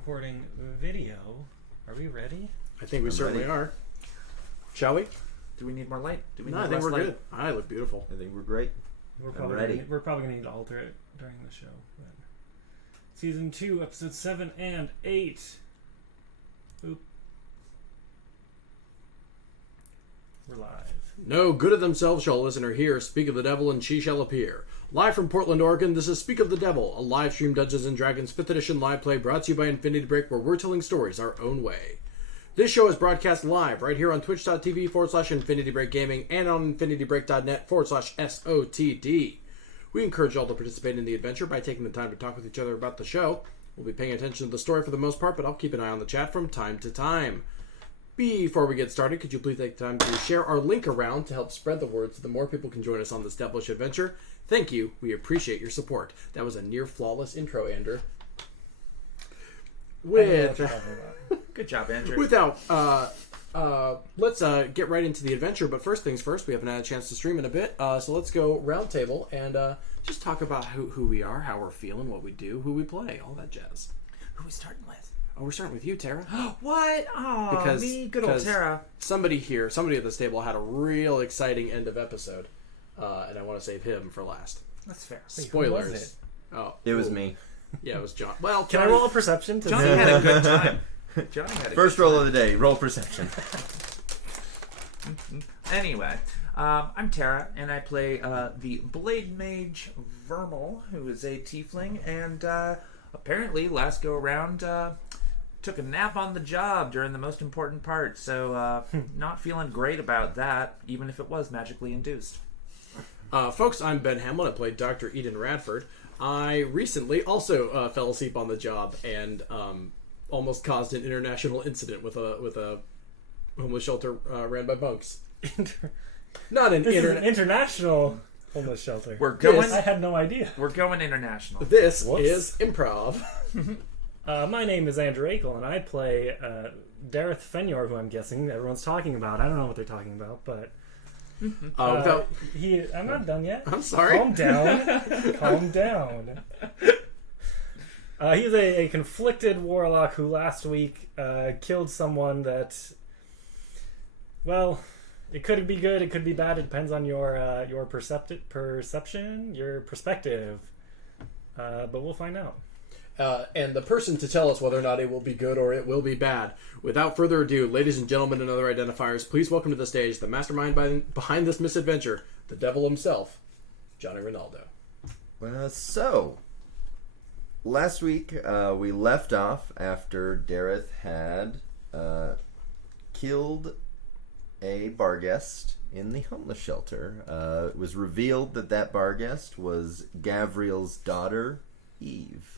recording video. Are we ready? I think we certainly are. Shall we? Do we need more light? Do we No, need I think less we're light? good. I look beautiful. I think we're great. We're ready. probably gonna need to alter it during the show. But Season 2, episodes 7 and 8. Oop. We're live. No good of themselves shall a listener hear. Speak of the devil and she shall appear. Live from Portland, Oregon, this is Speak of the Devil, a live stream Dungeons & Dragons 5th edition live play brought to you by Infinity Break, where we're telling stories our own way. This show is broadcast live right here on twitch.tv/Infinity Break Gaming and on infinityBreak.net/SotD. We encourage you all to participate in the adventure by taking the time to talk with each other about the show. We'll be paying attention to the story for the most part, but I'll keep an eye on the chat from time to time. Before we get started, could you please take the time to share our link around to help spread the word so that more people can join us on this devilish adventure? Thank you. We appreciate your support. That was a near flawless intro, Andrew. Good job, Andrew. Let's get right into the adventure. But first things first, we haven't had a chance to stream in a bit. So let's go round table and just talk about who we are, how we're feeling, what we do, who we play, all that jazz. Who are we starting with? Oh, we're starting with you, Tara. What? Oh, me, good old Tara. Somebody at this table had a real exciting end of episode, and I want to save him for last. That's fair. Spoilers. Who was it? Oh, It was me. Yeah, it was John. Well, Can I roll a perception? Johnny had a good time. Johnny had a First good roll time. of the day. Roll perception. Anyway, I'm Tara, and I play the Blade Mage Vermal, who is a tiefling, and apparently, last go around, took a nap on the job during the most important part, so not feeling great about that, even if it was magically induced. Folks, I'm Ben Hamlin. I played Dr. Eden Radford. I recently also fell asleep on the job and almost caused an international incident with a homeless shelter ran by monks. Not an This is an international homeless shelter. We're going. I had no idea. We're going international. This Whoops. is improv. My name is Andrew Akel, and I play Dareth Fenyor, who I'm guessing everyone's talking about. I don't know what they're talking about, but I'm not done yet. I'm sorry. Calm down. Calm down. He's a conflicted warlock who last week killed someone that, well, it could be good, it could be bad. It depends on your perception, your perspective. But we'll find out. And the person to tell us whether or not it will be good or it will be bad. Without further ado, ladies and gentlemen and other identifiers, please welcome to the stage the mastermind behind this misadventure, the devil himself, Johnny Rinaldo. So, last week we left off after Dareth had killed a bar guest in the homeless shelter. It was revealed that bar guest was Gavriel's daughter, Eve.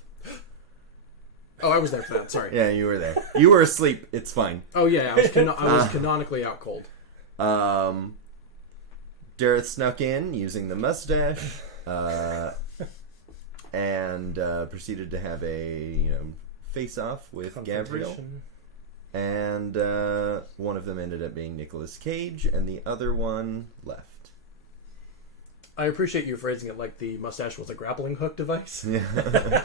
Oh, I was there for that. Sorry. Yeah, you were there. You were asleep. It's fine. Oh yeah, I was canonically out cold. Dareth snuck in using the mustache, and proceeded to have a face-off with Gavriel. And one of them ended up being Nicolas Cage, and the other one left. I appreciate you phrasing it like the mustache was a grappling hook device. Yeah.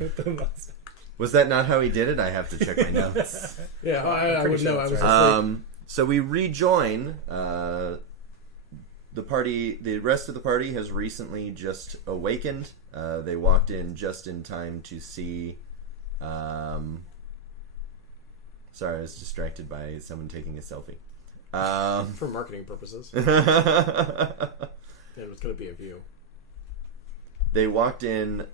With the mustache. Was that not how he did it? I have to check my notes. Yeah, I would know. I was right. asleep. So we rejoin the party. The rest of the party has recently just awakened. They walked in just in time to see. Sorry, I was distracted by someone taking a selfie. For marketing purposes. It was going to be a view. They walked in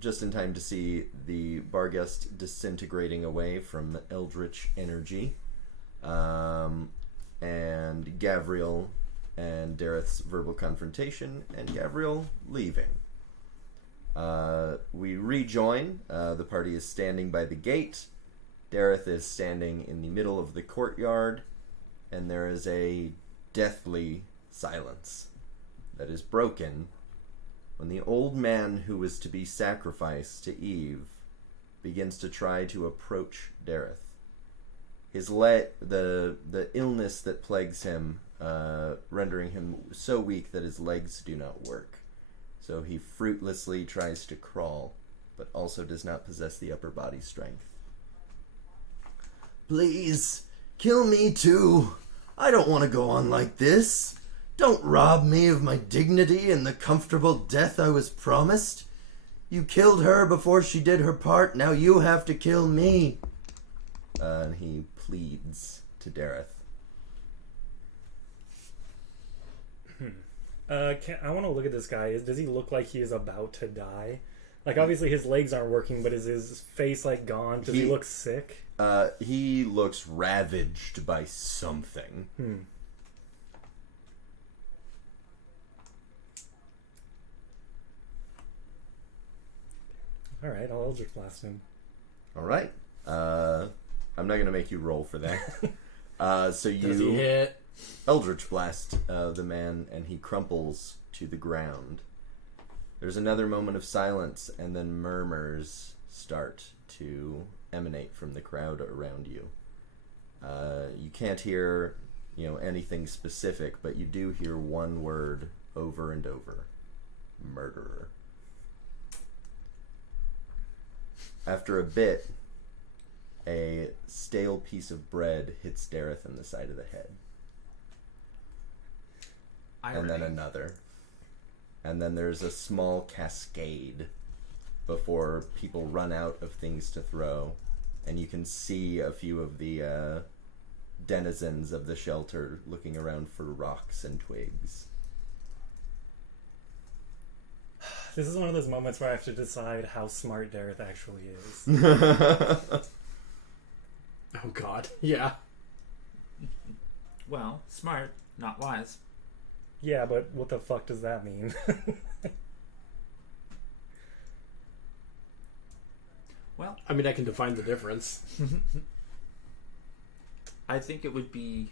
just in time to see the bar guest disintegrating away from eldritch energy, and Gavriel and Dareth's verbal confrontation, and Gavriel leaving. We rejoin. The party is standing by the gate. Dareth is standing in the middle of the courtyard, and there is a deathly silence that is broken when the old man who was to be sacrificed to Eve begins to try to approach Dareth. The illness that plagues him, rendering him so weak that his legs do not work. So he fruitlessly tries to crawl but also does not possess the upper body strength. Please, kill me too. I don't want to go on like this. Don't rob me of my dignity and the comfortable death I was promised. You killed her before she did her part, now you have to kill me. And he pleads to Dareth. I want to look at this guy. Does he look like he is about to die? Like, obviously his legs aren't working, but is his face, like, gone? Does he look sick? He looks ravaged by something. Alright, I'll Eldritch Blast him. Alright. I'm not going to make you roll for that. So you Does he hit? Eldritch Blast the man, and he crumples to the ground. There's another moment of silence, and then murmurs start to emanate from the crowd around you. You can't hear, anything specific, but you do hear one word over and over: murderer. After a bit, a stale piece of bread hits Dareth in the side of the head. And then another. And then there's a small cascade before people run out of things to throw. And you can see a few of the denizens of the shelter looking around for rocks and twigs. This is one of those moments where I have to decide how smart Dareth actually is. Oh god, yeah. Well, smart, not wise. Yeah, but what the fuck does that mean? Well, I mean, I can define the difference. I think it would be...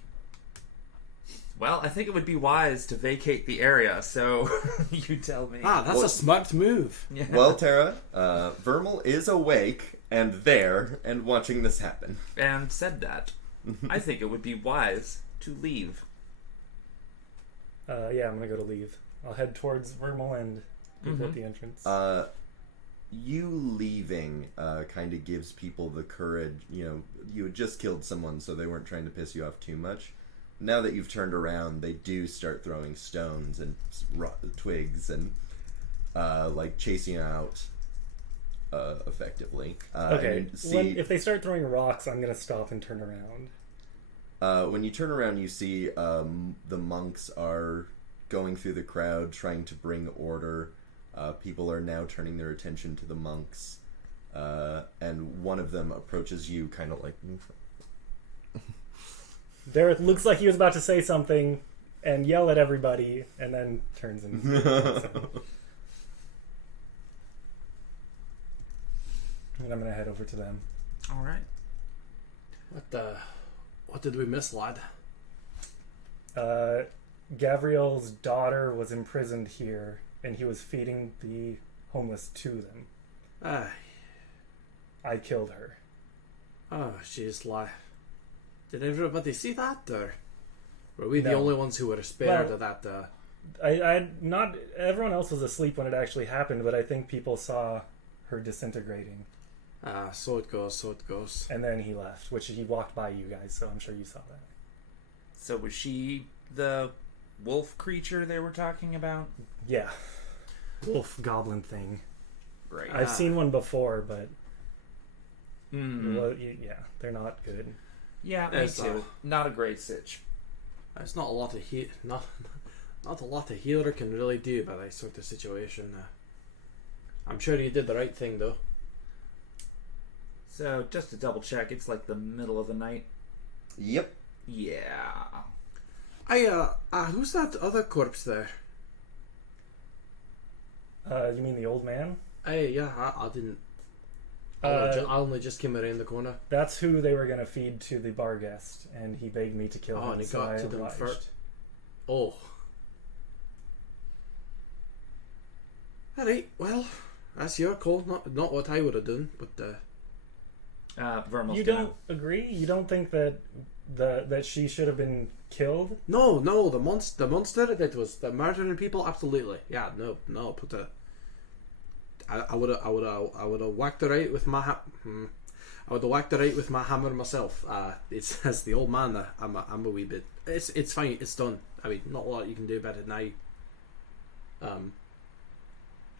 Well, I think it would be wise to vacate the area, so you tell me. That's a smart move. Yeah. Well, Tara, Vermal is awake and there and watching this happen. And said that. I think it would be wise to leave. Yeah, I'm gonna go to leave. I'll head towards Vermal and people at the entrance. You leaving kind of gives people the courage. You had just killed someone, so they weren't trying to piss you off too much. Now that you've turned around, they do start throwing stones and twigs and chasing you out effectively. Okay, if they start throwing rocks, I'm gonna stop and turn around. When you turn around, you see the monks are going through the crowd trying to bring order. People are now turning their attention to the monks, and one of them approaches you kind of like... Dareth looks like he was about to say something and yell at everybody, and then turns and... And I'm gonna head over to them. All right. What did we miss, lad? Gavriel's daughter was imprisoned here, and he was feeding the homeless to them. I killed her. Oh, she's like... Did everybody see that, or were we the No. only ones who were spared of that? Not everyone else was asleep when it actually happened, but I think people saw her disintegrating. So it goes. And then he left, which he walked by you guys, so I'm sure you saw that. So was she the wolf creature they were talking about? Yeah. Wolf goblin thing. Great. I've seen one before, but Mm. well, yeah, they're not good. Yeah, me too. Not a great sitch. There's not a lot of not a lot a healer can really do by that sort of situation. I'm sure you did the right thing, though. So, just to double check, it's like the middle of the night. Yep. Yeah. Who's that other corpse there? You mean the old man? I didn't. I only just came around the corner. That's who they were going to feed to the bar guest, and he begged me to kill him. And he so got I to them obliged. first. Oh. Alright, well, that's your call. Not what I would have done, but Vermal's You don't agree? You don't think that that she should have been killed? no, the monster that was murdering people, absolutely. Yeah, no, I would have whacked her out with my I would have whacked her out with my hammer myself. It's as the old man. I'm a wee bit. It's fine. It's done. I mean, not a lot you can do about it now.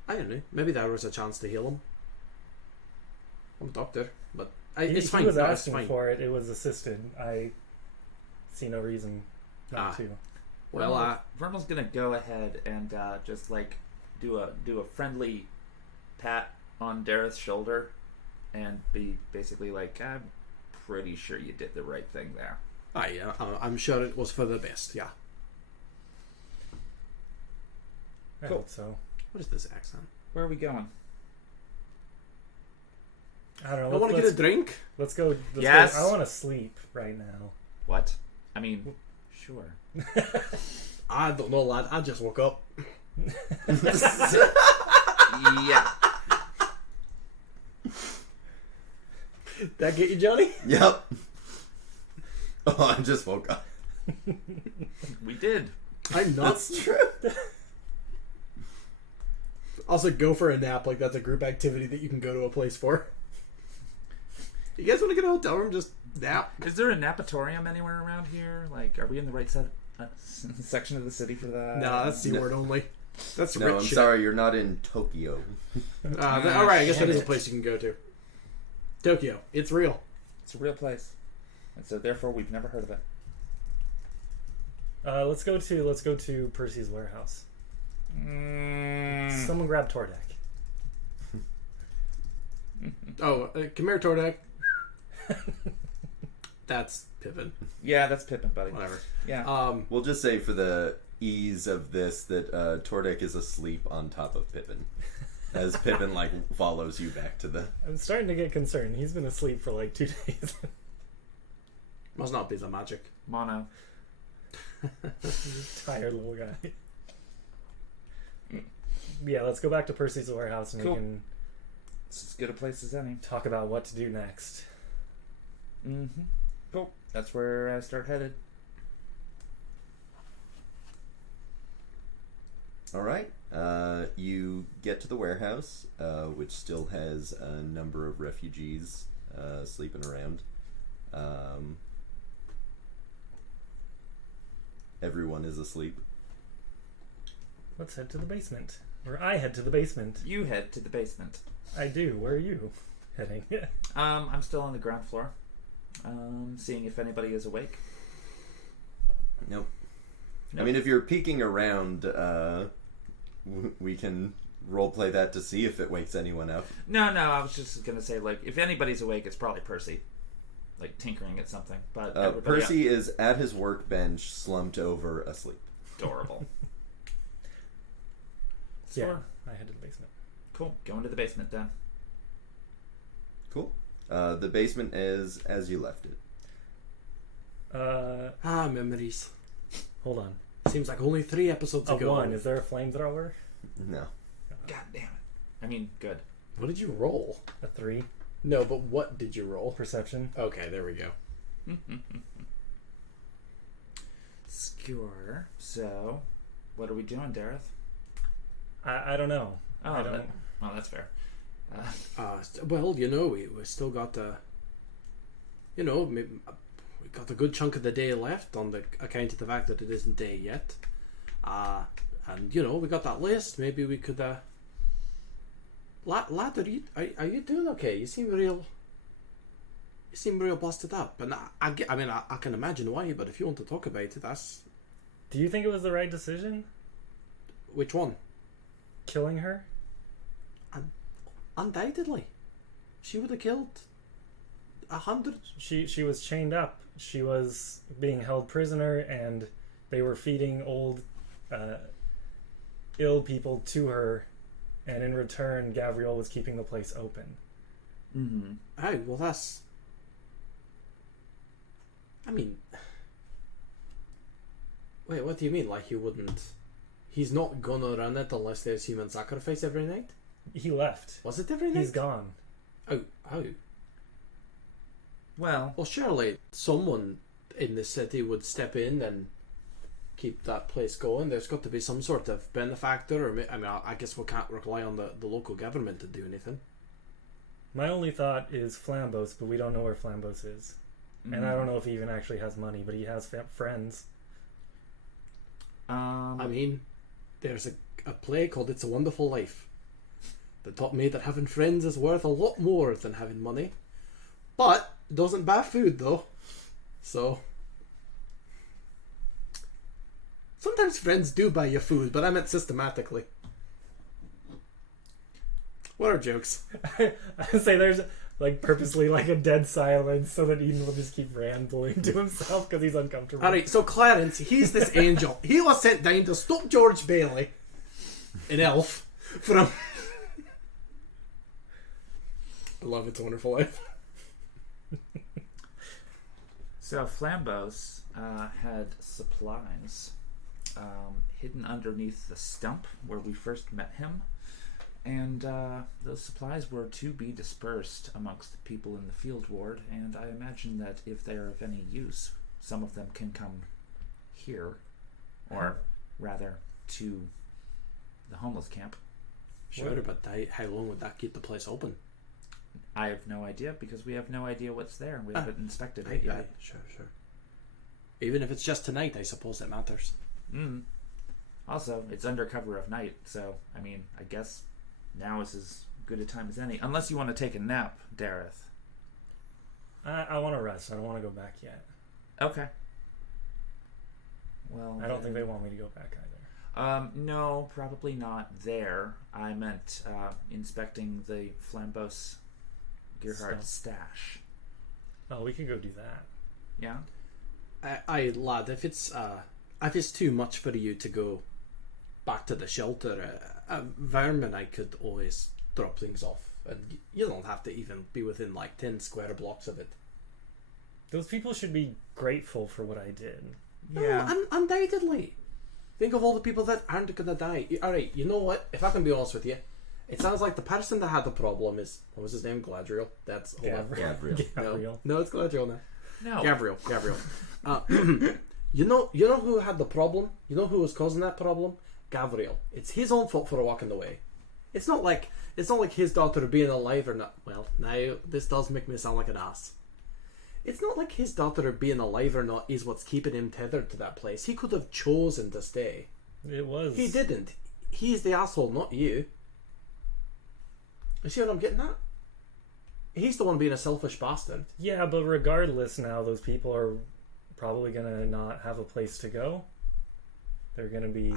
I don't know. Maybe there was a chance to heal him. I'm a doctor, but it's fine. He was No, asking for it. It was assisted. I see no reason not to. Well, Vernal's gonna go ahead and just like do a friendly pat on Dareth's shoulder, and be basically like, I'm pretty sure you did the right thing there. I'm sure it was for the best. Yeah. I Cool. hope so. What is this accent? Where are we going? I don't know. I want to get a drink. Let's go. Yes. I want to sleep right now. What? I mean, sure. I don't know, lad. I just woke up. Yeah. That get you, Johnny? Yep. Oh, I just woke up. We did. I'm not. That's true. Also, go for a nap. Like, that's a group activity that you can go to a place for. You guys want to get a hotel room? Just nap. Is there a napatorium anywhere around here? Like, are we in the right section of the city for that? No, that's C word only. That's No, rich I'm shit. sorry, you're not in Tokyo. All right, I guess that is a shit. place you can go to. Tokyo. It's real. It's a real place, and so therefore we've never heard of it. Let's go to Percy's warehouse. Someone grab Tordek. Oh, come here, Tordek. That's Pippin. Yeah, that's Pippin, buddy. Whatever. Yeah. We'll just say for the ease of this that Tordek is asleep on top of Pippin. As Pippin, like, follows you back to the... I'm starting to get concerned. He's been asleep for like 2 days. Must not be the magic. Mono. Tired little guy. Yeah, let's go back to Percy's warehouse and Cool. we can It's as good a place as any. talk about what to do next. Mm-hmm. Cool. That's where I start headed. All right. You get to the warehouse, which still has a number of refugees sleeping around. Everyone is asleep. Let's head to the basement. Or I head to the basement. You head to the basement. I do. Where are you heading? I'm still on the ground floor. Seeing if anybody is awake. Nope. I Nope. mean, if you're peeking around, we can roleplay that to see if it wakes anyone up. No, I was just gonna say, like, if anybody's awake, it's probably Percy, like tinkering at something. But everybody Percy is at his workbench, slumped over, asleep. adorable. Yeah, Sure. I head to the basement. Cool. Go into the basement then. Cool. The basement is as you left it. Memories. Hold on. Seems like only 3 episodes A ago. 1. Is there a flamethrower? No. God damn it. I mean, good. What did you roll? A 3. No, but what did you roll? Perception. Okay, there we go. Skewer. So, what are we doing, Dareth? I don't know. Oh, I don't. Well, that's fair. Well, you know, we still got we got a good chunk of the day left on the account of the fact that it isn't day yet. And we got that list. Maybe we could. Lad, are you doing okay? You seem real busted up, and I can imagine why. But if you want to talk about it, that's Do you think it was the right decision? which one? Killing her? Undoubtedly, she would have killed 100. She was chained up. She was being held prisoner, and they were feeding old, ill people to her, and in return, Gavriel was keeping the place open. Mm-hmm. Oh, well, that's... I mean... Wait, what do you mean? Like, he wouldn't... He's not gonna run it unless there's human sacrifice every night? He left. Was it every night? He's gone. Oh. Well, Well, surely someone in the city would step in and keep that place going, there's got to be some sort of benefactor, or I guess we can't rely on the local government to do anything. My only thought is Flambos, but we don't know where Flambos is. And I don't know if he even actually has money, but he has friends. I mean, there's a play called It's a Wonderful Life that taught me that having friends is worth a lot more than having money. But it doesn't buy food, though. So sometimes friends do buy you food, but I meant systematically. What are jokes? I say there's like purposely like a dead silence so that Eden will just keep rambling to himself because he's uncomfortable. Alright, so Clarence, he's this angel. He was sent down to stop George Bailey, an elf, from... I love It's a Wonderful Life. So Flambos had supplies hidden underneath the stump where we first met him. And those supplies were to be dispersed amongst the people in the field ward, and I imagine that if they're of any use, some of them can come here, or rather to the homeless camp. Sure, but how long would that keep the place open? I have no idea, because we have no idea what's there. We haven't inspected it yet. Sure. Even if it's just tonight, I suppose it matters. Also, it's under cover of night, so, I mean, I guess now is as good a time as any. Unless you want to take a nap, Dareth. I want to rest. I don't want to go back yet. Okay. Well, I don't think they want me to go back either. No, probably not there. I meant inspecting the Flambos Gerhardt stash. Oh, we can go do that. Yeah? Lad, if it's too much for you to go back to the shelter, Vermin, I could always drop things off, and you don't have to even be within like 10 square blocks of it. Those people should be grateful for what I did. Yeah. No, undoubtedly. Think of all the people that aren't gonna die. Alright, you know what? If I can be honest with you, it sounds like the person that had the problem is, what was his name? Galadriel? That's Gabriel. No, it's Galadriel now. No. Gabriel. You know who had the problem? You know who was causing that problem? Gabriel. It's his own fault for walking away. It's not like his daughter being alive or not. Well, now this does make me sound like an ass. It's not like his daughter being alive or not is what's keeping him tethered to that place. He could have chosen to stay. It was. He didn't. He's the asshole, not you. You see what I'm getting at? He's the one being a selfish bastard. Yeah, but regardless now, those people are probably going to not have a place to go. They're going to be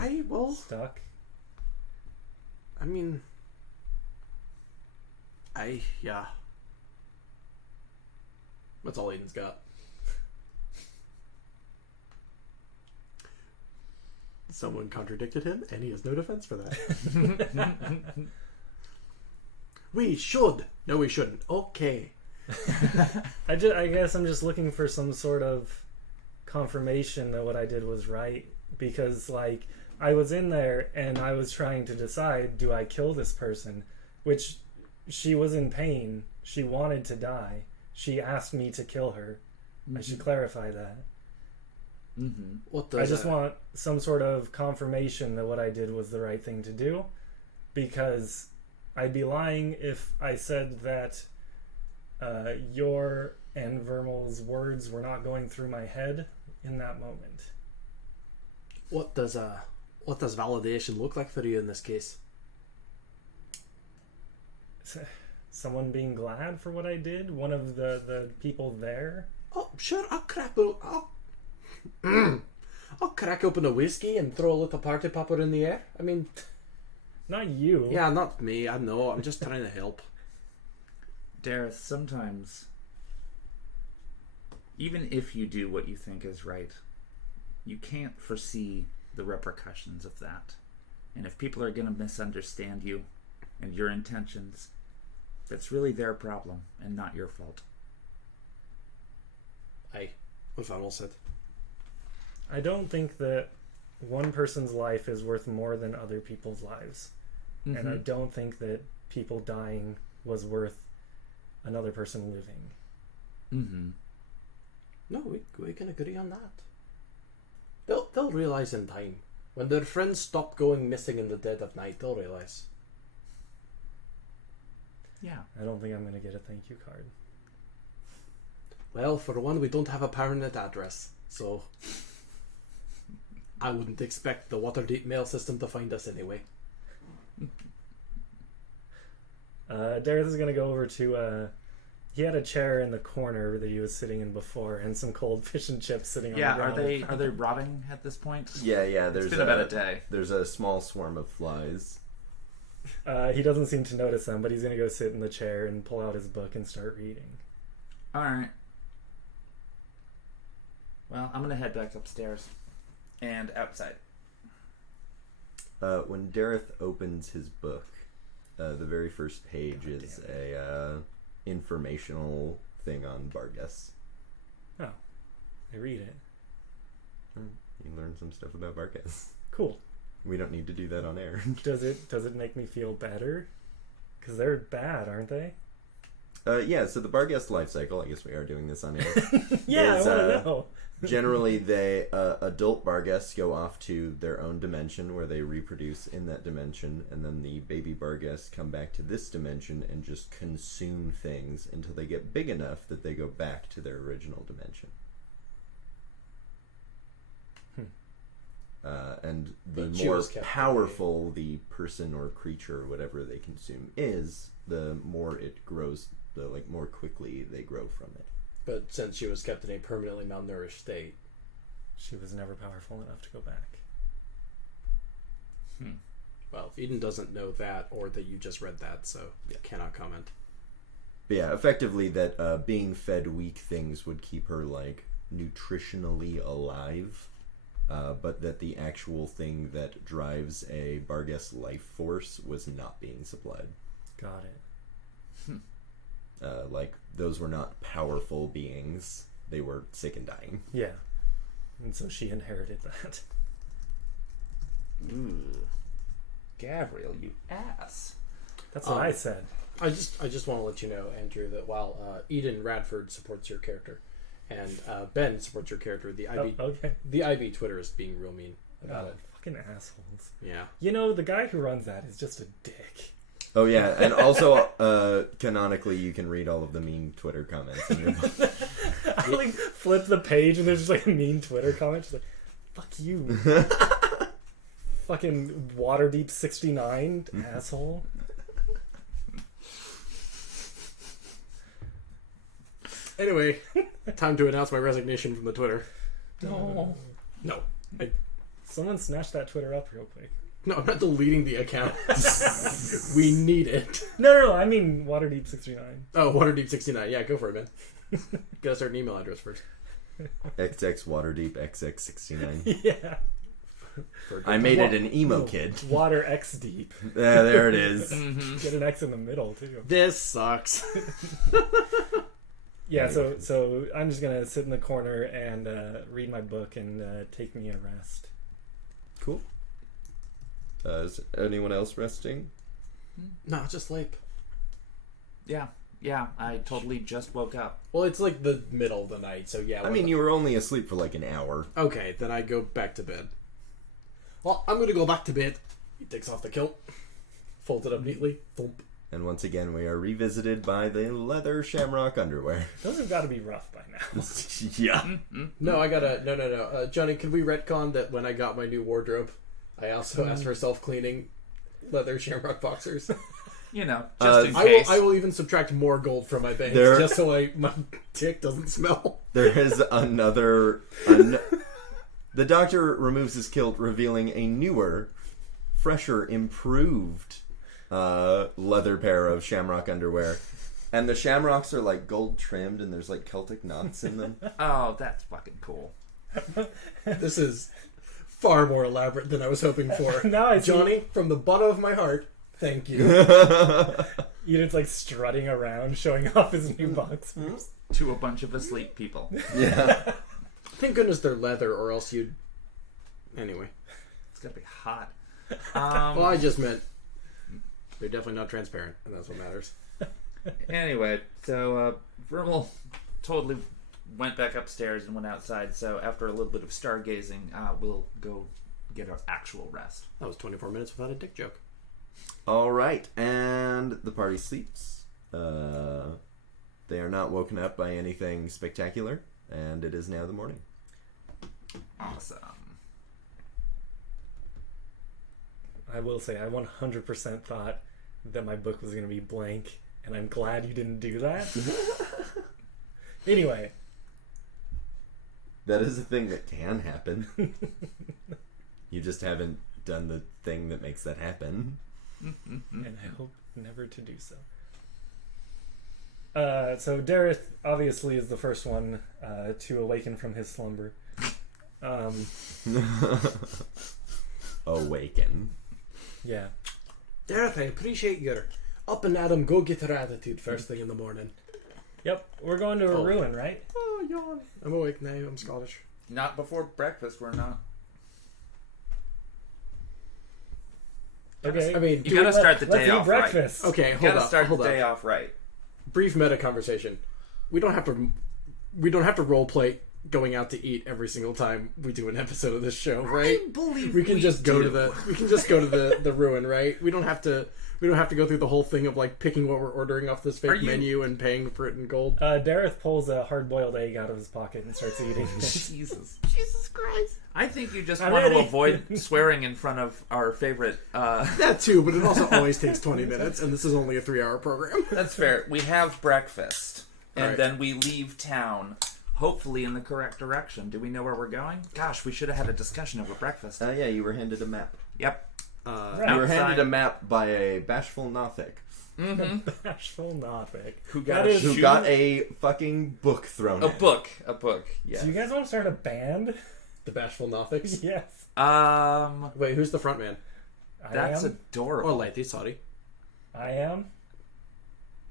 stuck. I mean... yeah. That's all Aiden's got. Someone contradicted him, and he has no defense for that. We should. No, we shouldn't. Okay. I guess I'm just looking for some sort of confirmation that what I did was right. Because, like, I was in there and I was trying to decide, do I kill this person? Which, she was in pain. She wanted to die. She asked me to kill her. I should clarify that. I just want some sort of confirmation that what I did was the right thing to do. Because I'd be lying if I said that your and Vermal's words were not going through my head in that moment. What does validation look like for you in this case? Someone being glad for what I did? One of the people there? Oh, sure, I'll crack open a whiskey and throw a little party popper in the air. I mean... Not you. Yeah, not me, I know. I'm just trying to help. Dareth, sometimes, even if you do what you think is right, you can't foresee the repercussions of that. And if people are going to misunderstand you and your intentions, that's really their problem and not your fault. Aye, what Vanwell said. I don't think that one person's life is worth more than other people's lives. And I don't think that people dying was worth another person living. No, we can agree on that. They'll realize in time. When their friends stop going missing in the dead of night, they'll realize. Yeah. I don't think I'm going to get a thank you card. Well, for one, we don't have a permanent address, so I wouldn't expect the Waterdeep mail system to find us anyway. Dareth is going to go over to... he had a chair in the corner that he was sitting in before, and some cold fish and chips sitting on the ground. Are they rotting at this point? Yeah. There's It's been about a day. There's a small swarm of flies. He doesn't seem to notice them, but he's going to go sit in the chair and pull out his book and start reading. All right. Well, I'm gonna head back upstairs and outside. When Dareth opens his book, the very first page is a informational thing on Bargas. Oh, I read it. You learn some stuff about Bargas. Cool. We don't need to do that on air. Does it make me feel better? Because they're bad, aren't they? Yeah, so the Bargas life cycle, I guess we are doing this on air. Yeah, is, I want to know. Generally, they adult Bargas go off to their own dimension where they reproduce in that dimension, and then the baby Bargas come back to this dimension and just consume things until they get big enough that they go back to their original dimension. And the more powerful the person or creature or whatever they consume is, the more it grows, the more quickly they grow from it. But since she was kept in a permanently malnourished state, She was never powerful enough to go back. well, Eden doesn't know that, or that you just read that, so cannot comment. But yeah, effectively that being fed weak things would keep her nutritionally alive, but that the actual thing that drives a Bargas life force was not being supplied. Got it. Those were not powerful beings. They were sick and dying. Yeah. And so she inherited that. Ooh. Gabriel, you ass. That's what I said. I just want to let you know, Andrew, that while Eden Radford supports your character, and Ben supports your character, the IB Twitter is being real mean about it. Fucking assholes. Yeah. You know, the guy who runs that is just a dick. Oh yeah, and also canonically you can read all of the mean Twitter comments in your book. I flip the page and there's just a mean Twitter comment. She's like, fuck you. Fucking Waterdeep 69, asshole. Anyway, time to announce my resignation from the Twitter. No. No. Someone snatch that Twitter up real quick. No, I'm not deleting the account. We need it. No, I mean Waterdeep 69. Oh, Waterdeep 69. Yeah, go for it, man. Gotta start an email address first. XX Waterdeep XX69. Yeah. I made it an emo kid. Water X Deep. Yeah, there it is. Get an X in the middle, too. This sucks. Yeah, so I'm just going to sit in the corner and read my book and take me a rest. Cool. Is anyone else resting? No, just sleep. Yeah, I totally just woke up. Well, it's like the middle of the night, so yeah. I mean, you were only asleep for an hour. Okay, then I go back to bed. Well, I'm going to go back to bed. He takes off the kilt, folds it up neatly, thump. And once again, we are revisited by the leather shamrock underwear. Those have got to be rough by now. Yeah. No, I gotta... No. Johnny, could we retcon that when I got my new wardrobe, I also asked for self-cleaning leather shamrock boxers? You know, just in case. I will even subtract more gold from my bank just so my dick doesn't smell. There is another... The doctor removes his kilt, revealing a newer, fresher, improved leather pair of shamrock underwear. And the shamrocks are gold trimmed and there's Celtic knots in them. Oh, that's fucking cool. This is far more elaborate than I was hoping for. Now I see. Johnny, from the bottom of my heart, thank you. Eden's strutting around, showing off his new boxers. To a bunch of asleep people. Yeah. Thank goodness they're leather, or else you'd... Anyway. It's gonna be hot. Well, I just meant they're definitely not transparent, and that's what matters. Anyway, so Vermal totally went back upstairs and went outside. So after a little bit of stargazing, we'll go get our actual rest. That was 24 minutes without a dick joke. All right, and the party sleeps. They are not woken up by anything spectacular, and it is now the morning. Awesome. I will say, I 100% thought that my book was going to be blank, and I'm glad you didn't do that. Anyway. That is a thing that can happen. You just haven't done the thing that makes that happen. And I hope never to do so. So Dareth obviously is the first one to awaken from his slumber. Awaken. Yeah. Dareth, I appreciate your up and at 'em, go-getter attitude first thing in the morning. Yep, we're going to a ruin, right? Oh, yawn. I'm awake now. I'm Scottish. Not before breakfast, we're not. Okay. I mean, You gotta start the let's day eat off right. breakfast. okay, You hold gotta up. start Hold the day up. off right. Brief meta conversation. We don't have to role play going out to eat every single time we do an episode of this show, right? I believe We can just go do. to the ruin, right? We don't have to go through the whole thing of like picking what we're ordering off this fake menu and paying for it in gold. Dareth pulls a hard-boiled egg out of his pocket and starts eating it. Jesus Christ. I think you just I'm want to ready. avoid swearing in front of our favorite. That too, but it also always takes 20 minutes, and this is only a 3-hour program. That's fair. We have breakfast, and Alright. then we leave town, hopefully in the correct direction. Do we know where we're going? Gosh, we should have had a discussion over breakfast. Yeah, you were handed a map. Yep. Right. You were Outside. handed a map by a bashful Nothic Bashful Nothic. Who That got a is- who shoe? got a fucking book thrown A at him. book. A book. Yes. Do you guys want to start a band? The Bashful Nothics. Yes. Wait, who's the front man? That's I am. adorable. Or Lighty, sorry. I am.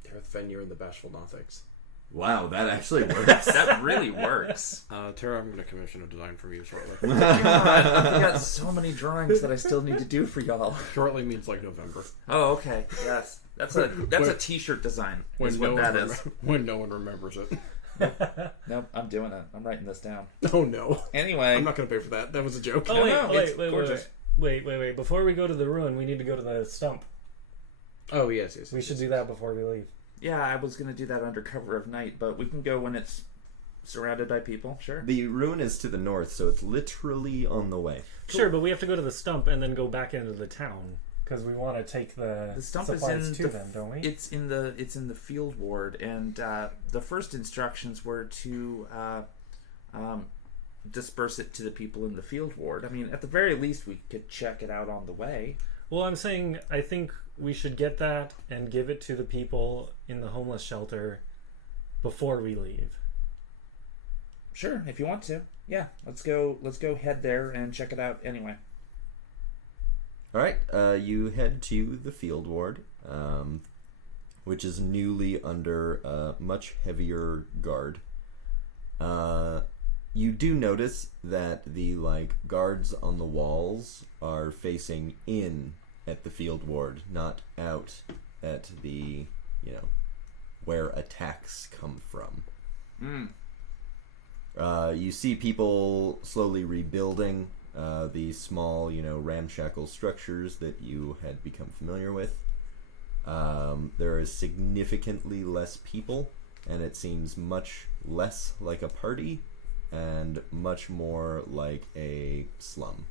Dareth Venure and the Bashful Nothics. Wow, that actually works. That really works. Tara, I'm going to commission a design from you shortly. God, I've got so many drawings that I still need to do for y'all. Shortly means like November. Oh, okay. Yes. That's a t-shirt design. Is what that is. When no one remembers it. Nope, I'm doing it. I'm writing this down. Oh no. Anyway. I'm not going to pay for that. That was a joke. Oh, No, wait, no, it's wait, gorgeous. wait. Before we go to the ruin, we need to go to the stump. Oh, yes. We should do that before we leave. Yeah, I was going to do that under cover of night, but we can go when it's surrounded by people. Sure. The ruin is to the north, so it's literally on the way. Sure, but we have to go to the stump and then go back into the town because we want to take the stump is supplies in to them, don't we? It's in the field ward, and the first instructions were to disperse it to the people in the field ward. I mean, at the very least, we could check it out on the way. Well, I'm saying I think we should get that and give it to the people in the homeless shelter before we leave. Sure, if you want to. Yeah, let's go head there and check it out anyway. All right, you head to the field ward, which is newly under a much heavier guard. You do notice that the guards on the walls are facing in at the field ward, not out at the where attacks come from. You see people slowly rebuilding the small, ramshackle structures that you had become familiar with. There is significantly less people, and it seems much less like a party and much more like a slum.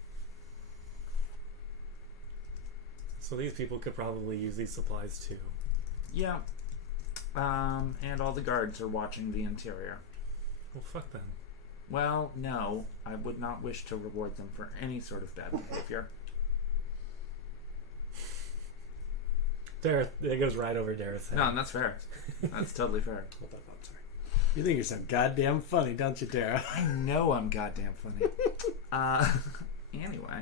So these people could probably use these supplies too. Yeah. And all the guards are watching the interior. Well, fuck them. Well, no, I would not wish to reward them for any sort of bad behavior. Dareth, it goes right over Dareth's head. No, that's fair. That's totally fair. Hold on, I'm sorry. You think you're so goddamn funny, don't you, Tara? I know I'm goddamn funny. Anyway.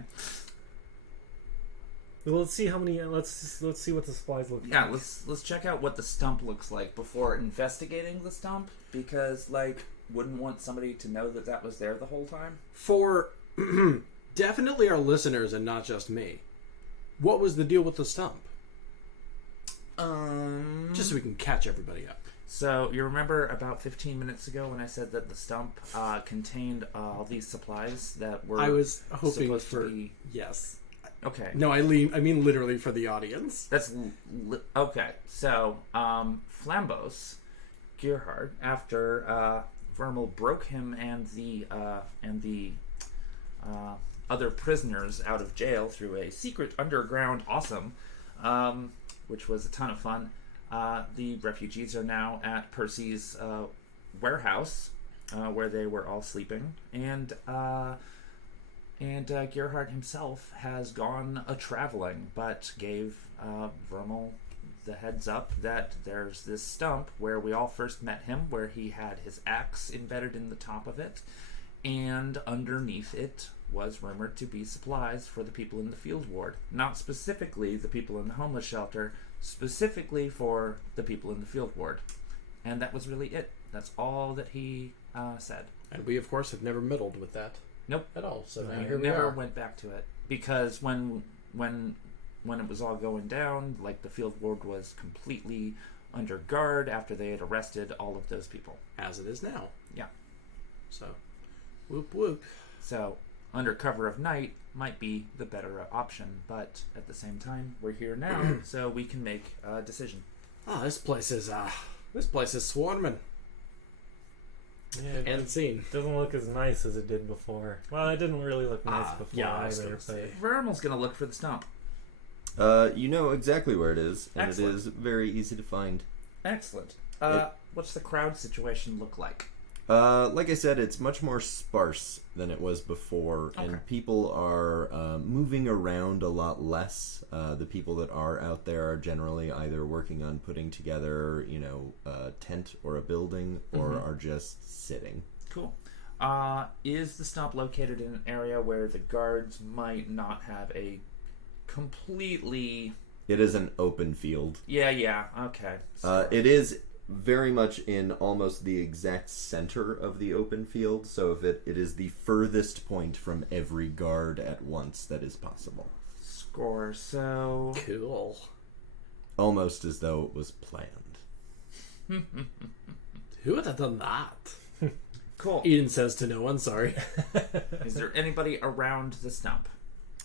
Well, let's see how many. Let's see what the supplies look like. Yeah, let's check out what the stump looks like before investigating the stump, because wouldn't want somebody to know that was there the whole time. For definitely our listeners and not just me, what was the deal with the stump? Just so we can catch everybody up. So you remember about 15 minutes ago when I said that the stump contained all these supplies that were I was hoping supposed for to be... yes. Okay. No, I mean literally for the audience. That's okay. So, Flambos, Gerhard, after Vermal broke him and the other prisoners out of jail through a secret underground awesome, which was a ton of fun. The refugees are now at Percy's warehouse, where they were all sleeping, and Gerhard himself has gone a-traveling, but gave Vermal the heads up that there's this stump where we all first met him, where he had his axe embedded in the top of it, and underneath it was rumored to be supplies for the people in the field ward. Not specifically the people in the homeless shelter, specifically for the people in the field ward. And that was really it. That's all that he said. And we, of course, have never meddled with that. Nope. At all. So now We here we never are. went back to it because when it was all going down, like the field ward was completely under guard after they had arrested all of those people. As it is now. Yeah. So, whoop whoop. So under cover of night might be the better option, but at the same time, we're here now, so we can make a decision. Ah, this place is swarming. Yeah, End scene. it doesn't look as nice as it did before. Well, it didn't really look nice before yeah, I was either. gonna But say. Vermal's gonna look for the stump. You know exactly where it is, and Excellent. it is very easy to find. Excellent. What's the crowd situation look like? Like I said, it's much more sparse than it was before, Okay. and people are moving around a lot less. The people that are out there are generally either working on putting together, a tent or a building, or are just sitting. Cool. Is the stump located in an area where the guards might not have a completely... It is an open field. Yeah, okay. So, It is very much in almost the exact center of the open field, so if it is the furthest point from every guard at once that is possible. score, so... Cool. Almost as though it was planned. Who would have done that? Cool. Eden says to no one, sorry. Is there anybody around the stump?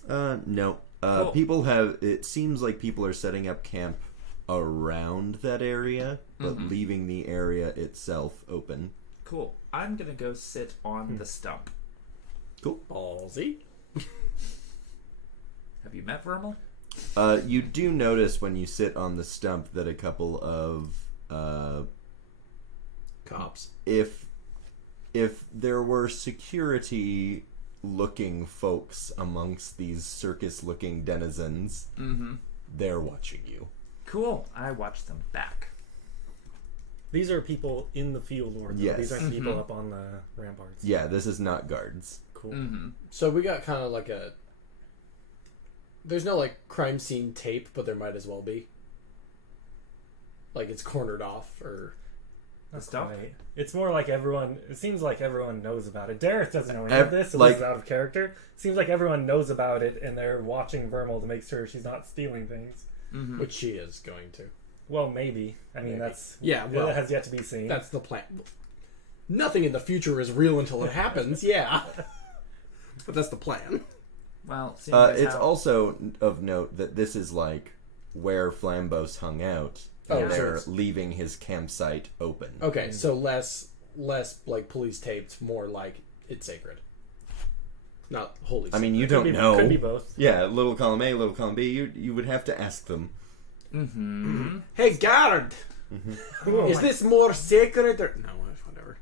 No. Cool. People have... It seems like people are setting up camp around that area, but leaving the area itself open. Cool. I'm gonna go sit on the stump. Cool. Ballsy. Have you met Vermal? You do notice when you sit on the stump that a couple of... Cops. If there were security-looking folks amongst these circus-looking denizens, they're watching you. Cool. I watched them back. these are people in the field ward. Though. Yes. These aren't people up on the ramparts. Yeah, this is not guards. Cool. So we got kind of like a... There's no, like, crime scene tape, but there might as well be. Like, it's cornered off, or... Not stuff? quite. It's more like everyone... It seems like everyone knows about it. Dareth doesn't know any Ev- of this, so like- this is out of character. It seems like everyone knows about it, and they're watching Vermal to make sure she's not stealing things. Which she is going to. Well, maybe. I mean, Maybe. that's... Yeah, well... it has yet to be seen. That's the plan. Nothing in the future is real until it happens, yeah. But that's the plan. Well, seeing as It's how- also of note that this is like where Flambos hung out. Oh, And they're sure. leaving his campsite open. Okay, so less like police taped, more like it's sacred. Not holy. I mean, you Could don't be, know. Could be both. Yeah, little column A, little column B. You would have to ask them. Hey, guard! Cool. Is this more sacred or no? Whatever.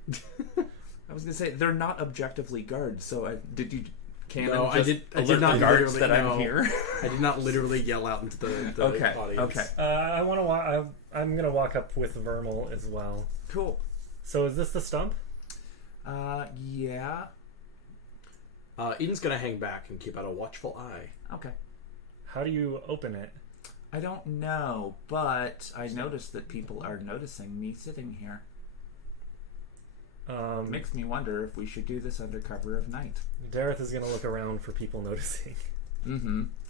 I was gonna say they're not objectively guards. So did you? Canon No, I just did alert not the guards literally that know. I'm here. I did not literally yell out into the Okay, audience. okay. I want to. I'm gonna walk up with Vermal as well. Cool. So is this the stump? Yeah. Eden's gonna hang back and keep out a watchful eye. Okay. How do you open it? I don't know, but I noticed that people are noticing me sitting here. Makes me wonder if we should do this under cover of night. Dareth is gonna look around for people noticing.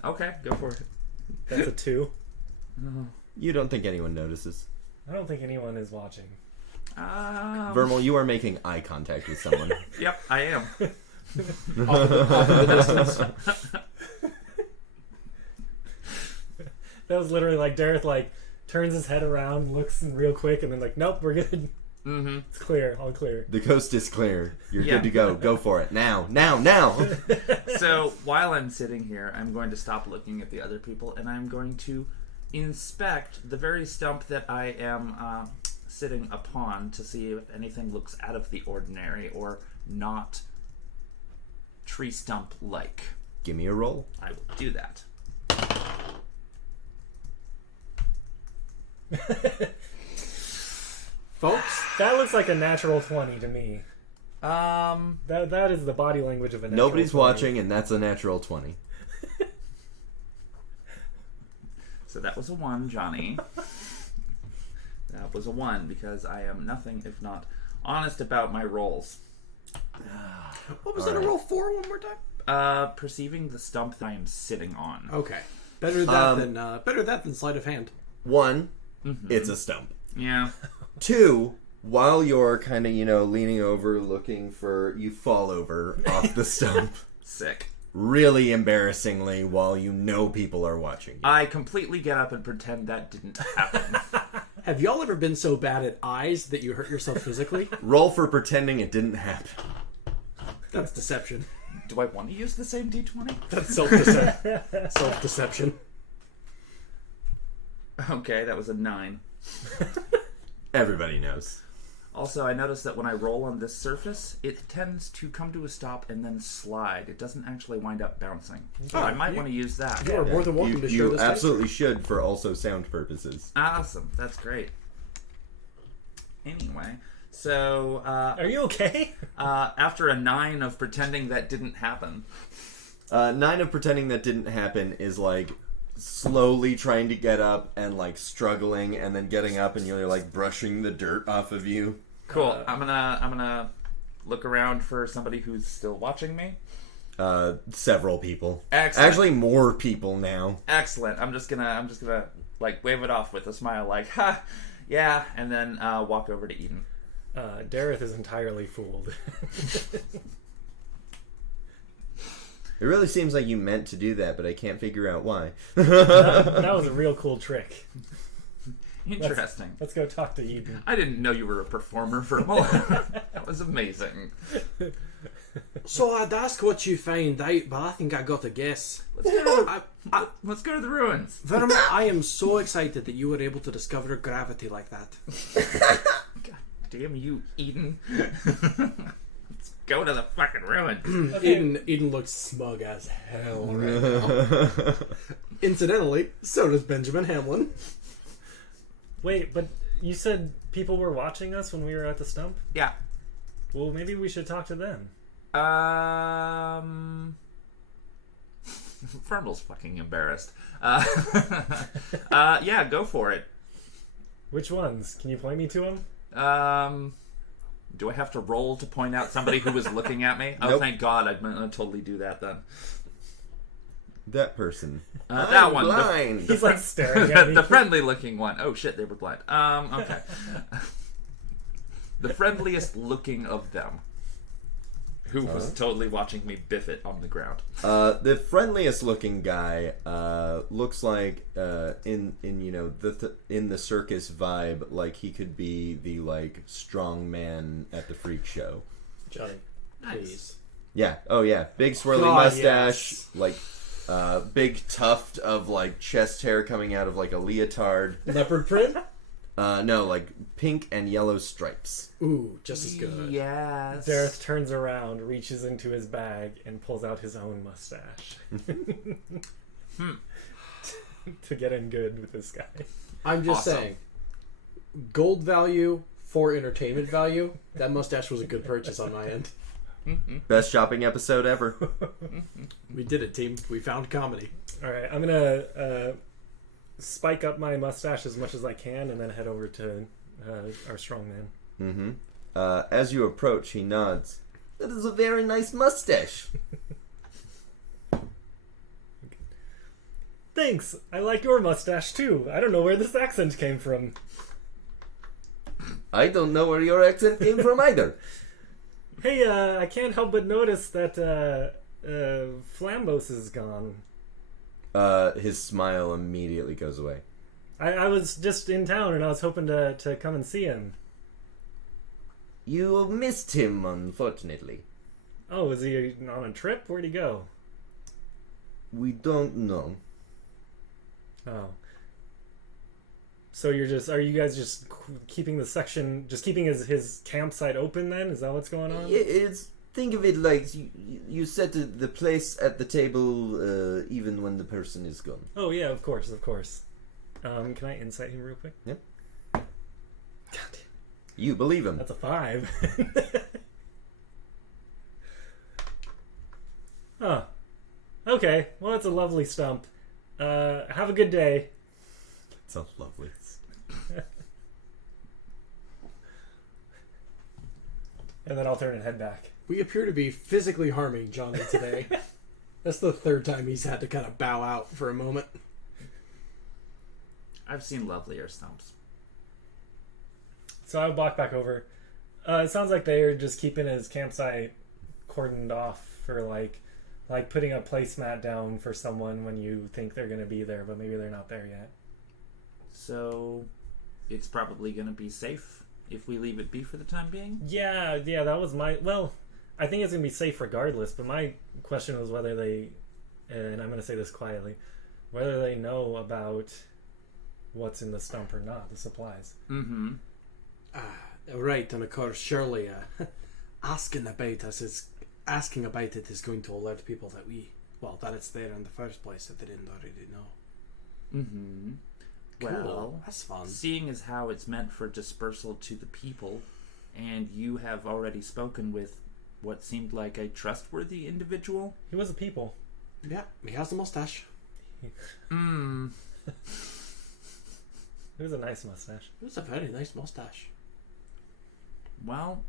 Okay, go for it. That's a 2. You don't think anyone notices. I don't think anyone is watching. Vermal, you are making eye contact with someone. Yep, I am. Off in the distance. That was literally like Dareth like turns his head around, looks real quick, and then like, nope, we're good. Mm-hmm. It's clear, all clear. The coast is clear. You're Yeah. good to go. Go for it. Now. So while I'm sitting here, I'm going to stop looking at the other people, and I'm going to inspect the very stump that I am sitting upon to see if anything looks out of the ordinary or not tree stump like. Give me a roll. I will do that. Folks, That looks like a natural 20 to me. That is the body language of a natural Nobody's 20. watching, and that's a natural 20. So that was a 1, Johnny. That was a 1 because I am nothing if not honest about my rolls. what was that a roll for one more time? Perceiving the stump that I am sitting on. Okay. Better that than sleight of hand. 1, it's a stump. Yeah. 2, while you're kind of, leaning over looking for, you fall over off the stump. Sick. Really embarrassingly while people are watching you. I completely get up and pretend that didn't happen. Have y'all ever been so bad at eyes that you hurt yourself physically? Roll for pretending it didn't happen. That's deception. Do I want to use the same D20? That's self-deception. Self-deception. Okay, that was a 9. Everybody knows. Also, I noticed that when I roll on this surface, it tends to come to a stop and then slide. It doesn't actually wind up bouncing. So I might want to use that. You are more than welcome to show You this absolutely should for also sound purposes. Awesome. That's great. Anyway, so Are you okay? after a 9 of pretending that didn't happen. 9 of pretending that didn't happen is like slowly trying to get up and like struggling and then getting up and you're like brushing the dirt off of you. Cool. I'm gonna look around for somebody who's still watching me. Several people. Excellent. Actually, more people now. Excellent. I'm just gonna like wave it off with a smile, like ha, yeah, and then walk over to Eden. Dareth is entirely fooled. It really seems like you meant to do that, but I can't figure out why. that was a real cool trick. Interesting. Let's go talk to Eden. I didn't know you were a performer for a moment. That was amazing. So I'd ask what you find out, but I think I got a guess. Let's go to the ruins. Verma, I am so excited that you were able to discover gravity like that. God damn you, Eden. Let's go to the fucking ruins. Eden looks smug as hell right now. Incidentally, so does Benjamin Hamlin. Wait, but you said people were watching us when we were at the stump? Yeah. Well, maybe we should talk to them. Ferndel's fucking embarrassed. Yeah, go for it. Which ones? Can you point me to them? Do I have to roll to point out somebody who was looking at me? Oh, Nope. thank God. I'm going to totally do that then. That person. That one. Blind. He's like staring at me. The friendly looking one. Oh shit, they were blind. Okay. The friendliest looking of them. Who was totally watching me biff it on the ground. The friendliest looking guy looks like in the circus vibe, like he could be the like strong man at the freak show. Johnny, Nice. please. Yeah. Oh yeah. Big swirly God, mustache, yes. like big tuft of like chest hair coming out of like a leotard. Leopard print? No, like pink and yellow stripes. Ooh, just as good. Yes. Dareth turns around, reaches into his bag, and pulls out his own mustache. To get in good with this guy. I'm just Awesome. saying, gold value for entertainment value, that mustache was a good purchase on my end. Best shopping episode ever. We did it, team. We found comedy. Alright, I'm gonna spike up my mustache as much as I can and then head over to our strongman. Mm-hmm. As you approach, he nods. That is a very nice mustache. Thanks! I like your mustache too. I don't know where this accent came from. I don't know where your accent came from either. Hey, I can't help but notice that Flambos is gone. His smile immediately goes away. I was just in town and I was hoping to come and see him. You missed him, unfortunately. Oh, is he on a trip? Where'd he go? We don't know. Oh. So are you guys just keeping the section, just keeping his campsite open then? Is that what's going on? Think of it like you set the place at the table even when the person is gone. Oh yeah, of course. Can I insight him real quick? Yep. God damn. You believe him. That's a 5. Oh. Okay. Well, that's a lovely stump. Have a good day. It's a lovely. And then I'll turn and head back. We appear to be physically harming Johnny today. That's the third time he's had to kind of bow out for a moment. I've seen lovelier stumps. So I walk back over. It sounds like they're just keeping his campsite cordoned off for like putting a placemat down for someone when you think they're going to be there, but maybe they're not there yet. So it's probably going to be safe if we leave it be for the time being? Yeah, that was my... Well, I think it's going to be safe regardless, but my question was whether they... And I'm going to say this quietly. Whether they know about what's in the stump or not, the supplies. Mm-hmm. Right, and of course, surely asking about it is going to alert people that that it's there in the first place if they didn't already know. Mm-hmm. Cool. Well, That's fun. Seeing as how it's meant for dispersal to the people, and you have already spoken with what seemed like a trustworthy individual. He was a people. Yeah, he has a mustache. It was a nice mustache. It was a very nice mustache. Well,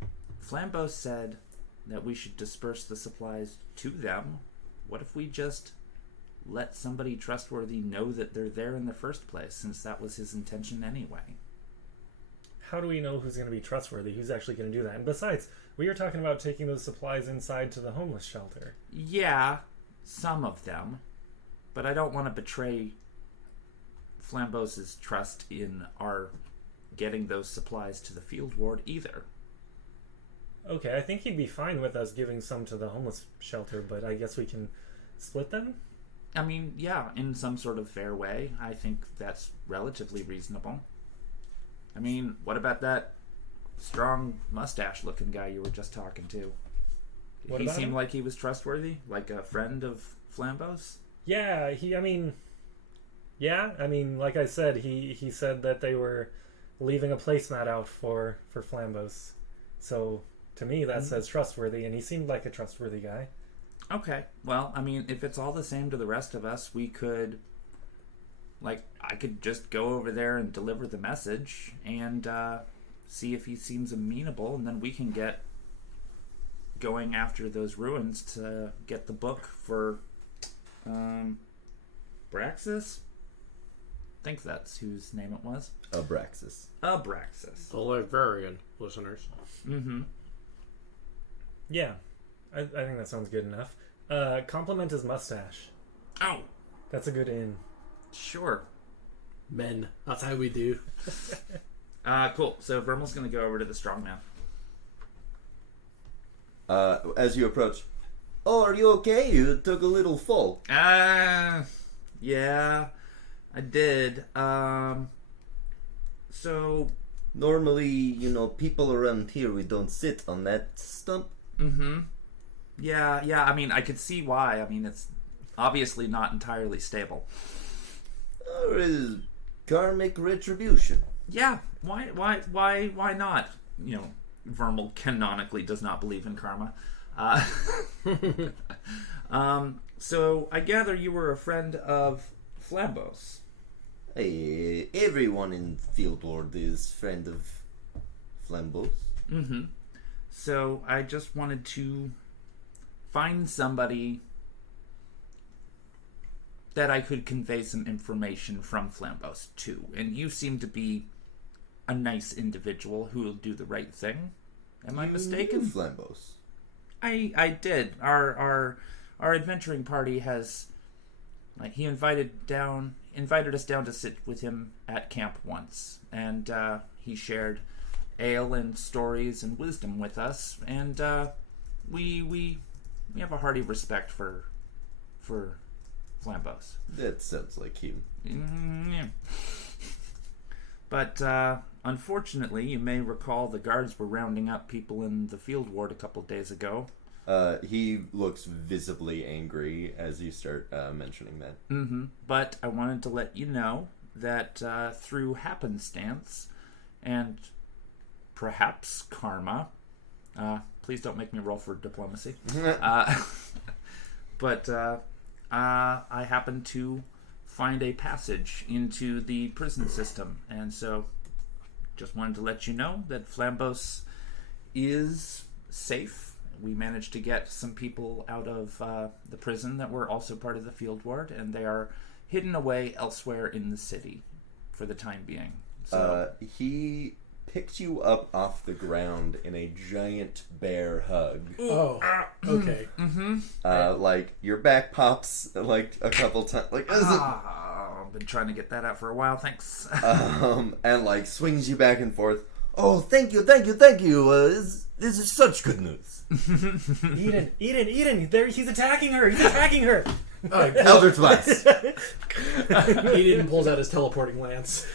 Flambeau said that we should disperse the supplies to them. What if we just let somebody trustworthy know that they're there in the first place, since that was his intention anyway? How do we know who's going to be trustworthy? Who's actually going to do that? And besides, we were talking about taking those supplies inside to the homeless shelter. Yeah, some of them. But I don't want to betray Flambeau's trust in our getting those supplies to the field ward either. Okay, I think he'd be fine with us giving some to the homeless shelter, but I guess we can split them? I mean, yeah, in some sort of fair way. I think that's relatively reasonable. I mean, what about that strong mustache-looking guy you were just talking to? Did he seem like he was trustworthy? Like a friend of Flambeau's? Yeah, like I said, he said that they were leaving a placemat out for Flambeau's. So, to me, that says trustworthy, and he seemed like a trustworthy guy. Okay. Well, I mean, if it's all the same to the rest of us, we could... I could just go over there and deliver the message and see if he seems amenable, and then we can get going after those ruins to get the book for Braxis? I think that's whose name it was. Abraxas. Abraxas. The librarian, listeners. Mm-hmm. Yeah, I think that sounds good enough. Compliment his mustache. Oh, That's a good in. sure. Men. That's how we do. Cool. So Vermal's going to go over to the strongman. As you approach, oh, are you okay? You took a little fall. Yeah, I did. So... Normally, people around here, we don't sit on that stump. Mm-hmm. Yeah, I mean, I could see why. I mean, it's obviously not entirely stable. Or is karmic retribution? Yeah, why not? Vermal canonically does not believe in karma. So I gather you were a friend of Flambeau's. Hey, everyone in Field Ward is friend of Flambeau's. Mm-hmm. So I just wanted to find somebody that I could convey some information from Flambeau's to. And you seem to be a nice individual who will do the right thing. Am I mistaken? You Flambos. I did. Our adventuring party has, like, he invited us down to sit with him at camp once, and he shared ale and stories and wisdom with us, and we have a hearty respect for Flambos. That sounds like him. Yeah. But unfortunately, you may recall the guards were rounding up people in the field ward a couple days ago. He looks visibly angry as you start mentioning that. Mm-hmm. But I wanted to let you know that through happenstance and perhaps karma, please don't make me roll for diplomacy, but I happened to find a passage into the prison system, and so just wanted to let you know that Flambos is safe. We managed to get some people out of the prison that were also part of the field ward, and they are hidden away elsewhere in the city for the time being. So he picked you up off the ground in a giant bear hug. Oh, okay. Mm-hmm. Like your back pops like a couple times, like I've been trying to get that out for a while. Thanks. and like swings you back and forth. Oh, thank you. This is such good news. Eden! There, he's attacking her. Eldritch Blast. Eden pulls out his teleporting lance.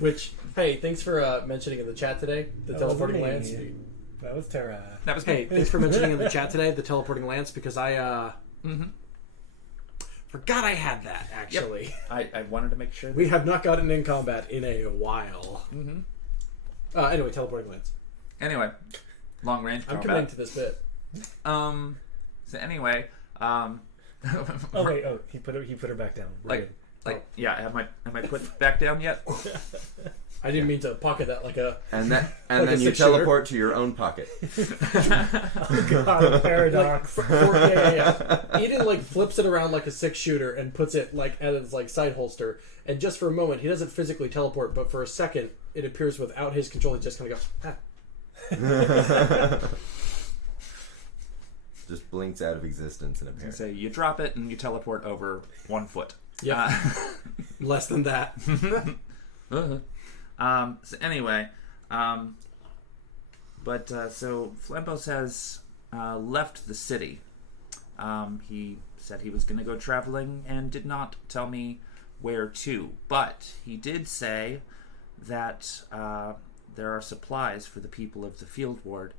Which, hey, thanks for mentioning in the chat today, the teleporting lance. That was Tara. That was Hey, thanks for mentioning in the chat today, the teleporting lance, because I forgot I had that, actually. Yep. I wanted to make sure. We have not gotten in combat in a while. Mm-hmm. Anyway, teleporting lance. Anyway, long range combat. I'm committing to this bit. So anyway, Oh wait, he put her back down. We're good. Yeah, am I put back down yet? I didn't mean to pocket that like a... And like then a you 6-shooter. teleport to your own pocket. Oh god, paradox. Eden like flips it around like a 6-shooter and puts it like at his like side holster. And just for a moment, he doesn't physically teleport, but for a second, it appears without his control, he just kind of goes, Just blinks out of existence in a pair. So you drop it and you teleport over 1 foot. Yep. Less than that. So anyway, so Flambos has left the city. He said he was going to go traveling and did not tell me where to, but he did say that there are supplies for the people of the field ward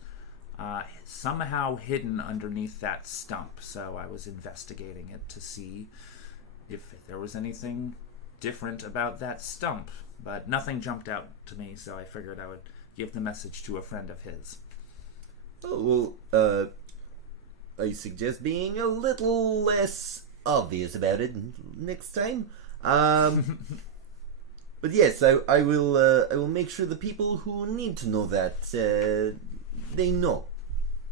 somehow hidden underneath that stump. So I was investigating it to see if there was anything different about that stump, but nothing jumped out to me, so I figured I would give the message to a friend of his. Oh, well, I suggest being a little less obvious about it next time. But yes, I will make sure the people who need to know that, they know.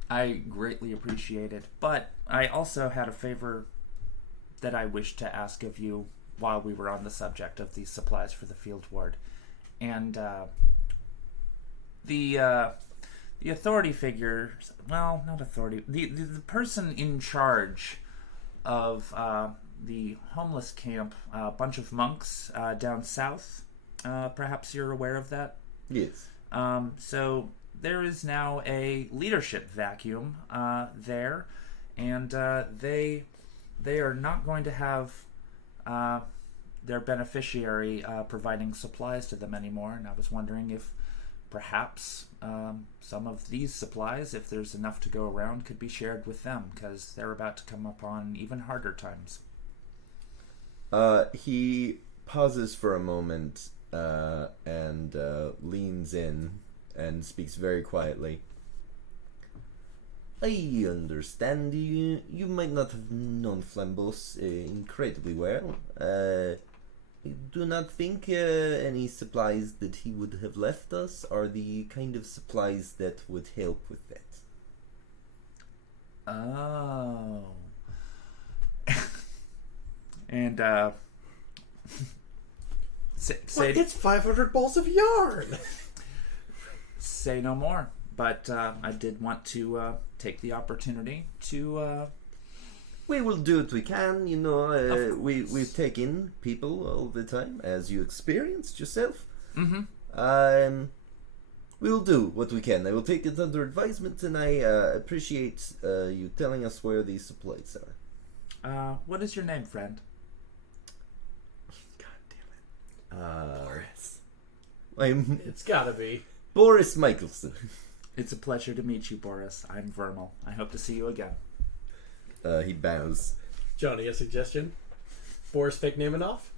I greatly appreciate it, but I also had a favor that I wished to ask of you while we were on the subject of these supplies for the field ward. And the authority figure, well, not authority, the person in charge of the homeless camp, a bunch of monks down south, perhaps you're aware of that? Yes. So there is now a leadership vacuum there, and they are not going to have their beneficiary providing supplies to them anymore, and I was wondering if perhaps some of these supplies, if there's enough to go around, could be shared with them, because they're about to come upon even harder times. He pauses for a moment and leans in and speaks very quietly. I understand you might not have known Flambos incredibly well. I do not think any supplies that he would have left us are the kind of supplies that would help with that. Oh. Say, It's 500 balls of yarn. say no more. But I did want to take the opportunity to... We will do what we can, we've taken people all the time, as you experienced yourself. Mm-hmm. We will do what we can. I will take it under advisement, and I appreciate you telling us where these supplies are. What is your name, friend? God damn it. Boris. I'm It's gotta be. Boris Michelson. It's a pleasure to meet you, Boris. I'm Vermal. I hope to see you again. He bows. Johnny, a suggestion? Boris fake naming off?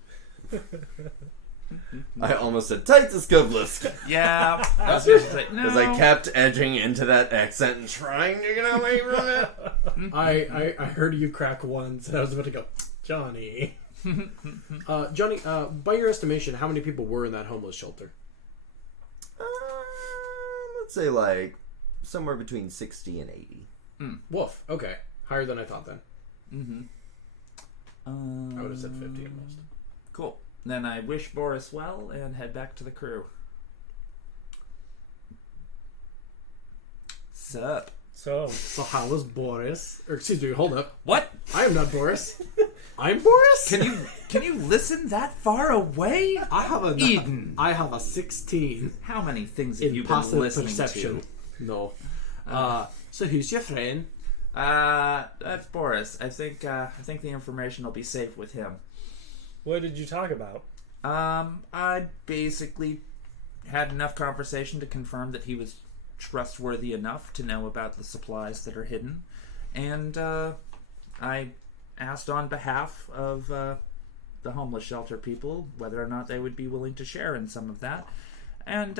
I almost said Titus Kovlisk. Yeah. I was going to say, no. As I kept edging into that accent and trying to get away from it. I heard you crack once, and I was about to go, Johnny. Johnny, by your estimation, how many people were in that homeless shelter? Let's say like somewhere between 60 and 80. Woof. Okay. Higher than I thought then. Mm-hmm. I would have said 50 at most. Cool. Then I wish Boris well and head back to the crew. Sup? So, So how was Boris? Or excuse me, hold up. What? I am not Boris. I'm Boris? Can you listen that far away? I have a Eden. I have a 16 How many things have in you been passive listening perception. to? No. So who's your friend? That's Boris. I think the information will be safe with him. what did you talk about? I basically had enough conversation to confirm that he was trustworthy enough to know about the supplies that are hidden, and I asked on behalf of the homeless shelter people whether or not they would be willing to share in some of that, and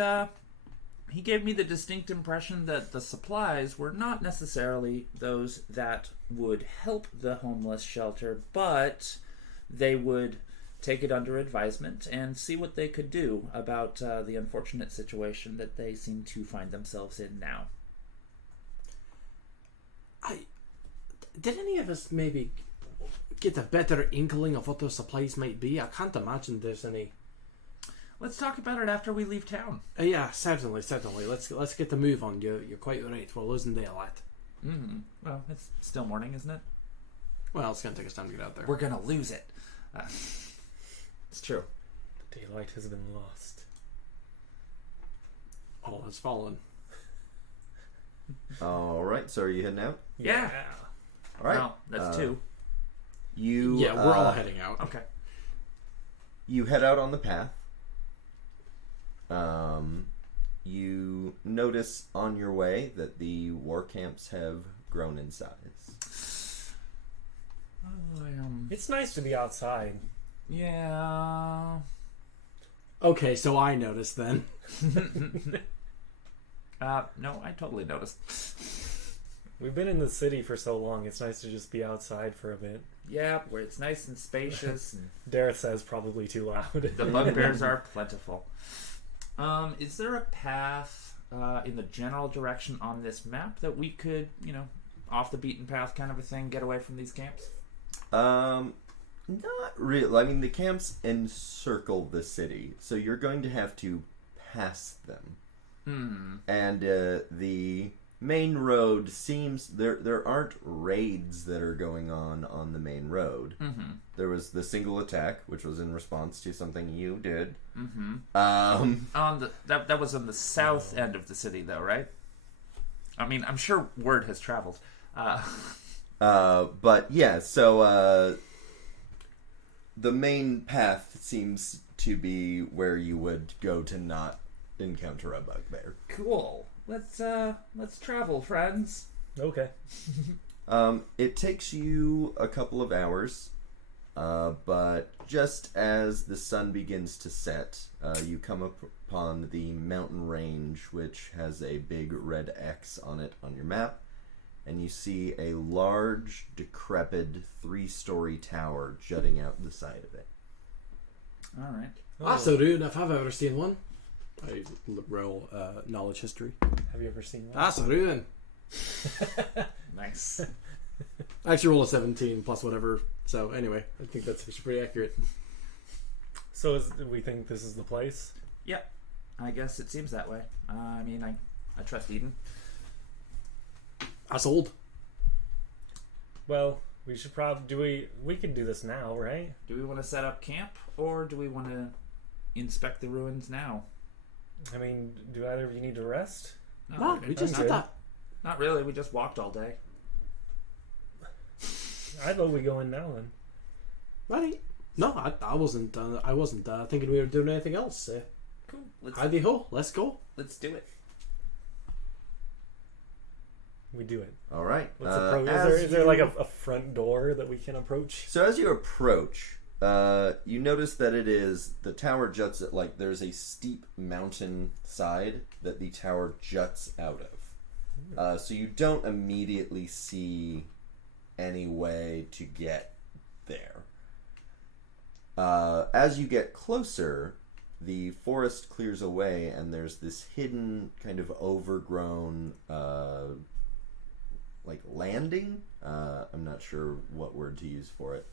he gave me the distinct impression that the supplies were not necessarily those that would help the homeless shelter, but they would take it under advisement and see what they could do about the unfortunate situation that they seem to find themselves in now. Did any of us maybe get a better inkling of what those supplies might be? I can't imagine there's any. Let's talk about it after we leave town. Yeah, certainly. Let's get the move on. You're quite right. We're losing daylight. Mm-hmm. Well, it's still morning, isn't it? Well, it's gonna take us time to get out there. We're gonna lose it. It's true. The daylight has been lost. All has fallen. Alright, so are you heading out? Yeah. Alright. Well, that's two. Yeah, we're all heading out. Okay. You head out on the path. You notice on your way that the war camps have grown in size. It's nice to be outside. Yeah. Okay, so I noticed then. No, I totally noticed. We've been in the city for so long, it's nice to just be outside for a bit. Yeah, where it's nice and spacious. And Dareth says probably too loud. the bugbears are plentiful. Is there a path in the general direction on this map that we could, off the beaten path kind of a thing, get away from these camps? Not really. I mean, the camps encircle the city, so you're going to have to pass them. And the main road seems there aren't raids that are going on the main road. There was the single attack, which was in response to something you did. That was on the south end of the city, though, right? I mean, I'm sure word has traveled. But yeah, so the main path seems to be where you would go to not encounter a bugbear. Cool. Let's travel, friends. Okay. It takes you a couple of hours, but just as the sun begins to set, you come upon the mountain range, which has a big red X on it on your map, and you see a large, decrepit 3-story tower jutting out the side of it. All right. That's so rude if I've ever seen one. I roll knowledge history. Have you ever seen one? That's a ruin. Nice. I actually roll a 17 plus whatever. So anyway, I think that's actually pretty accurate. So do we think this is the place? Yep. I guess it seems that way. I mean, I trust Eden. I sold. Well, we should probably we could do this now, right? Do we want to set up camp, or do we want to inspect the ruins now? I mean, do either of you need to rest? No, we just did that. Not really. We just walked all day. I vote we go in now then. Ready? No, I wasn't. I wasn't thinking we were doing anything else. Cool. Heidi ho, let's go. Let's do it. We do it. All right. Let's approach. Is there like a front door that we can approach? So as you approach, you notice that the tower juts at, like, there's a steep mountain side that the tower juts out of. So you don't immediately see any way to get there. As you get closer, the forest clears away and there's this hidden kind of overgrown like landing. I'm not sure what word to use for it.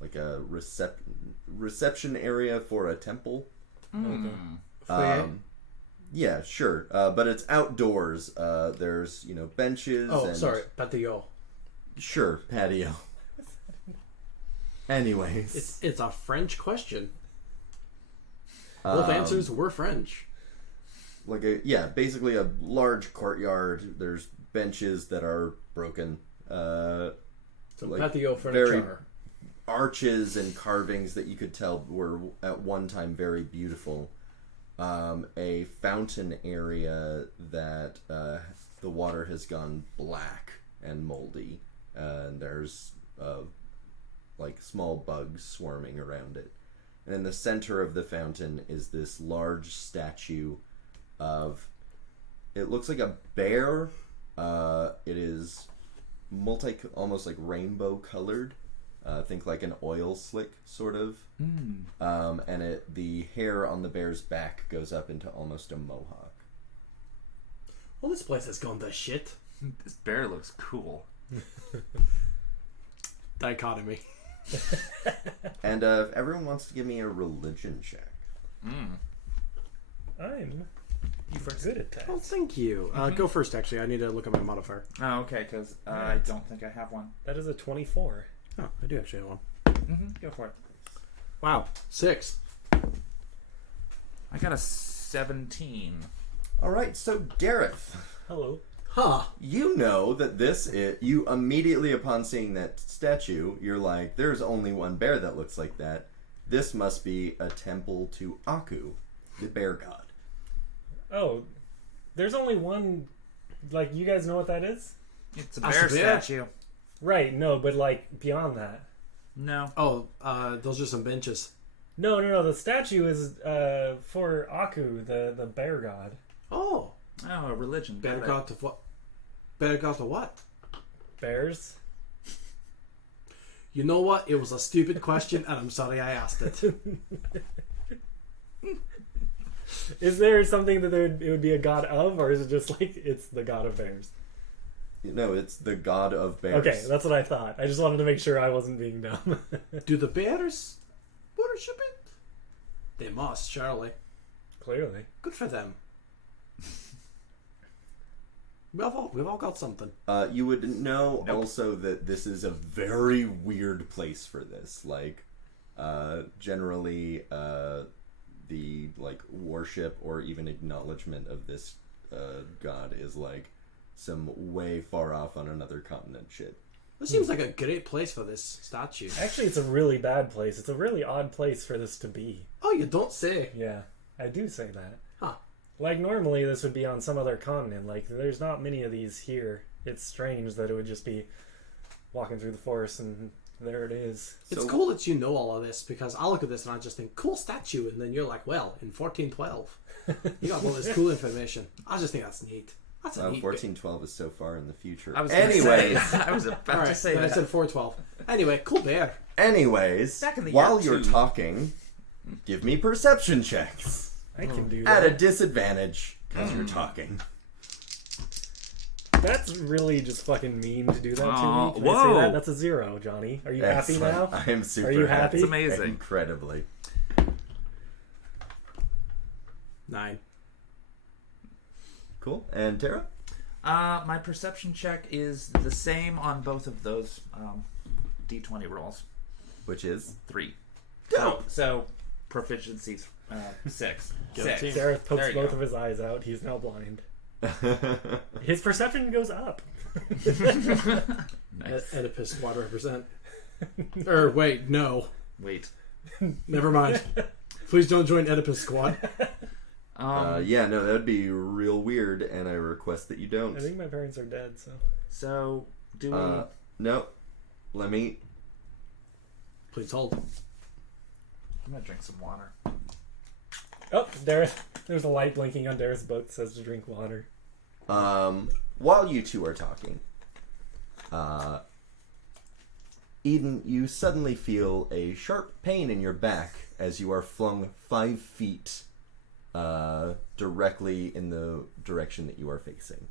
Like a reception area for a temple. Okay. Yeah, sure. But it's outdoors. There's, benches. Oh, and sorry, patio. Sure, patio. Anyways, It's a French question. Both answers were French. Basically a large courtyard. There's benches that are broken. So like patio very furniture. arches and carvings that you could tell were at one time very beautiful. A fountain area that the water has gone black and moldy, and there's like small bugs swarming around it. And in the center of the fountain is this large statue of, it looks like a bear. It is almost like rainbow colored. Think like an oil slick, sort of. And the hair on the bear's back goes up into almost a mohawk. Well, this place has gone to shit. This bear looks cool. Dichotomy. And if everyone wants to give me a religion check. I'm good at that. Oh, thank you. Go first, actually. I need to look at my modifier. Oh, okay, because I don't think I have one. That is a 24. Oh, I do actually have one. Go for it. Wow, 6. I got a 17. All right, so Gareth, Hello. Huh. you know that you immediately upon seeing that statue, you're like, there's only one bear that looks like that. This must be a temple to Aku, the bear god. Oh, there's only one. Like, you guys know what that is? It's a That's bear a bear. statue. Right. No, but like beyond that. No. Oh, those are some benches. No. The statue is for Aku, the bear god. Oh. Oh, a religion. Better Got it. got to what? Better got to what? Bears. You know what? It was a stupid question, and I'm sorry I asked it. Is there something that it would be a god of, or is it just like it's the god of bears? No, it's the god of bears. Okay, that's what I thought. I just wanted to make sure I wasn't being dumb. Do the bears worship it? They must, surely. Clearly. Good for them. We've all got something. You would know also that this is a very weird place for this. Like, generally, the like worship or even acknowledgement of this god is like some way far off on another continent shit. This seems like a great place for this statue. Actually, it's a really bad place. It's a really odd place for this to be. Oh, you don't say. Yeah, I do say that. Huh. Like, normally this would be on some other continent. Like, there's not many of these here. It's strange that it would just be walking through the forest and there it is. It's cool that you know all of this, because I look at this and I just think, cool statue, and then you're like, well, in 1412, you got all this cool information. I just think that's neat. That's a neat 1412 is so far in the future. I was Anyways, I was about All to right, say then I that. said 412. Anyway, cool bear. anyways, Back in the while year you're two. talking, give me perception checks I can do at that. a disadvantage because you're talking. That's really just fucking mean to do that to me. Can I say Whoa. that? That's a 0, Johnny. Are you happy Excellent. now? I am super Are you happy. happy? It's amazing. Incredibly. 9. Cool. And Tara? My perception check is the same on both of those D20 rolls. Which is? 3. Dope. So proficiency's 6. Go 6. team. Gareth There pokes you both go. of his eyes out. He's now blind. His perception goes up. Nice. Oedipus squad represent. Or wait, no. Wait. Never mind. Please don't join Oedipus squad. Yeah, no, that would be real weird, and I request that you don't. I think my parents are dead, so. So do we? No. Let me... Please hold. I'm gonna drink some water. Oh, there's a light blinking on Dara's book that says to drink water. While you two are talking, Eden, you suddenly feel a sharp pain in your back as you are flung 5 feet directly in the direction that you are facing.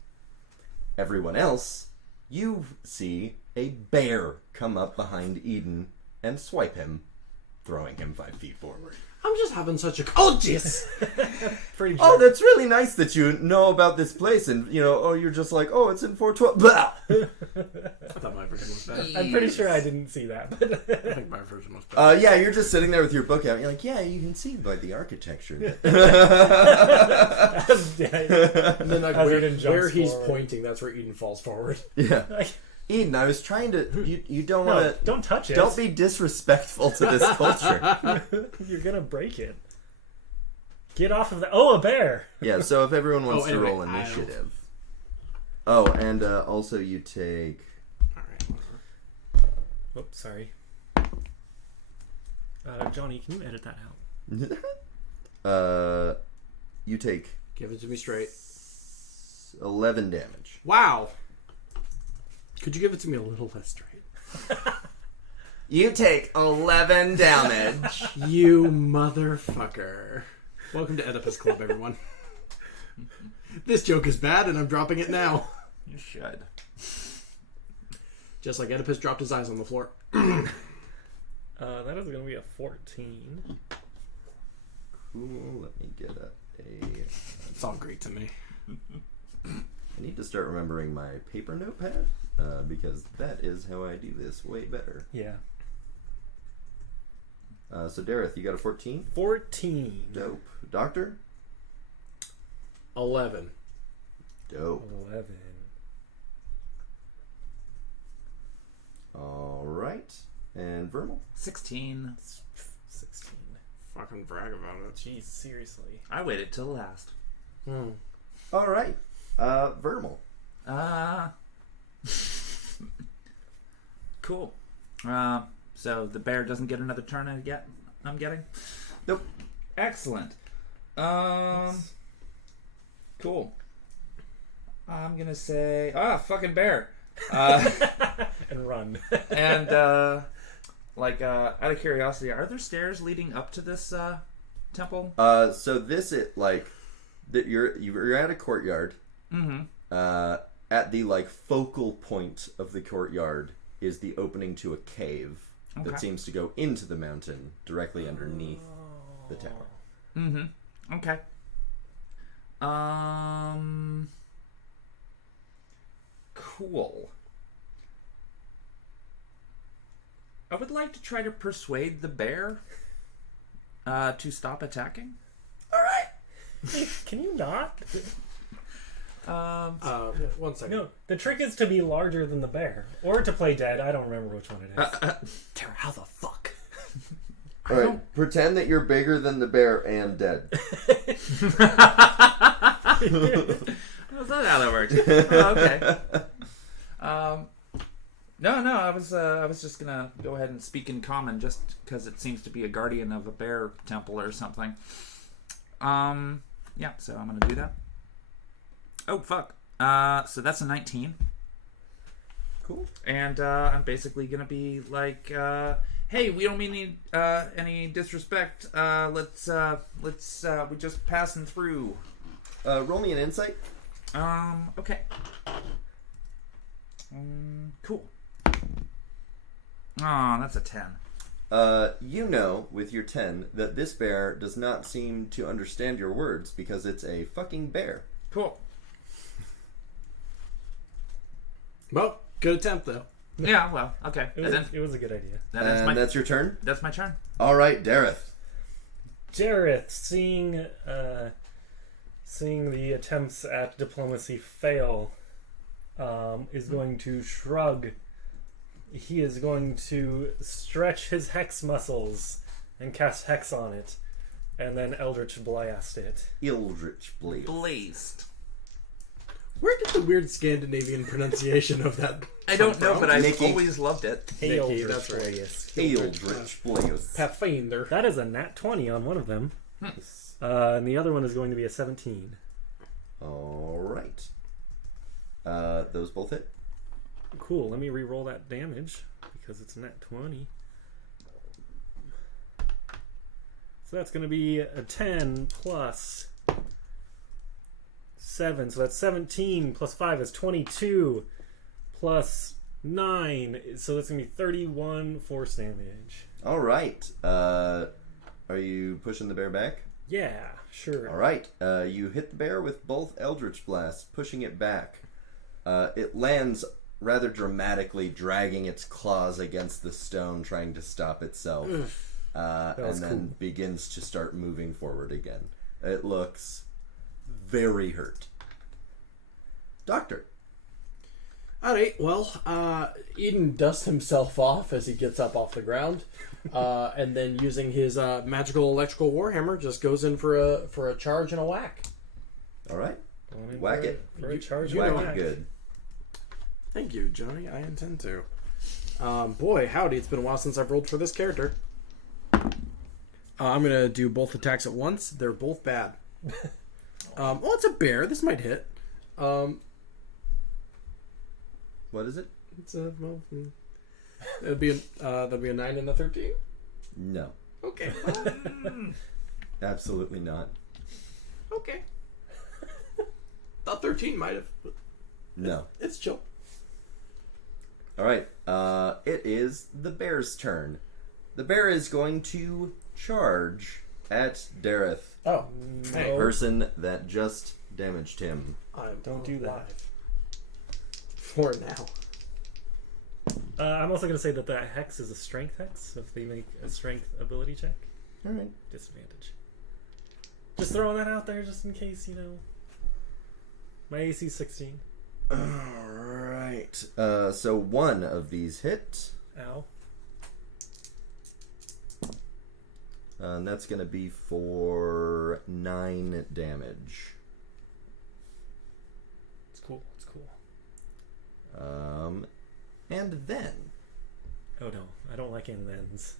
Everyone else, you see a bear come up behind Eden and swipe him, throwing him 5 feet forward. I'm just having such a... Oh, jeez! Pretty Oh, sure. that's really nice that you know about this place, and you're just like, oh, it's in 412. Blah! I thought my version was better. I'm pretty sure I didn't see that. But I think my version was better. Yeah, you're just sitting there with your book out. And you're like, yeah, you can see by the architecture. And then like As Eden jumps where he's forward. pointing, that's where Eden falls forward. Yeah, Like, Eden, I was trying to. You don't no, want to. don't touch it. Don't be disrespectful to this culture. You're gonna break it. Get off of the. Oh, a bear! Yeah. So if everyone wants to anyway, roll initiative. Oh, and also you take. Alright, whatever. Oops, sorry. Johnny, can you edit that out? You take Give it to me straight. 11 damage. Wow! Could you give it to me a little less straight? You take 11 damage. You motherfucker. Welcome to Oedipus Club, everyone. This joke is bad, and I'm dropping it now. You should. Just like Oedipus dropped his eyes on the floor. That is gonna be a 14. Cool. Let me get a. It's all great to me. I need to start remembering my paper notepad because that is how I do this way better. Yeah. So Dareth, you got a 14? 14. Dope. Doctor? 11. Dope. 11. All right. And Vermal? 16. 16. Fucking brag about it. Jeez, seriously. I waited till last. All right. Vermal. Cool. So the bear doesn't get another turn I'm getting? Nope. Excellent. Cool. I'm gonna say fucking bear. And run. And out of curiosity, are there stairs leading up to this temple? So this is like that you're at a courtyard. Mm-hmm. At the focal point of the courtyard is the opening to a cave Okay. that seems to go into the mountain directly underneath the tower. Mm-hmm. Okay. Cool. I would like to try to persuade the bear to stop attacking. All right. Can you not? 1 second. No, the trick is to be larger than the bear. Or to play dead. I don't remember which one it is. Tara, how the fuck? All right. Pretend that you're bigger than the bear and dead. How's that how that works? Oh, okay. No, I was just gonna go ahead and speak in common, just because it seems to be a guardian of a bear temple or something. Yeah, so I'm gonna do that. Oh fuck. So that's a 19. Cool. And I'm basically gonna be like, hey, we don't mean any disrespect. We just passing through. Roll me an insight. Okay. Cool. Oh, that's a 10. You know, with your 10, that this bear does not seem to understand your words because it's a fucking bear. Cool. Well, good attempt, though. Yeah, well, okay. It was a good idea. And that's your turn? That's my turn. All right, Dareth. Jareth, seeing the attempts at diplomacy fail, is going to shrug. He is going to stretch his hex muscles and cast hex on it, and then Eldritch Blast it. Eldritch Blade. Blazed. Where did the weird Scandinavian pronunciation of that I don't know, but I've Nikki. always loved it. Eldritch that's right. Blast. Eldritch Blade. Pathfinder? That is a nat 20 on one of them. And the other one is going to be a 17. All right. Those both hit. Cool. Let me re-roll that damage because it's nat 20. So that's going to be a 10 plus 7. So that's 17 plus 5 is 22 plus 9. So that's going to be 31 force damage. All right. Are you pushing the bear back? Yeah, sure. All right. You hit the bear with both Eldritch Blasts, pushing it back. It lands rather dramatically, dragging its claws against the stone, trying to stop itself. And then begins to start moving forward again. It looks very hurt. Doctor. Alright, well, Eden dusts himself off as he gets up off the ground, and then using his magical electrical warhammer, just goes in for a charge and a whack. All right. Going in Whack for it. For a charge. you Whack know it good. Thank you, Johnny. I intend to. Boy, howdy, it's been a while since I've rolled for this character. I'm going to do both attacks at once. They're both bad. Well, it's a bear. This might hit. What is it? It's a... Well, that'd be a 9 and a 13? No. Okay. Absolutely not. Okay. Thought 13 might have. No. It's chill. All right. It is the bear's turn. The bear is going to charge at Dareth, Oh. the Hey. person that just damaged him. Don't do that. alive. For now. I'm also going to say that that hex is a strength hex, so if they make a strength ability check, All right. disadvantage. Just throwing that out there just in case, you know. My AC is 16. All right. So one of these hit, Ow. and that's going to be for 9 damage. It's cool. It's cool. And then Oh no, I don't like and thens.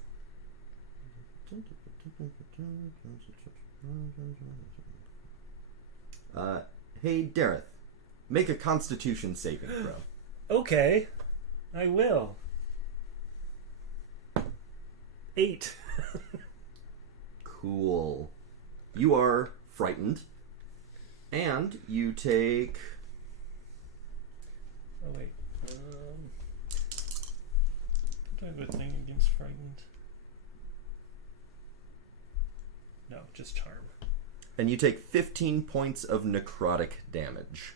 Hey, Dareth, make a Constitution saving throw. Okay, I will. 8. Cool. You are frightened, and you take... Oh wait. Do I have a thing against frightened? No, just charm. And you take 15 points of necrotic damage.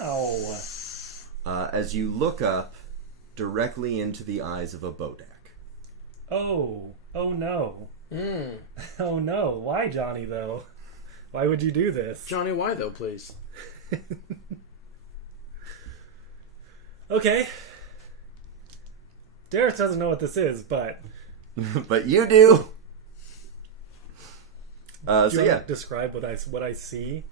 Ow! As you look up directly into the eyes of a Bodak. Oh no. Oh no. Why, Johnny, though? Why would you do this? Johnny, why though, please? Okay. Dareth doesn't know what this is, but... But you do! Do you So want yeah. to describe what I see?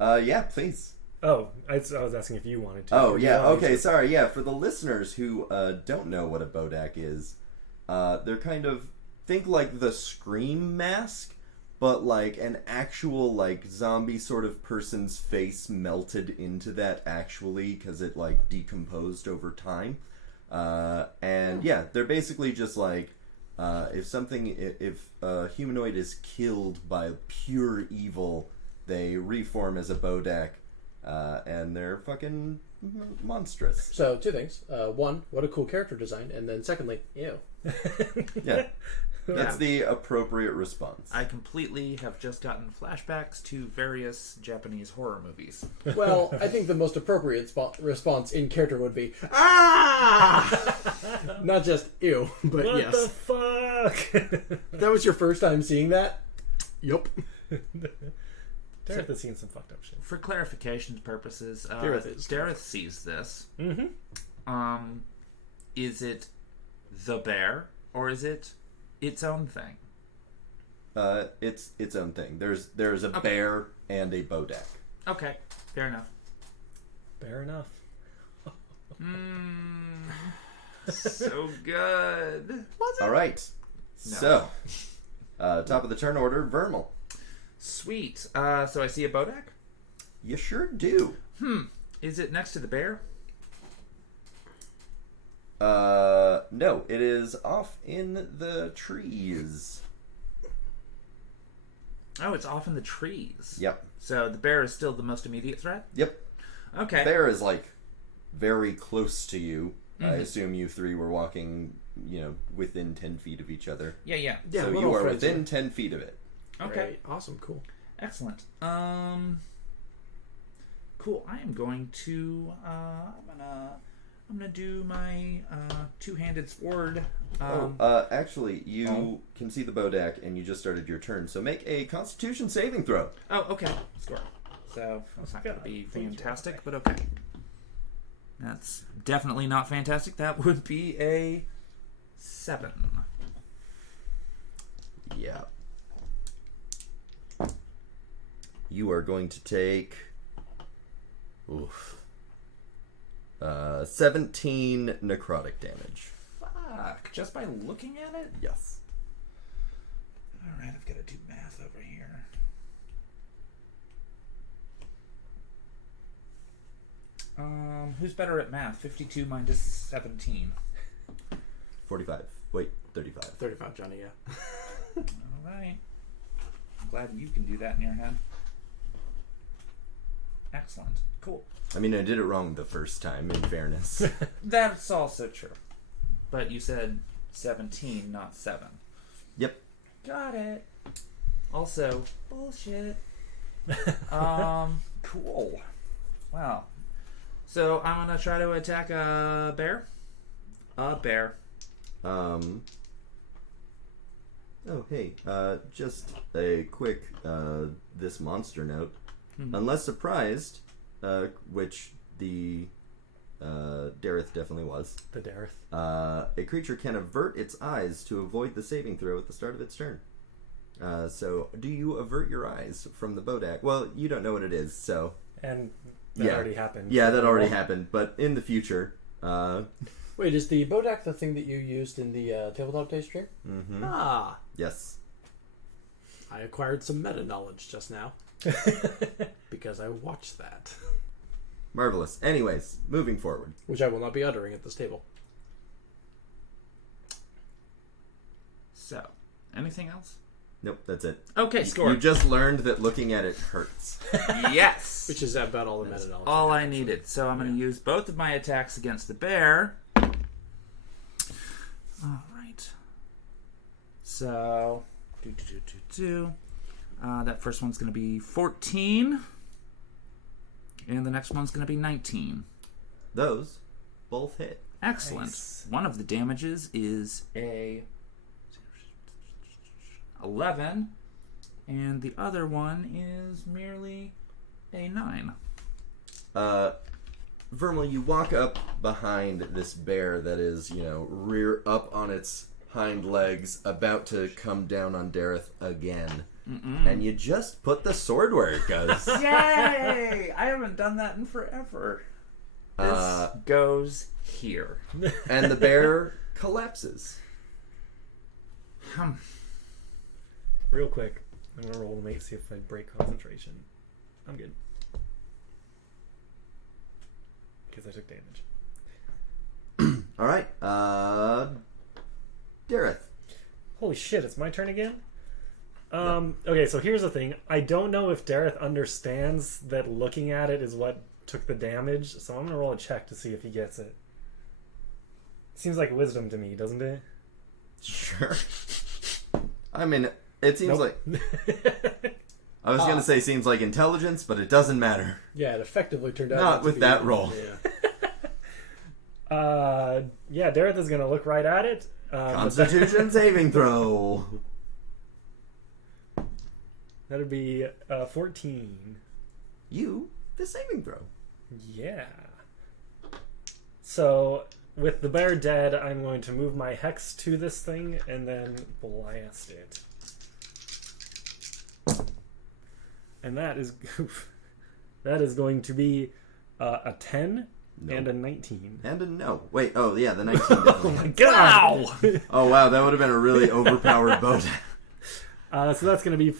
Yeah, please. Oh, I was asking if you wanted to. Oh, Or do you yeah, want me okay, to? sorry, yeah, for the listeners who don't know what a Bodak is, they're kind of, think like the Scream mask, but like an actual, like, zombie sort of person's face melted into that actually, because it, like, decomposed over time. And yeah, they're basically just like, if a humanoid is killed by pure evil, they reform as a Bodak, and they're fucking monstrous. So, two things. One, what a cool character design. And then secondly, ew. Yeah. That's the appropriate response. I completely have just gotten flashbacks to various Japanese horror movies. Well, I think the most appropriate response in character would be, ah! Not just, ew, but What yes. the fuck? That was your first time seeing that? Yup. Dareth has seen some fucked up shit. For clarification's purposes, Dareth sees this. Mm-hmm. Is it the bear, or is it its own thing? It's its own thing. There's a bear and a bodak. Okay, fair enough. Fair enough. So good. All right. No. So, top of the turn order, Vermal. Sweet. So I see a bodak. You sure do. Is it next to the bear? No, it is off in the trees. Oh, it's off in the trees. Yep. So the bear is still the most immediate threat? Yep. Okay. Bear is like very close to you. I assume you three were walking, within 10 feet of each other. Yeah. Yeah, So we're you all are friends within here. 10 feet of it. Okay. Great. Awesome, cool. Excellent. Cool. I am going to I'm gonna do my two-handed sword. Actually, you can see the bodak, and you just started your turn. So make a Constitution saving throw. Oh, okay. Score. So that's not gonna be fantastic, but okay. That's definitely not fantastic. That would be a 7. Yeah. You are going to take 17 necrotic damage. Fuck. Just by looking at it? Yes. Alright, I've got to do math over here. Who's better at math? 52 minus 17. 45. Wait, 35. 35, Johnny, yeah. Alright. I'm glad you can do that in your head. Excellent. Cool. I mean, I did it wrong the first time, in fairness. That's also true. But you said 17, not 7. Yep. Got it. Also, bullshit. Cool. Wow. So I'm gonna try to attack a bear. A bear. Oh, hey, just a quick, this monster note. Unless surprised, which the, Dareth definitely was. The Dareth. A creature can avert its eyes to avoid the saving throw at the start of its turn. So, do you avert your eyes from the bodak? Well, you don't know what it is, so... And that already happened. Yeah, that already happened, but in the future... Wait, is the bodak the thing that you used in the tabletop day stream? Mm-hmm. Ah. Yes. I acquired some meta knowledge just now. Because I watched that. Marvelous. Anyways, moving forward. Which I will not be uttering at this table. So, anything else? Nope, that's it. Okay, score. You just learned that looking at it hurts. Yes. Which is about all the meta knowledge. All I needed. So I'm going to use both of my attacks against the bear. All right. So, that first one's going to be 14. And the next one's going to be 19. Those both hit. Excellent. Nice. One of the damages is a 11. And the other one is merely a 9. Vermal, you walk up behind this bear that is, rear up on its hind legs, about to come down on Dareth again. And you just put the sword where it goes. Yay! I haven't done that in forever. This goes here. And the bear collapses. Real quick, I'm gonna roll to make see if I break concentration. I'm good. Because I took damage. Alright, Dareth. Holy shit, it's my turn again? Okay, so here's the thing. I don't know if Dareth understands that looking at it is what took the damage, so I'm gonna roll a check to see if he gets it. Seems like wisdom to me, doesn't it? Sure. I mean, it seems Nope. like... I was going to say seems like intelligence, but it doesn't matter. Yeah, it effectively turned out Not to with be- that roll. Yeah. Yeah, Dareth is gonna look right at it. Constitution saving throw. That'd be 14. The saving throw. Yeah. So, with the bear dead, I'm going to move my hex to this thing and then blast it. And that is going to be a 10 No. and a 19. And a no. Wait, oh yeah, the 19 definitely. Oh my god! Oh wow, that would have been a really overpowered bow. So that's going to be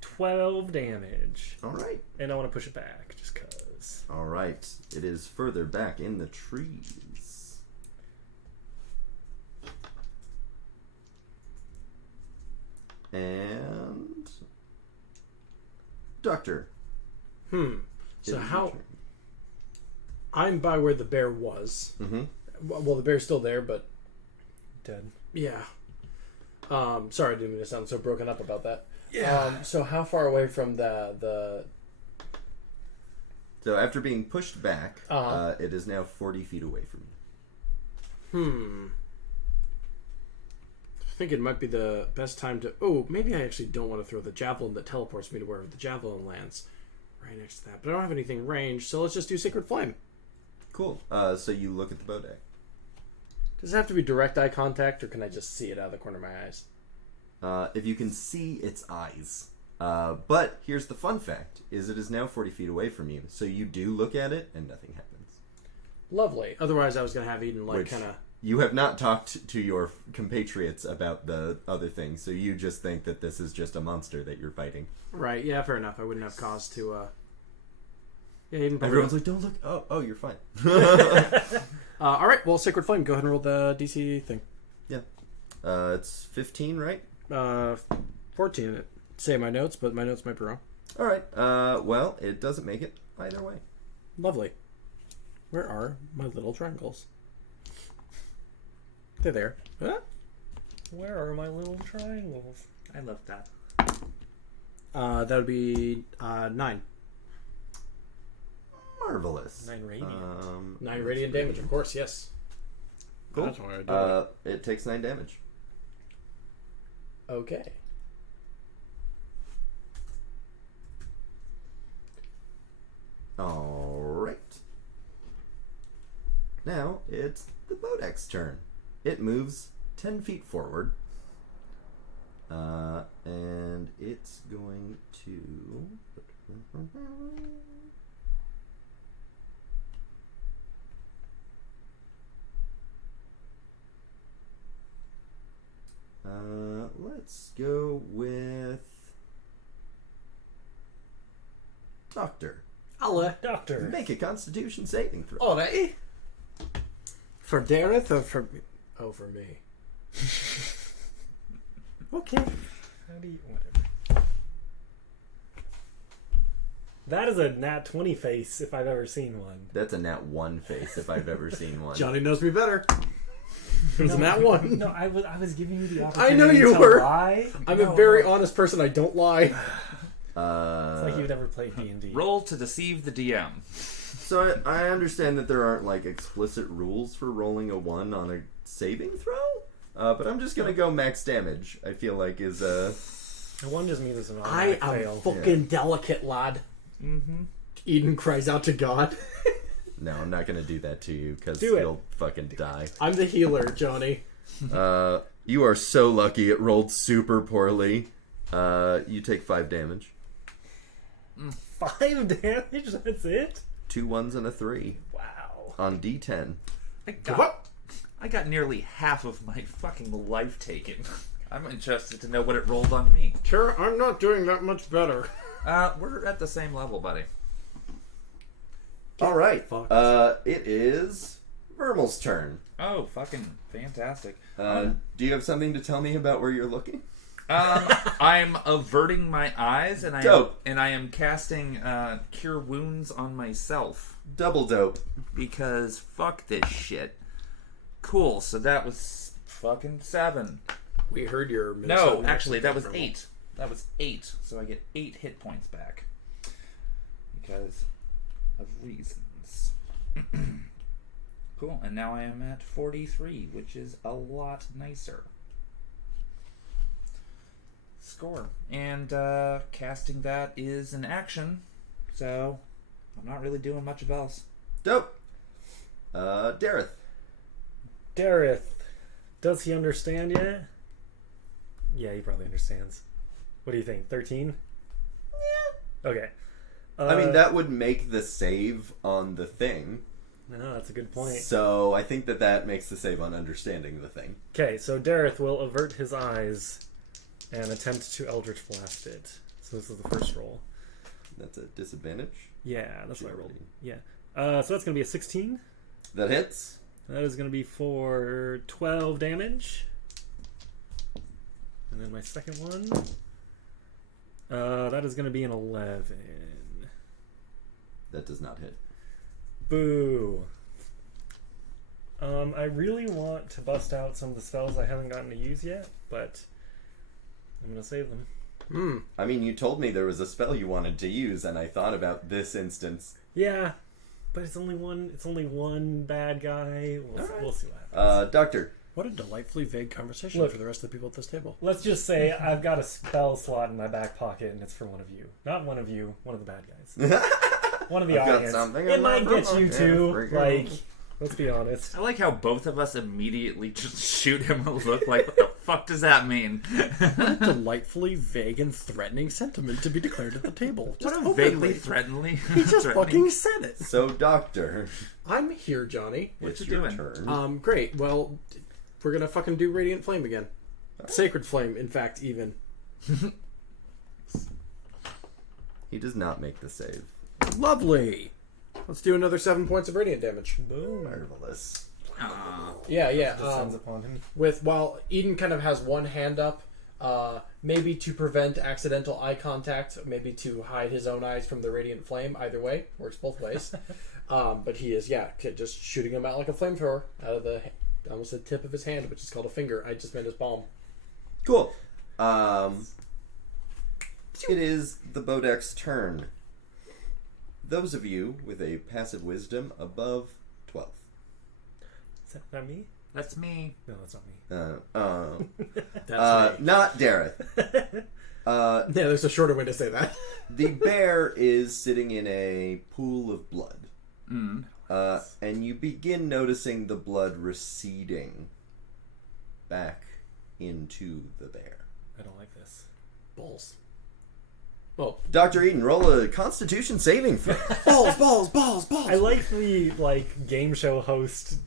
12 damage. Alright. And I want to push it back, just cause. Alright. It is further back in the trees. And... Doctor. So it is how... your turn. I'm by where the bear was. Mm-hmm. Well, the bear's still there, but... Dead. Yeah. Sorry, I didn't mean to sound so broken up about that. Yeah. So how far away from the... So after being pushed back, Uh-huh. it is now 40 feet away from you. I think it might be the best time to... Oh, maybe I actually don't want to throw the javelin that teleports me to wherever the javelin lands. Right next to that. But I don't have anything ranged, so let's just do Sacred Flame. Cool. So you look at the bow deck. Does it have to be direct eye contact, or can I just see it out of the corner of my eyes? If you can see its eyes. But here's the fun fact, is it is now 40 feet away from you. So you do look at it, and nothing happens. Lovely. Otherwise, I was going to have Eden, like, Which- kind of... You have not talked to your compatriots about the other things, so you just think that this is just a monster that you're fighting. Right, yeah, fair enough. I wouldn't have cause to, Yeah, Eden... Everyone's like, don't look. Oh, you're fine. all right, well, Sacred Flame, go ahead and roll the DC thing. Yeah. It's 15, right? 14. Say my notes, but my notes might be wrong. All right. Well, it doesn't make it either way. Lovely. Where are my little triangles? They're there. Huh? Where are my little triangles? I love that. That would be 9. Marvelous. 9 radiant. 9 radiant damage, of course, yes. Cool. That's why I do It takes 9 damage. Okay. All right. Now it's the Bodek's turn. It moves 10 feet forward. And it's going to... let's go with... Doctor. Doctor. Make a Constitution saving throw. Alright. For Dareth or for me? Oh, for me. Okay. How do you... Whatever. That is a nat 20 face if I've ever seen one. That's a nat 1 face if I've ever seen one. Johnny knows me better. It was that one. No, I was giving you the I opportunity know you to were. lie. I'm a very honest person. I don't lie. It's like you've never played D&D. Roll to deceive the DM. So I understand that there aren't like explicit rules for rolling a 1 on a saving throw, but I'm just gonna go max damage. I feel like is The one just means it's an I automatic am fail. fucking delicate, lad. Mm-hmm. Eden cries out to God. no, I'm not gonna do that to you because Do it. you'll fucking die. I'm the healer, Johnny. You are so lucky. It rolled super poorly. You take 5 damage. 5 damage? That's it? 2 1s and a 3 Wow. on D10. I got nearly half of my fucking life taken. I'm interested to know what it rolled on me. Tara, I'm not doing that much better. We're at the same level, buddy. All right. fucked. It is Vermal's turn. Oh, fucking fantastic. Do you have something to tell me about where you're looking? I'm averting my eyes, and Dope. I am casting Cure Wounds on myself. Double dope. Because fuck this shit. Cool, so that was fucking 7. We heard your No, actually, that was 8. That was 8, so I get 8 hit points back. Because of reasons. Cool, and now I am at 43, which is a lot nicer. Score. And casting that is an action, so I'm not really doing much of else. Dope. Dareth. Dareth, does he understand yet? Yeah, he probably understands. What do you think? 13? Yeah. Okay. I mean, that would make the save on the thing. No, that's a good point. So I think that makes the save on understanding the thing. Okay, so Dareth will avert his eyes and attempt to Eldritch Blast it. So this is the first roll. That's a disadvantage. Yeah, that's what I rolled. Yeah. So that's going to be a 16. That hits. That is going to be for 12 damage. And then my second one. That is going to be an 11. That does not hit. Boo. I really want to bust out some of the spells I haven't gotten to use yet, but I'm going to save them. I mean, you told me there was a spell you wanted to use, and I thought about this instance. Yeah, but it's only one. It's only one bad guy. We'll see what happens. Doctor. What a delightfully vague conversation Look, for the rest of the people at this table. Let's just say I've got a spell slot in my back pocket, and it's for one of you. Not one of you. One of the bad guys. One of the I've audience. got something It might get you Yeah, too. Like, let's be honest. I like how both of us immediately just shoot him a look like, what the fuck does that mean? What a delightfully vague and threatening sentiment to be declared at the table. What Just a vaguely openly. threatenly. He just fucking said it. So, Doctor. I'm here, Johnny. What It's you your doing? turn. Great. Well, we're gonna fucking do Radiant Flame again. Sacred Flame, in fact, even. He does not make the save. Lovely. Let's do another 7 points of radiant damage. Boom. Marvelous. Yeah. Descends upon him. While Eden kind of has one hand up, maybe to prevent accidental eye contact, maybe to hide his own eyes from the radiant flame. Either way, works both ways. But he is, just shooting him out like a flamethrower out of almost the tip of his hand, which is called a finger. I just meant his palm. Cool. It is the Bodek's turn. Those of you with a passive wisdom above 12. Is that me? That's me. No, that's not me. That's me. Not Dareth. Yeah, there's a shorter way to say that. The bear is sitting in a pool of blood. Mm. And you begin noticing the blood receding back into the bear. I don't like this. Balls. Well, Dr. Eden, roll a Constitution saving throw. balls. I like the game show host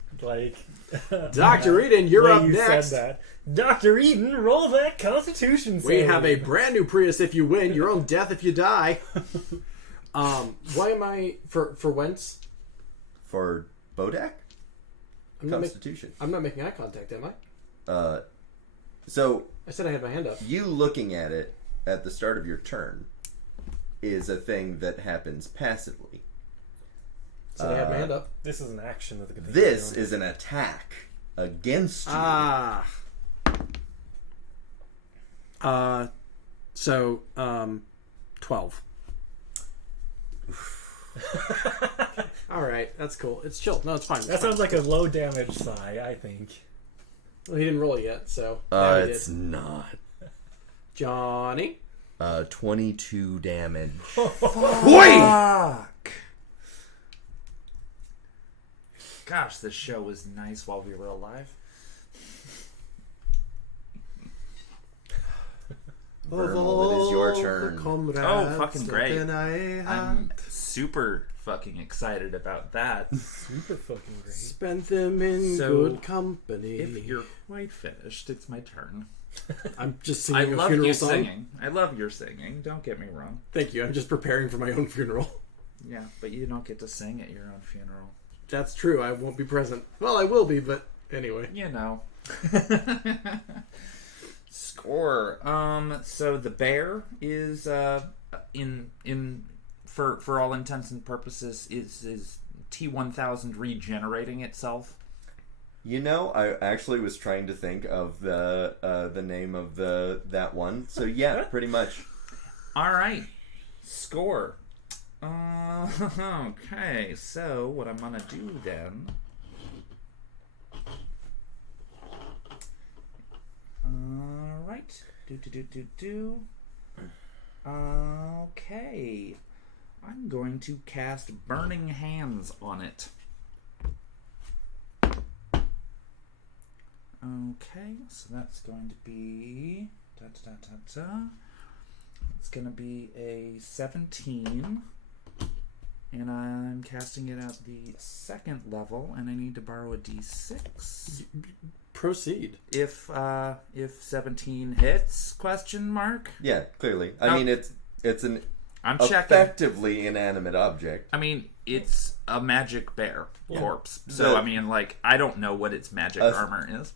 Dr. Eden, you're way up you next. said that. Dr. Eden, roll that Constitution save. We have a brand new Prius if you win, your own death if you die. Why am I for whence? For Bodek? I'm not Constitution. I'm not making eye contact, am I? So I said I had my hand up. you looking at it at the start of your turn is a thing that happens passively. Said I had my hand up. This is an action that the good thing This doing. is an attack against you. So 12. All right, that's cool. It's chill. No, it's fine. That sounds like a low damage sigh, I think. Well, he didn't roll it yet, so now he It's did. not. Johnny. 22 damage. Fuck! Gosh, this show was nice while we were alive. Vermal, it is your turn. Oh, fucking great. I'm super fucking excited about that. Super fucking great. Spent them in So, good company. If you're quite finished, it's my turn. I'm just I singing a love funeral you song. singing. I love your singing. Don't get me wrong. Thank you. I'm just preparing for my own funeral. Yeah, but you don't get to sing at your own funeral. That's true. I won't be present. Well, I will be, but anyway. You know. Score. So the bear is for all intents and purposes is T1000 regenerating itself. You know, I actually was trying to think of the name of that one. So yeah, pretty much. All right. Score. Okay, so what I'm gonna do then? All right. Do. Okay. I'm going to cast Burning Hands on it. Okay, so that's going to be It's going to be a 17. And I'm casting it at the 2nd level, and I need to borrow a d6. Proceed. If 17 hits? Question mark. Yeah, clearly. I mean, it's an I'm checking. Effectively inanimate object. I mean, it's a magic bear corpse. So I mean, like, I don't know what its magic armor is.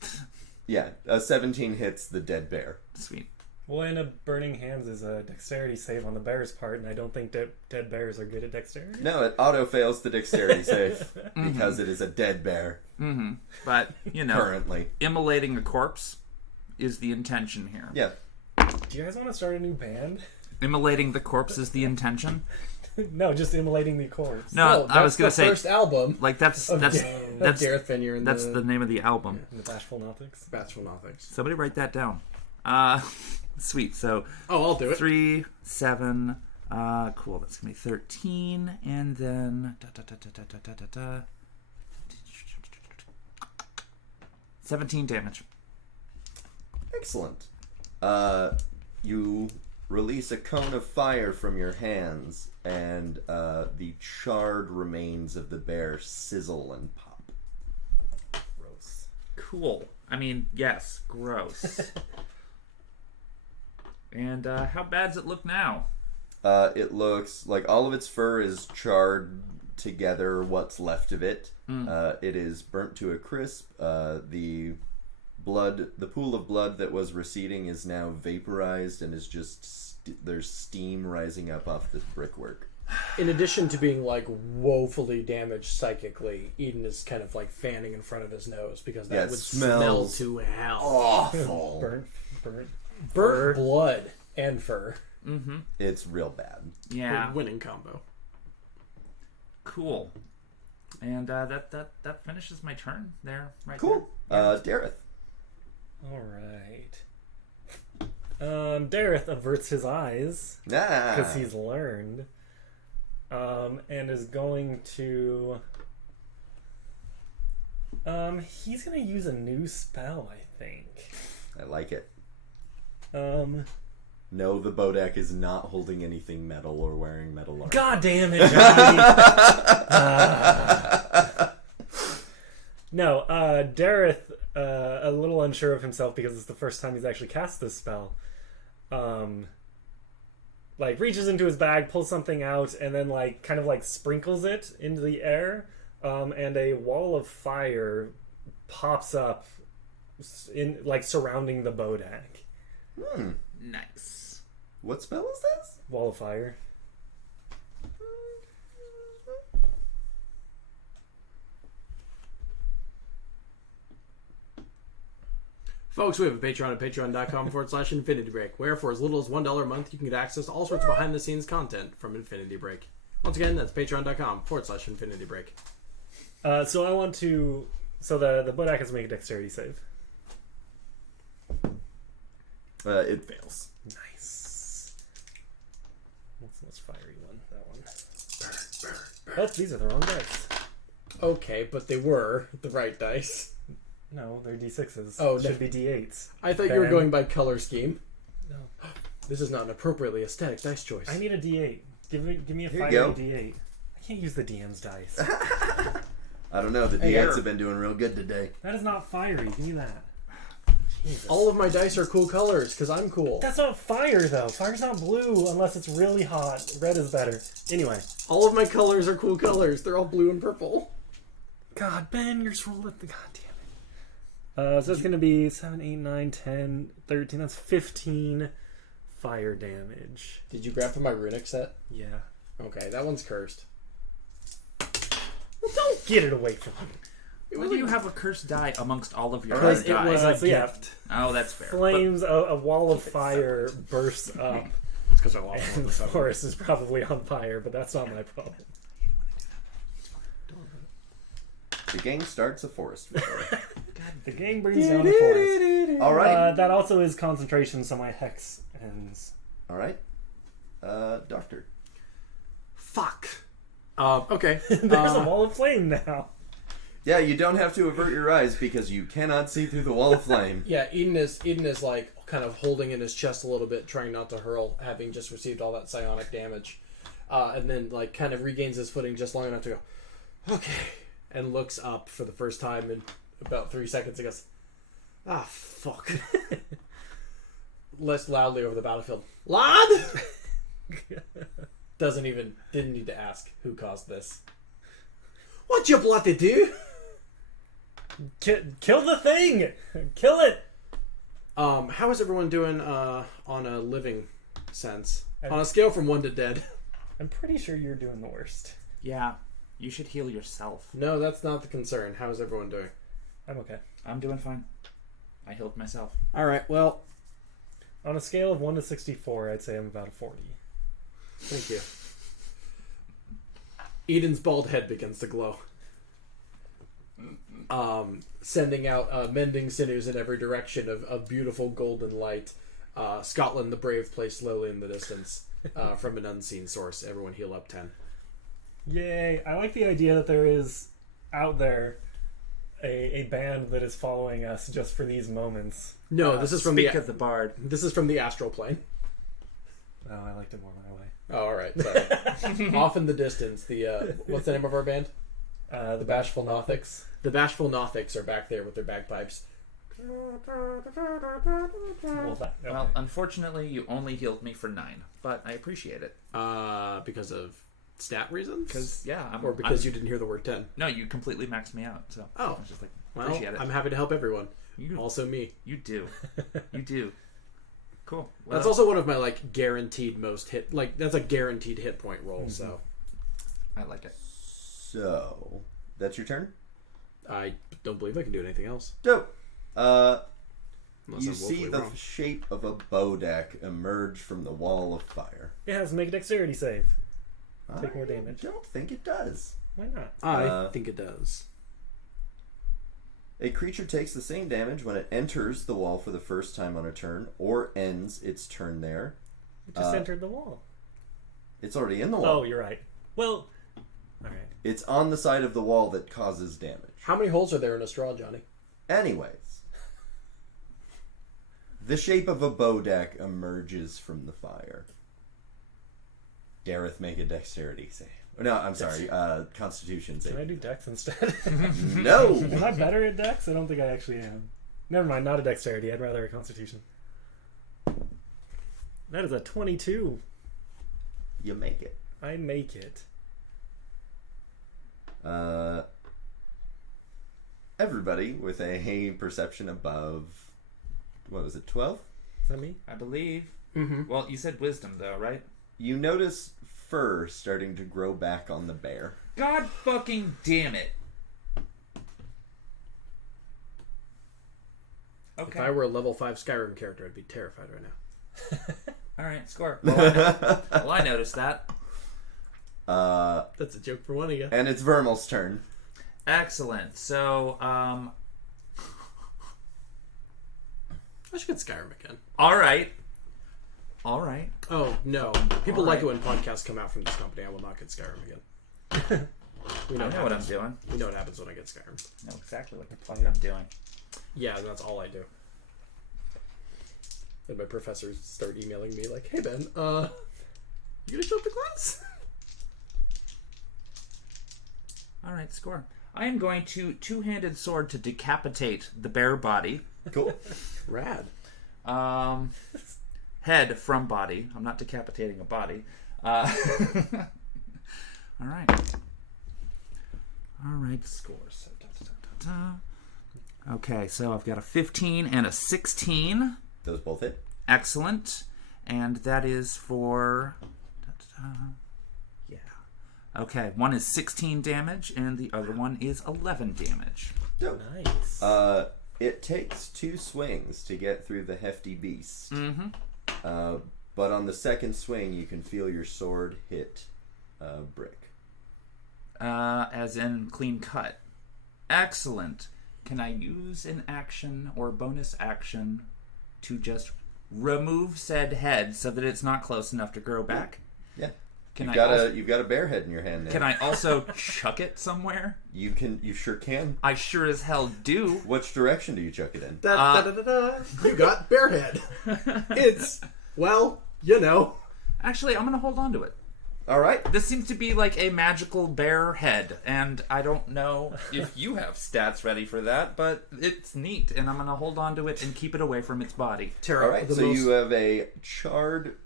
Yeah, a 17 hits the dead bear. Sweet. Well, and a Burning Hands is a dexterity save on the bear's part, and I don't think dead bears are good at dexterity. No, it auto-fails the dexterity save because it is a dead bear. Mm-hmm. But, you know, currently. Immolating a corpse is the intention here. Yeah. Do you guys want to start a new band? Immolating the corpse is the intention? No, just immolating the corpse. No, I was going to say... first album. Like, that's Gareth Fenrir that's the name of the album. The Bashful Nothics. Bashful Nothics. Somebody write that down. Sweet. So I'll do it. 3, 7. Cool. That's gonna be 13, and then 17 damage. Excellent. You release a cone of fire from your hands, and the charred remains of the bear sizzle and pop. Gross. Cool. I mean, yes, gross. And how bad does it look now? It looks like all of its fur is charred together, what's left of it. It is burnt to a crisp. The pool of blood that was receding is now vaporized and is just there's steam rising up off this brickwork. In addition to being like woefully damaged psychically, Eden is kind of like fanning in front of his nose because that would smell to hell. Awful. Burnt blood and fur. Mm-hmm. It's real bad. Yeah. Winning combo. Cool. And that finishes my turn there. Right. Cool. There. Dareth. All right. Dareth averts his eyes because he's learned, and is going to. He's gonna use a new spell, I think. I like it. No, the Bodak is not holding anything metal or wearing metal armor. God damn it, Johnny! No, Dareth, a little unsure of himself because it's the first time he's actually cast this spell. Like, reaches into his bag, pulls something out, and then, like, kind of, like, sprinkles it into the air, and a wall of fire pops up, surrounding the Bodak. Nice. What spell is this? Wall of fire. Folks, we have a Patreon at patreon.com/Infinity Break, where for as little as $1 a month, you can get access to all sorts of behind-the-scenes content from Infinity Break. Once again, that's patreon.com/Infinity Break. So I want to... So the Bodak has to make a dexterity save. It fails. Nice. What's the most fiery one? That one. Burn. Oh, these are the wrong dice. Okay, but they were the right dice. No, they're D6s. Oh, should be D8s. I thought you were going by color scheme. No. This is not an appropriately aesthetic dice choice. I need a D8. Give me a Here you fiery go. D8. I can't use the DM's dice. I don't know. The D8s have been doing real good today. That is not fiery. Give me that. Jesus. All of my dice are cool colors because I'm cool. That's not fire, though. Fire's not blue unless it's really hot. Red is better. Anyway. All of my colors are cool colors. They're all blue and purple. God, Ben, you're just rolling the... God damn it. So it's going to be 7, 8, 9, 10, 13. That's 15 fire damage. Did you grab from my runic set? Yeah. Okay, that one's cursed. Well, don't get it away from me. Why do you have a cursed die amongst all of your Because other it was dice? a gift. Oh, that's fair. Flames, a wall of fire bursts up. It's because I lost one And of the the forest is probably on fire, but that's not my problem. The gang starts a forest fire. The gang brings down the forest. All right. That also is concentration, so my hex ends. All right. Doctor. Fuck. Okay. There's a wall of flame now. Yeah, you don't have to avert your eyes because you cannot see through the wall of flame. Yeah, Eden is like kind of holding in his chest a little bit, trying not to hurl, having just received all that psionic damage, and then like kind of regains his footing just long enough to go, okay, and looks up for the first time in about 3 seconds and goes, ah, fuck. Less loudly over the battlefield. Lad! Didn't need to ask who caused this. What you bloody do? Kill the thing! Kill it! How is everyone doing on a living sense? On a scale from 1 to dead. I'm pretty sure you're doing the worst. Yeah, you should heal yourself. No, that's not the concern. How is everyone doing? I'm okay. I'm doing fine. I healed myself. Alright, well, On a scale of 1 to 64, I'd say I'm about a 40. thank you. Eden's bald head begins to glow. Sending out mending sinews in every direction of beautiful golden light. Scotland the Brave plays slowly in the distance from an unseen source. Everyone heal up 10. Yay! I like the idea that there is out there a band that is following us just for these moments. No, this is from Speak of the bard. This is from the astral plane. Oh, I liked it more my way. Oh, all right. Sorry. Off in the distance, the what's the name of our band? The Bashful Nothics. The Bashful Nothics are back there with their bagpipes. Well, unfortunately, you only healed me for 9, but I appreciate it. Because of stat reasons? Because, yeah. Or because you didn't hear the word 10? No, you completely maxed me out, so I Oh. was just like, Well, appreciate it. I'm happy to help everyone. You, Also me. you do. You do. Cool. Well, That's also one of my, like, guaranteed most hit... Like, that's a guaranteed hit point roll, so... I like it. So, that's your turn? I don't believe I can do anything else. Dope. Unless You I'm see woefully the wrong. shape of a bow deck emerge from the wall of fire. It has to make a dexterity save. Take more damage. I don't think it does. Why not? I think it does. A creature takes the same damage when it enters the wall for the first time on a turn, or ends its turn there. It just entered the wall. It's already in the wall. Oh, you're right. Well, alright. It's on the side of the wall that causes damage. How many holes are there in a straw, Johnny? Anyways, the shape of a bow deck emerges from the fire. Gareth, make a dexterity save. No, I'm sorry, Constitution Can I save. do dex instead? No! Am I better at dex? I don't think I actually am. Never mind, not a dexterity. I'd rather a constitution. That is a 22. You make it. I make it. Everybody with a perception above, what was it, 12? Is that me? I believe. Mm-hmm. Well, you said wisdom, though, right? You notice fur starting to grow back on the bear. God fucking damn it. If Okay. I were a level 5 Skyrim character, I'd be terrified right now. Alright, score. Well, I noticed that. That's a joke for one of you. And it's Vermal's turn. Excellent. So, I should get Skyrim again. alright. Oh, no. People like it when podcasts come out from this company. I will not get Skyrim again. We I know what I'm doing. We know what happens when I get Skyrim. I know exactly what the fuck I'm doing. Yeah, that's all I do. And my professors start emailing me like, hey, Ben, you gonna show up to class? Alright, score. I am going to two-handed sword to decapitate the bear body. Cool. Rad. Head from body. I'm not decapitating a body. Alright. All right, scores. Okay, so I've got a 15 and a 16. Those both hit. Excellent. And that is for... Yeah. Okay, one is 16 damage, and the other one is 11 damage. Dope. Nice. It takes 2 swings to get through the hefty beast. Mm-hmm. But on the second swing, you can feel your sword hit brick. As in clean cut. Excellent. Can I use an action or bonus action to just remove said head so that it's not close enough to grow back? Yeah. Can You've got a bear head in your hand now. Can I also chuck it somewhere? You sure can. I sure as hell do. Which direction do you chuck it in? You got Bearhead. It's, well, you know. Actually, I'm going to hold on to it. All right. This seems to be like a magical bear head, and I don't know if you have stats ready for that, but it's neat, and I'm going to hold on to it and keep it away from its body. Tara, All right, so you have a charred,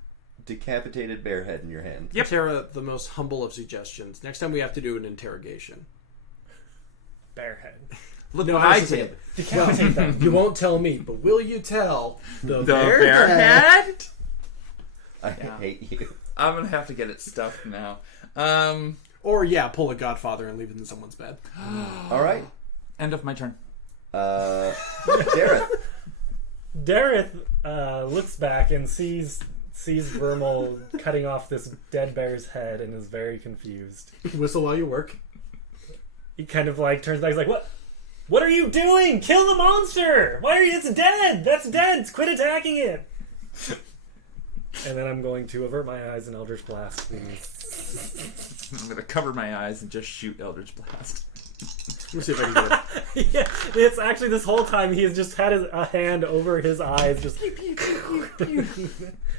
decapitated bear head in your hand. Yep. Tara, the most humble of suggestions. Next time we have to do an interrogation. Bearhead. Look No, what I I was just did. Decapitate them. You won't tell me, but will you tell the bear head? I Yeah. hate you. I'm going to have to get it stuffed now. Or, yeah, pull a Godfather and leave it in someone's bed. All right. End of my turn. Dareth. Dareth looks back and sees Vermal cutting off this dead bear's head and is very confused. Whistle while you work. He kind of like turns back. He's like, "What? What are you doing? Kill the monster! Why are you? It's dead. That's dead. Quit attacking it." And then I'm going to avert my eyes and Eldritch Blast, please. I'm going to cover my eyes and just shoot Eldritch Blast. Let me see if I can get it. Yeah, it's actually this whole time he has just had a hand over his eyes, just.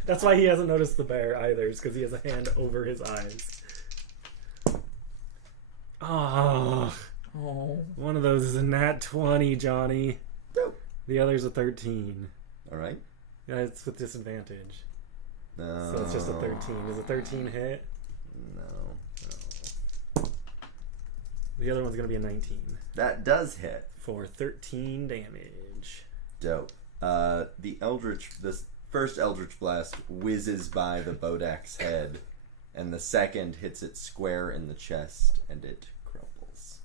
That's why he hasn't noticed the bear either, is because he has a hand over his eyes. Oh, one of those is a nat 20, Johnny. Nope. The other's a 13. All right. Yeah, it's with disadvantage. No. So it's just a 13. Is a 13 hit? No. The other one's going to be a 19. That does hit. For 13 damage. Dope. This first Eldritch Blast whizzes by the Bodak's head, and the second hits it square in the chest, and it crumbles.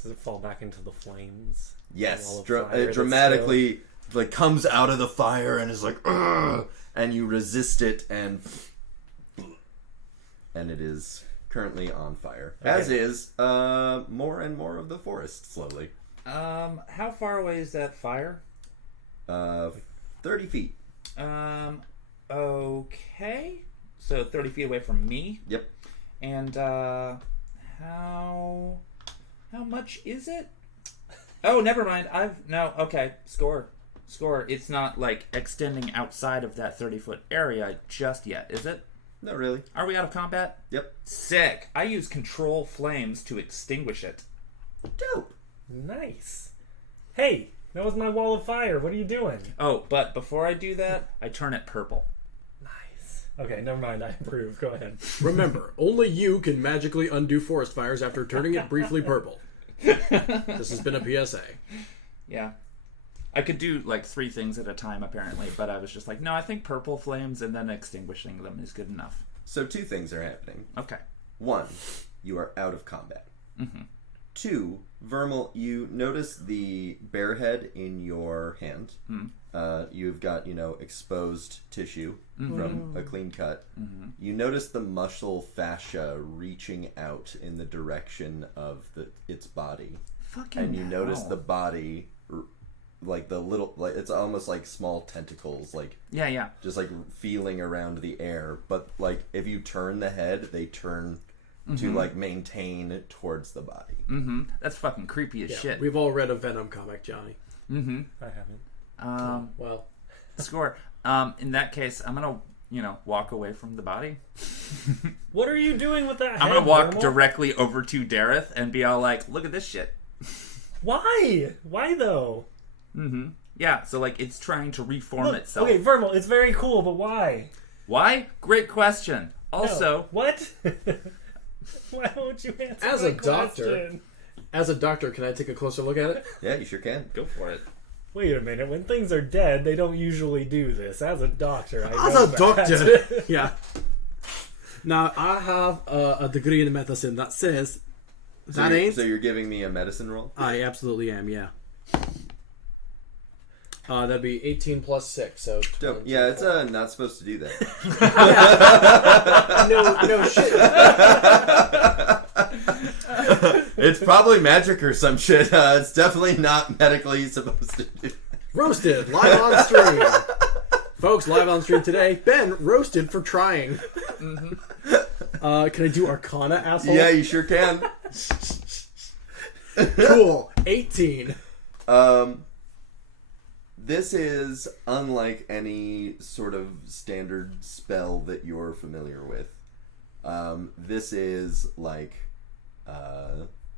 Does it fall back into the flames? Yes. The wall of fire It that's dramatically like comes out of the fire and is like, "Ugh!" And you resist it, and it is currently on fire. Okay. As is more and more of the forest slowly. How far away is that fire? 30 feet. Okay. So 30 feet away from me. Yep. And how much is it? Oh, never mind. Okay. Score. It's not like extending outside of that 30-foot area just yet, is it? Not really. Are we out of combat? Yep. Sick. I use control flames to extinguish it. Dope. Nice. Hey, that was my wall of fire. What are you doing? Oh, but before I do that, I turn it purple. Nice. Okay, never mind. I approve. Go ahead. Remember, only you can magically undo forest fires after turning it briefly purple. This has been a PSA. Yeah. I could do like 3 things at a time apparently, but I was just like, no, I think purple flames and then extinguishing them is good enough. So 2 things are happening. Okay. 1, you are out of combat. Mm-hmm. 2, Vermal, you notice the bear head in your hand. You've got, exposed tissue from a clean cut. Mm-hmm. You notice the muscle fascia reaching out in the direction of its body. Fucking And you notice hell. the body, like the little, like it's almost like small tentacles, like Yeah. just like feeling around the air. But like if you turn the head, they turn to like maintain towards the body. Mm-hmm. That's fucking creepy as shit. We've all read a Venom comic, Johnny. Mm-hmm. I haven't. Well, Score. In that case, I'm gonna, walk away from the body. What are you doing with that head, I'm gonna walk Vermal? directly over to Dareth and be all like, look at this shit. Why? Why though? Mm-hmm. Yeah, so like it's trying to reform Look, itself. okay, Vermal, it's very cool, but why? Why? Great question. Also, No. What? Why won't you answer As my a doctor, question? As a doctor, can I take a closer look at it? Yeah, you sure can. Go for it. Wait a minute. When things are dead, they don't usually do this. As a doctor, I As know a that. doctor, yeah. Now, I have a degree in medicine that says that ain't. So you're giving me a medicine roll? I absolutely am, yeah. That'd be 18 plus 6, so... Yeah, it's not supposed to do that. No shit. It's probably magic or some shit. It's definitely not medically supposed to do. Roasted, live on stream. Folks, live on stream today, Ben roasted for trying. Can I do Arcana, asshole? Yeah, you sure can. Cool. 18. This is unlike any sort of standard spell that you're familiar with. This is like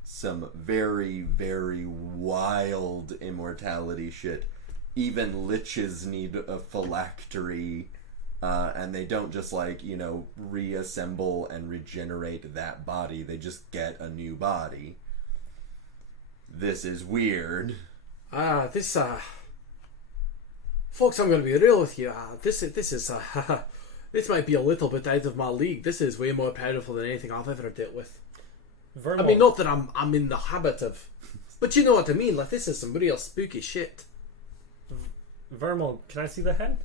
some very, very wild immortality shit. Even liches need a phylactery, and they don't just reassemble and regenerate that body. They just get a new body. This is weird. Folks, I'm going to be real with you. This might be a little bit out of my league. This is way more powerful than anything I've ever dealt with. Vermal. I mean, not that I'm in the habit of, but you know what I mean. Like, this is some real spooky shit. Vermal, can I see the head?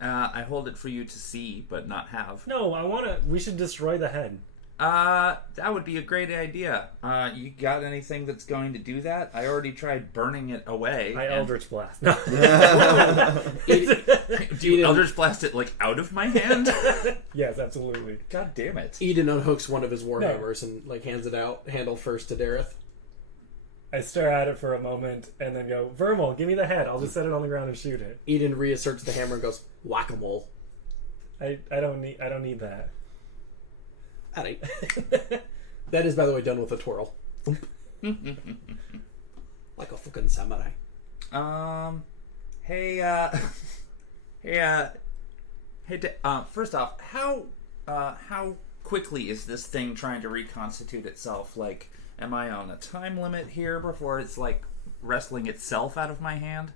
I hold it for you to see, but not have. No, I want to. We should destroy the head. That would be a great idea. You got anything that's going to do that? I already tried burning it away. I Eldritch Blast. No. Do you Eldritch Blast it, out of my hand? Yes, absolutely. God damn it. Eden unhooks one of his warhammers and, hands it out, handle first to Dareth. I stare at it for a moment and then go, Vermal, give me the head. I'll just set it on the ground and shoot it. Eden reasserts the hammer and goes, whack-a-mole. I don't need that. Alright. That is, by the way, done with a twirl. Like a fucking samurai. First off, how quickly is this thing trying to reconstitute itself? Am I on a time limit here before it's wrestling itself out of my hand?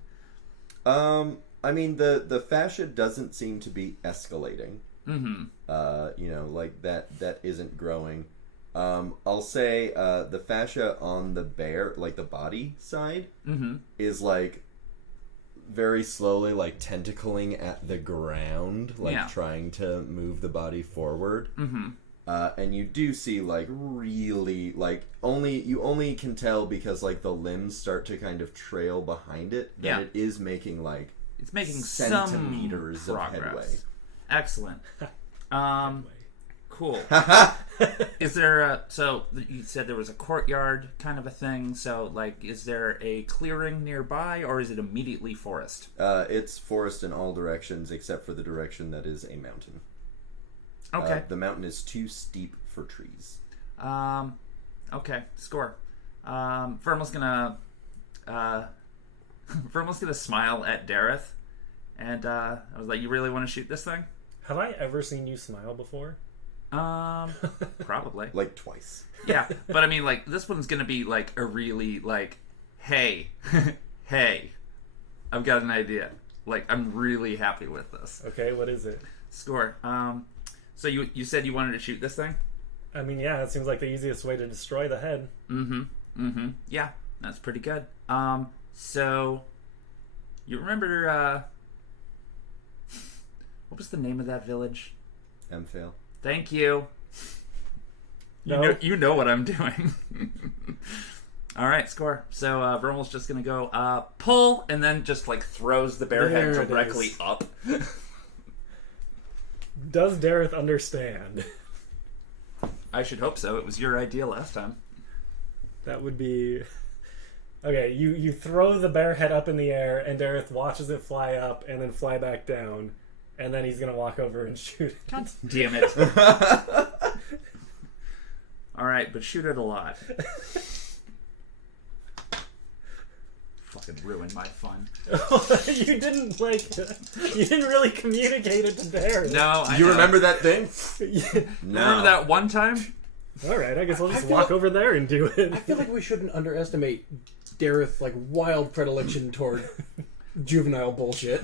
I mean, the fascia doesn't seem to be escalating. Mm-hmm. That isn't growing. I'll say the fascia on the bear, the body side, mm-hmm. is very slowly Mm-hmm. tentacling at the ground, trying to move the body forward. Mm-hmm. And you do see really you only can tell because the limbs start to kind of trail behind it that it is making it's making centimeters some of progress. headway. Excellent. Cool. Is there so you said there was a courtyard kind of a thing, so is there a clearing nearby or is it immediately forest? It's forest in all directions except for the direction that is a mountain. Okay. The mountain is too steep for trees. Okay. Score. Vermal's gonna smile at Dareth, and I was like, "You really want to shoot this thing?" Have I ever seen you smile before? Probably. Twice. Yeah, but I mean, this one's gonna be a really hey, hey, I've got an idea. I'm really happy with this. Okay, what is it? Score. So you said you wanted to shoot this thing? I mean, yeah, it seems like the easiest way to destroy the head. Mm-hmm. Mm-hmm. Yeah, that's pretty good. So you remember what was the name of that village? Emphale. Thank you. No. You know what I'm doing. All right, score. So Vermal's just gonna go pull, and then just throws the bear head There it directly is. up. Does Dareth understand? I should hope so. It was your idea last time. That would be... Okay, you throw the bear head up in the air, and Dareth watches it fly up and then fly back down, and then he's gonna walk over and shoot it. God damn it. All right, but shoot it a lot. Fucking ruin my fun. You didn't you didn't really communicate it to Dareth. No, I You know. remember that thing? Yeah. No. Remember that one time? All right, I guess I'll just I feel walk like- over there and do I it. feel like we shouldn't underestimate Dareth's like wild predilection toward juvenile bullshit.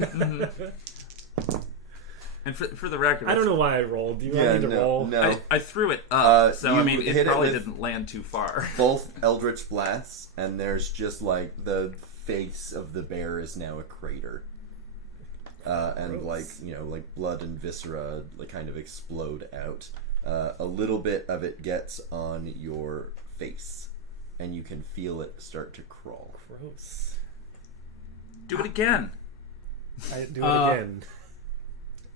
And for the record, I don't know why I rolled. Do you want me to roll? No. I threw it up, so I you mean, hit it it probably with- didn't land too far. Both Eldritch Blasts, and there's just like the face of the bear is now a crater. And Gross. like blood and viscera like kind of explode out. A little bit of it gets on your face, and you can feel it start to crawl. Gross. Do it again. I do it again.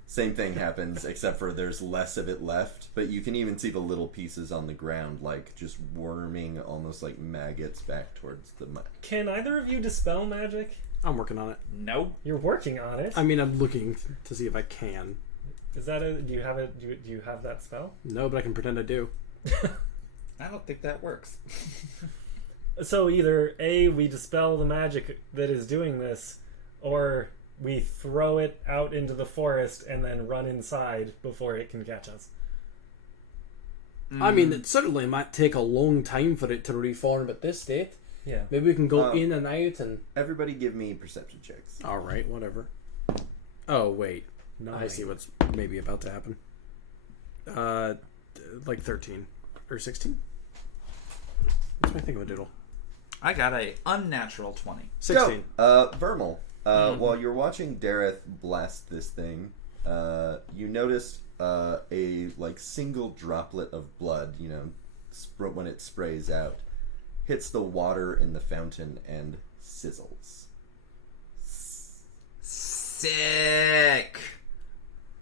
Same thing happens, except for there's less of it left, but you can even see the little pieces on the ground, like just worming almost like maggots back towards the mud. Can either of you dispel magic? I'm working on it. Nope. You're working on it. I mean, I'm looking to see if I can. Is that a? Do you have it? Do you have that spell? No, but I can pretend I do. I don't think that works. So either A, we dispel the magic that is doing this, or we throw it out into the forest and then run inside before it can catch us. I mean, it certainly might take a long time for it to reform at this state. Yeah. Maybe we can go in and out and... Everybody give me perception checks. Alright, whatever. Oh, wait. I 9. see what's maybe about to happen. Like 13. Or 16? What's my thing of a doodle? I got a unnatural 20. 16. Go! Vermal. While you're watching Dareth blast this thing, you noticed a like single droplet of blood, when it sprays out, hits the water in the fountain and sizzles. Sick.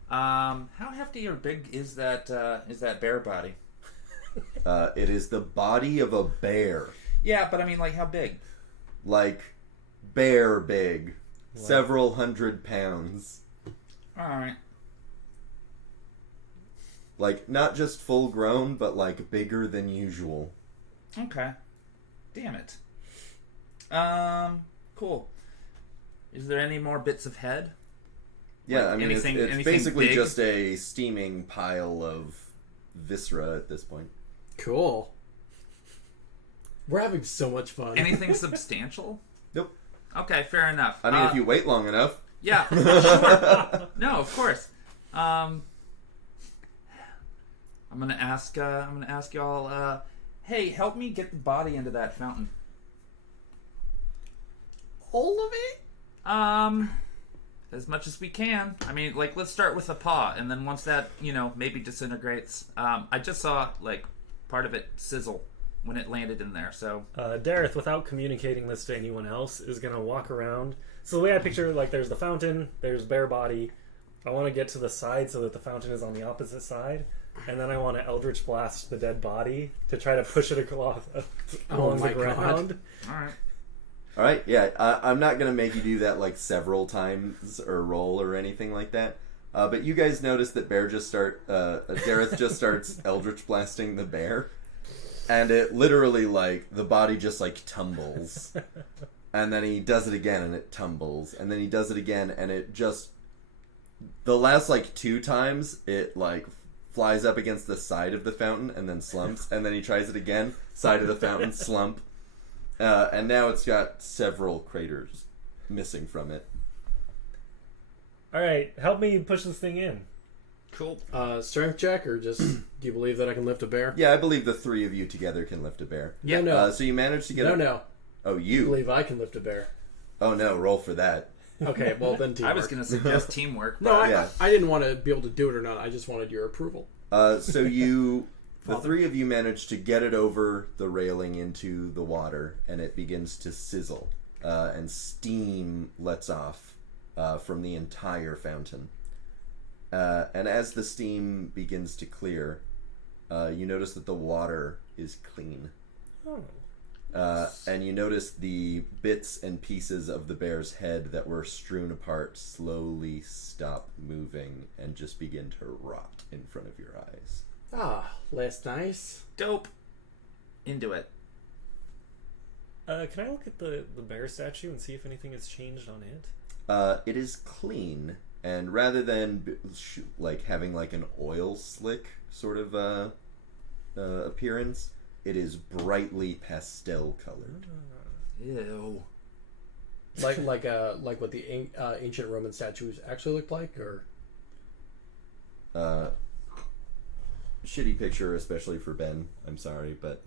How hefty or big is that bear body? It is the body of a bear. Yeah, but I mean, like, how big? Like, bear big. Several 100 pounds. Alright. Like, not just full grown, but like bigger than usual. Okay. Damn it. Cool. Is there any more bits of head? Yeah, Like I mean, anything- it's anything basically big? just a steaming pile of viscera at this point. Cool. We're having so much fun. Anything substantial? Nope. Okay, fair enough. I mean, if you wait long enough. Yeah, sure. No, of course. I'm gonna ask y'all. Hey, help me get the body into that fountain. All of it? As much as we can. I mean, like, let's start with a paw, and then once that, maybe disintegrates. I just saw like part of it sizzle when it landed in there. So Dareth, without communicating this to anyone else, is going to walk around. So the way I picture, like, there's the fountain, there's bear body. I want to get to the side so that the fountain is on the opposite side. And then I want to Eldritch Blast the dead body to try to push it along my the God. ground. all right. All right, yeah, I'm not going to make you do that like several times or roll or anything like that. But you guys notice that Dareth just starts Eldritch Blasting the bear. And it literally, like, the body just, like, tumbles. And then he does it again, and it tumbles. And then he does it again, and it just... The last, like, 2 times, it, like, flies up against the side of the fountain and then slumps. And then he tries it again, side of the fountain, slump. And now it's got several craters missing from it. Alright, help me push this thing in. Cool. Strength check, or just do you believe that I can lift a bear? Yeah, I believe the 3 of you together can lift a bear. Yeah. No. So you managed to get No. Oh, I you? believe I can lift a bear. Oh, no, roll for that. Okay, well then teamwork. I was gonna suggest teamwork. No, Yeah. I didn't want to be able to do it or not. I just wanted your approval. So the 3 of you managed to get it over the railing into the water, and it begins to sizzle, and steam lets off from the entire fountain. And as the steam begins to clear, you notice that the water is clean. Oh. And you notice the bits and pieces of the bear's head that were strewn apart slowly stop moving and just begin to rot in front of your eyes. Ah, less nice. Dope. Into it. Can I look at the bear statue and see if anything has changed on it? It is clean, and rather than like having like an oil slick sort of appearance. It is brightly pastel colored. Ew. Like what the ancient Roman statues actually looked like, or Shitty picture, especially for Ben. I'm sorry, but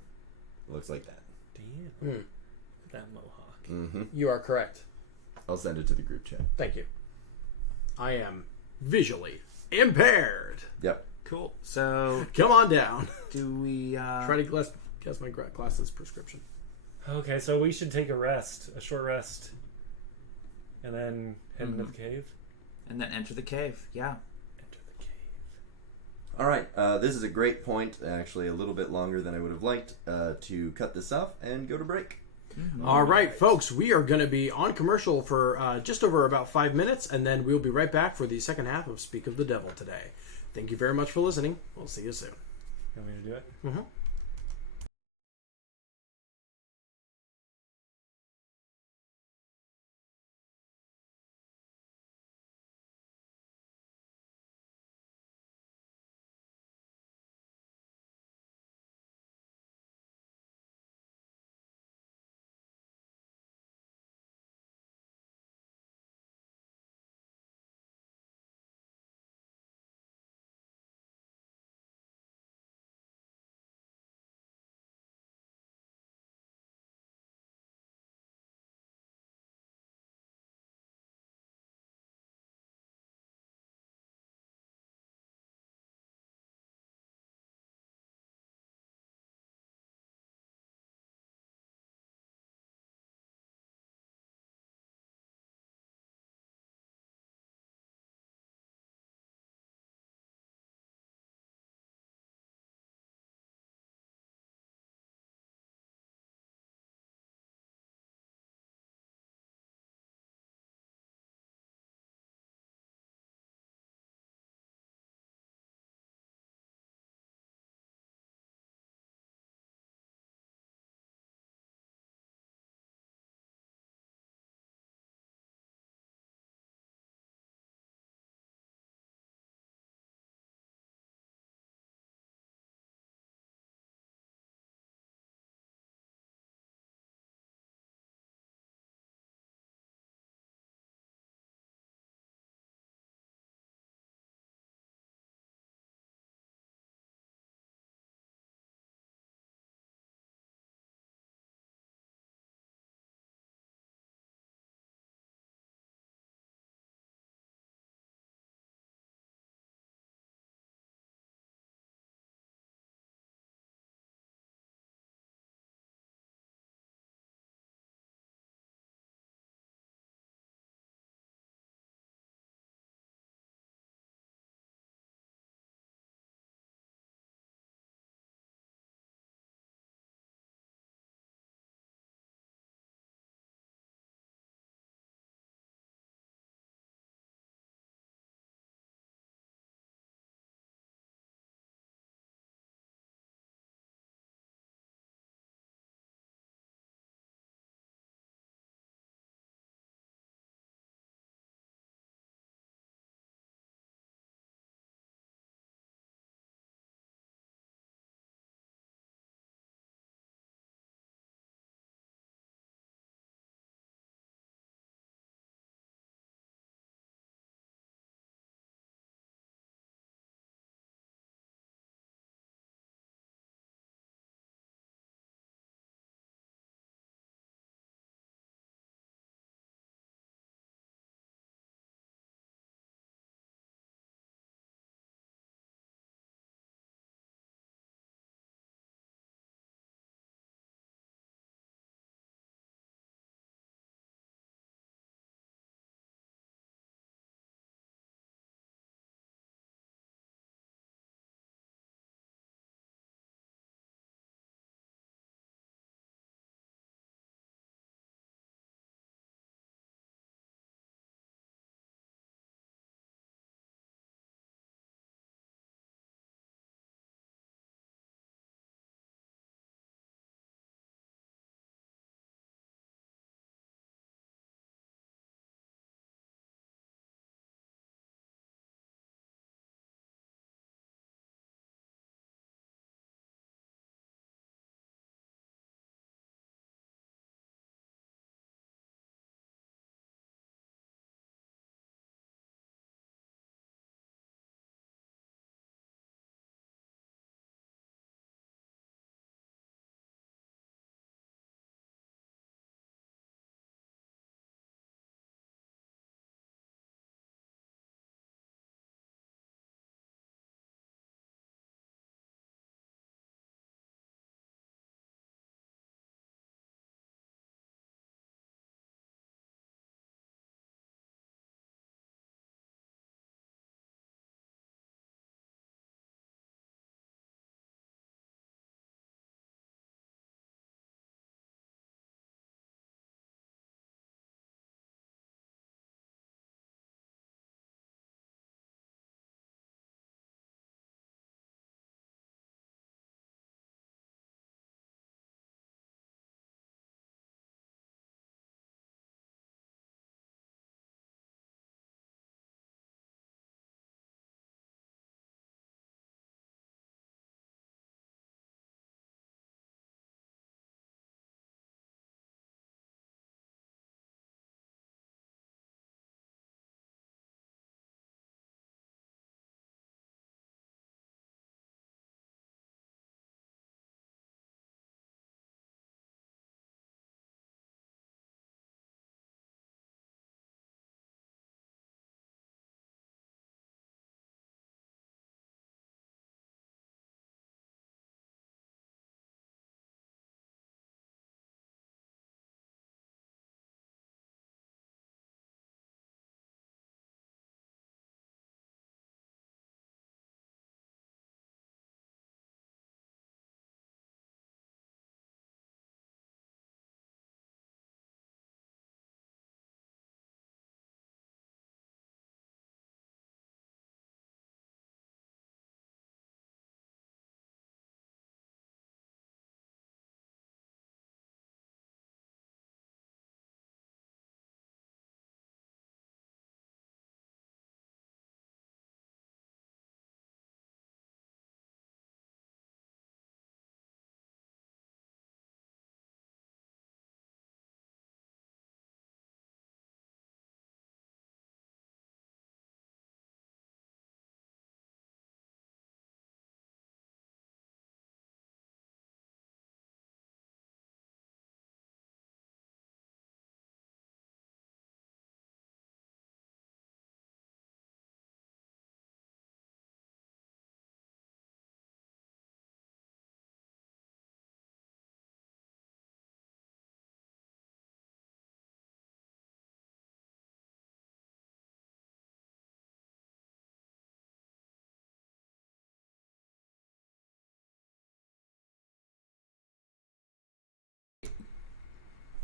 it looks like that. Damn. Look at that mohawk. Mm-hmm. You are correct. I'll send it to the group chat. Thank you. I am visually impaired. Yep. Cool. So, Come on down. do we... Try to guess my glasses prescription. Okay, so we should take a short rest, and then head into the cave. And then enter the cave. Yeah. Enter the cave. All right. This is a great point. Actually, a little bit longer than I would have liked to cut this off and go to break. All right, folks, we are going to be on commercial for just over about 5 minutes, and then we'll be right back for the second half of Speak of the Devil today. Thank you very much for listening. We'll see you soon. You want me to do it? Mm-hmm.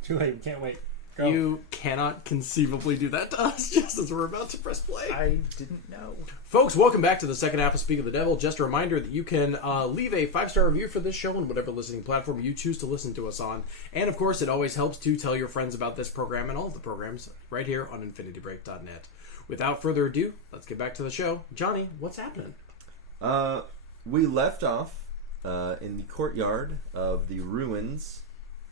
Too late. We can't wait. Go. You cannot conceivably do that to us just as we're about to press play. I didn't know. Folks, welcome back to the second half of Speak of the Devil. Just a reminder that you can leave a 5-star review for this show on whatever listening platform you choose to listen to us on. And, of course, it always helps to tell your friends about this program and all of the programs right here on infinitybreak.net. Without further ado, let's get back to the show. Johnny, what's happening? We left off in the courtyard of the ruins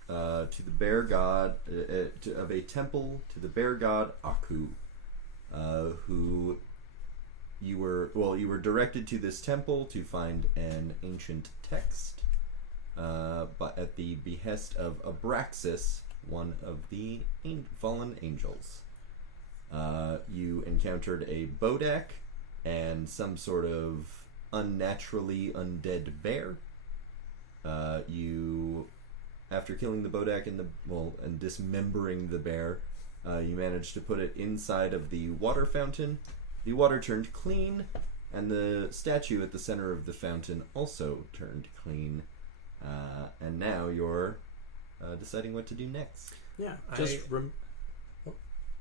to the bear god of a temple to the bear god Aku, who you were directed to this temple to find an ancient text, but at the behest of Abraxas, one of the fallen angels. You encountered a bodak and some sort of unnaturally undead bear. After killing the bodak and dismembering the bear, you managed to put it inside of the water fountain. The water turned clean, and the statue at the center of the fountain also turned clean. And now you're deciding what to do next. Yeah,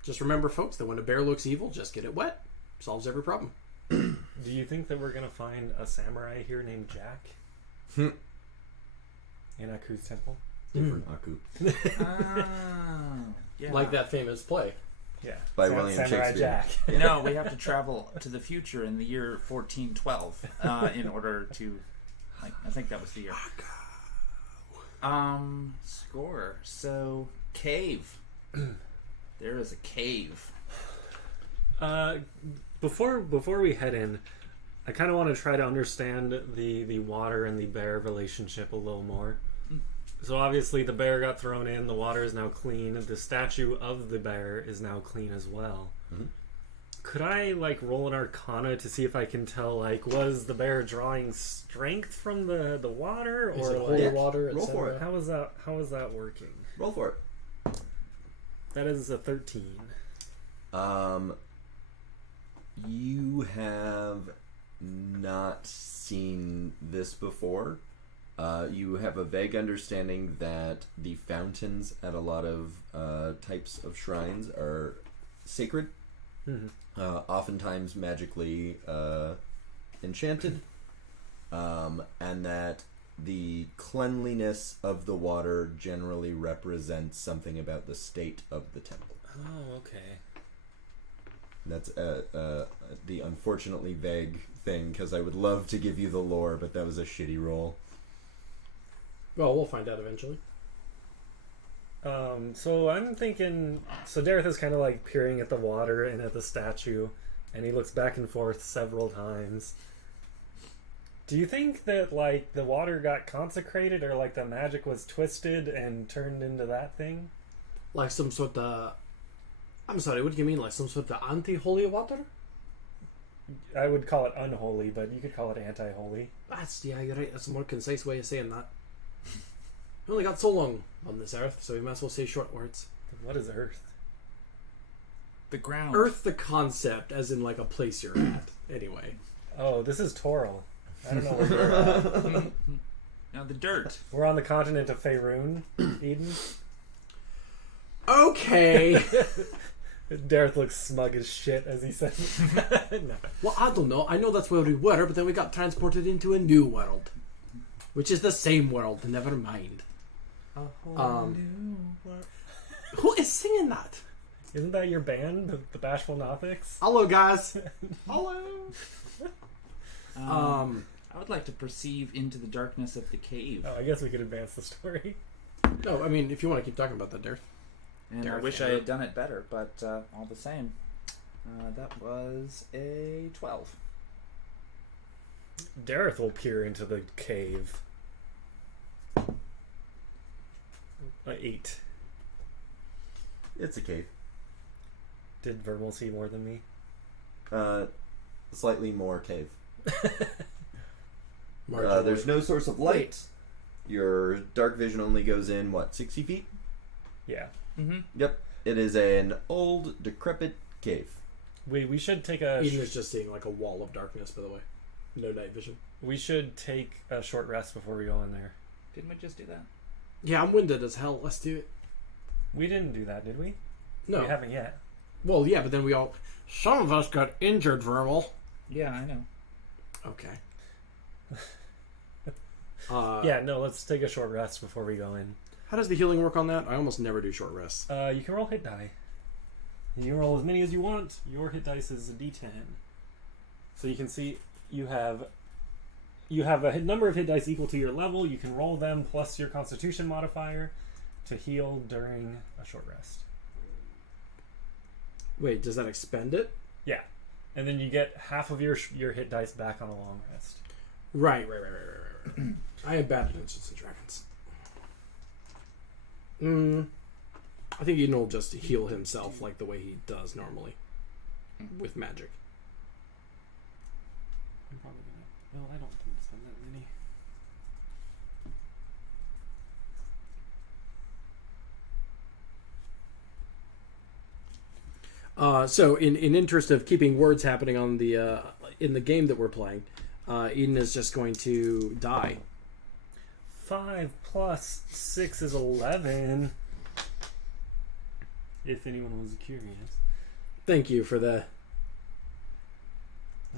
just remember, folks, that when a bear looks evil, just get it wet. Solves every problem. Do you think that we're gonna find a samurai here named Jack in Aku's temple? Different Aku. Yeah. Like that famous play. Yeah, By William Samurai Shakespeare. Jack. No, we have to travel to the future in the year 1412 in order to. I think that was the year. Score. So cave. There is a cave. Before we head in, I kind of want to try to understand the water and the bear relationship a little more. So obviously the bear got thrown in, the water is now clean, the statue of the bear is now clean as well. Mm-hmm. Could I roll an arcana to see if I can tell was the bear drawing strength from the water, Is or it holy water, roll for etc.? it. How is that working? Roll for it. That is a 13. You have not seen this before. You have a vague understanding that the fountains at a lot of types of shrines are sacred, oftentimes magically enchanted, and that the cleanliness of the water generally represents something about the state of the temple. Oh, okay. That's the unfortunately vague thing, because I would love to give you the lore, but that was a shitty roll. Well, we'll find out eventually. So I'm thinking... So Dareth is kind of peering at the water and at the statue, and he looks back and forth several times. Do you think that, the water got consecrated, or, the magic was twisted and turned into that thing? Like some sort of... I'm sorry, what do you mean? Like some sort of anti-holy water? I would call it unholy, but you could call it anti-holy. Yeah, you're right. That's a more concise way of saying that. We only got so long on this earth, so we might as well say short words. What is Earth? The ground. Earth, the concept, as in a place you're at. Anyway. Oh, this is Toril. I don't know where we're at. Now the dirt. We're on the continent of Faerun, Eden. Okay. Dareth looks smug as shit as he says it. No. Well, I don't know. I know that's where we were, but then we got transported into a new world. Which is the same world, never mind. Who is singing that? Isn't that your band, the Bashful Nothics? Hello, guys. Hello. I would like to perceive into the darkness of the cave. Oh, I guess we could advance the story. No, I mean, if you want to keep talking about that, Dareth. And I wish I had done it better, but all the same. That was a 12. Dareth will peer into the cave. 8. It's a cave. Did Vermal see more than me? Slightly more cave. Marginally. There's no source of light. Your dark vision only goes in, 60 feet? Yeah. Mm-hmm. Yep. It is an old, decrepit cave. We should take a... Eden is just seeing a wall of darkness, by the way. No night vision. We should take a short rest before we go in there. Didn't we just do that? Yeah, I'm winded as hell. Let's do it. We didn't do that, did we? No. We haven't yet. Well, yeah, but then we all... Some of us got injured, Vermal. Yeah, I know. Okay. Yeah, no, let's take a short rest before we go in. How does the healing work on that? I almost never do short rests. You can roll hit die. You can roll as many as you want. Your hit dice is a d10. So you can see you have a number of hit dice equal to your level. You can roll them plus your Constitution modifier to heal during a short rest. Wait, does that expend it? Yeah, and then you get half of your hit dice back on a long rest. Right. I am bad at Dungeons and Dragons. I think Eden will just heal himself like the way he does normally with magic. I'm probably gonna. Well, I don't think it's been that many. So, in interest of keeping words happening on the in the game that we're playing, Eden is just going to die. 5 plus 6 is 11. If anyone was curious. Thank you for the...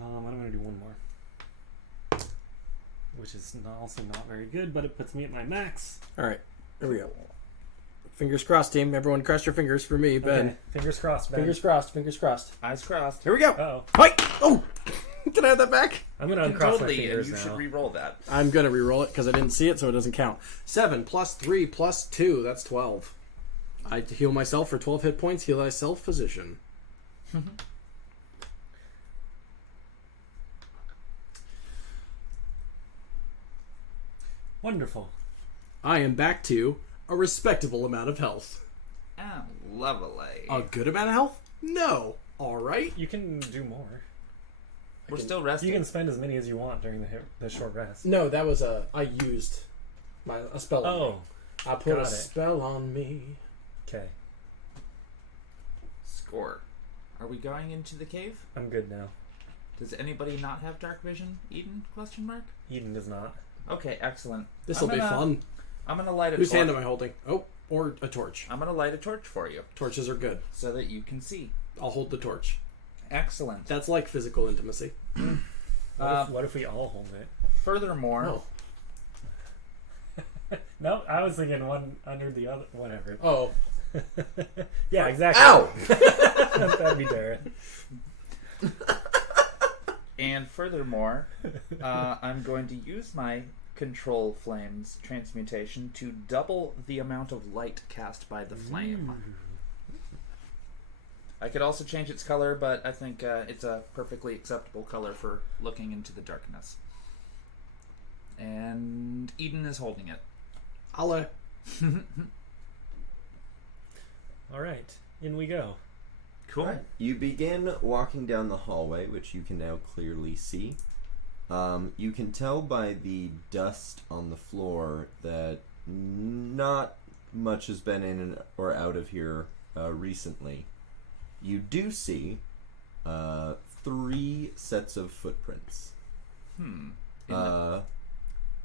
I'm going to do one more. Which is also not very good, but it puts me at my max. Alright, here we go. Fingers crossed, team. Everyone cross your fingers for me, Ben. Okay, fingers crossed, Ben. Fingers crossed, fingers crossed. Eyes crossed. Here we go. Uh-oh. Hi! Oh! Can I have that back? I'm going to You can uncross totally, my and fingers you now. should re-roll that. I'm going to re-roll it because I didn't see it, so it doesn't count. 7 plus 3 plus 2, that's 12. I heal myself for 12 hit points, heal thyself, physician. Wonderful. I am back to a respectable amount of health. Ah, lovely. A good amount of health? No. Alright. You can do more. We're still resting. You can spend as many as you want during the short rest. No, that was I used a spell on me. Oh, I put got a it. spell on me. okay. Score. Are we going into the cave? I'm good now. Does anybody not have dark vision? Eden? Question mark. Eden does not. Okay, excellent. This will be fun. I'm gonna light a Whose torch. hand am I holding? Oh, or a torch. I'm gonna light a torch for you Torches are good. so that you can see. I'll hold the torch. Excellent. That's like physical intimacy. What if we all hold it? Furthermore, No. No, I was thinking one under the other. Whatever. Oh, Yeah, exactly. Ow! That'd be Darren. and furthermore, I'm going to use my control flames transmutation to double the amount of light cast by the flame. I could also change its color, but I think it's a perfectly acceptable color for looking into the darkness. And Eden is holding it. I'll All right, in we go. Cool. Right. You begin walking down the hallway, which you can now clearly see. You can tell by the dust on the floor that not much has been in or out of here recently. You do see 3 sets of footprints. Are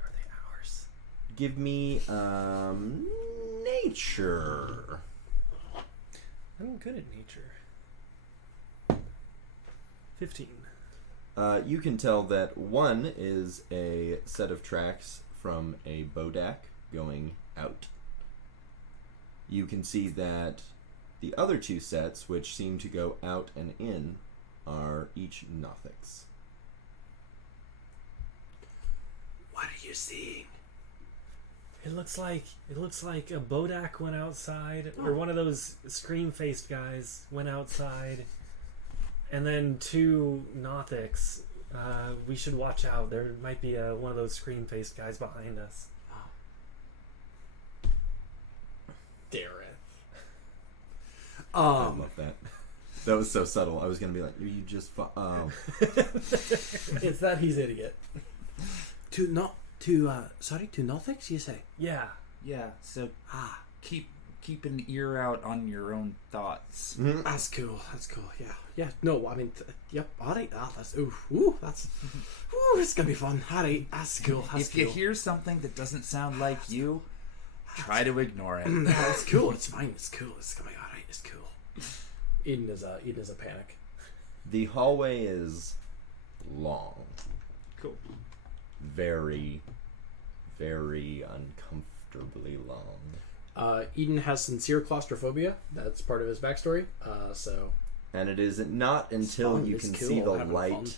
they ours? Give me nature. I'm good at nature. 15. You can tell that one is a set of tracks from a bodak going out. You can see that the other 2 sets, which seem to go out and in, are each Nothics. What are you seeing? It looks like a bodak went outside, or one of those scream-faced guys went outside, and then 2 Nothics. We should watch out. There might be one of those scream-faced guys behind us. Darren. I love that. That was so subtle. I was gonna be like, you just It's that he's idiot. Two Nothics, you say? Yeah. Yeah, so keep an ear out on your own thoughts. That's cool. Yeah. No, I mean, yep. All right. That's it's gonna be fun. All right. That's cool. If you hear something that doesn't sound like you, Try to ignore it. No, it's cool. It's fine. It's cool. It's coming all right. It's cool. Eden is a panic. The hallway is long. Cool. Very, very uncomfortably long. Eden has sincere claustrophobia. That's part of his backstory. And it is not until fun. you It's can cool. see the Having light fun.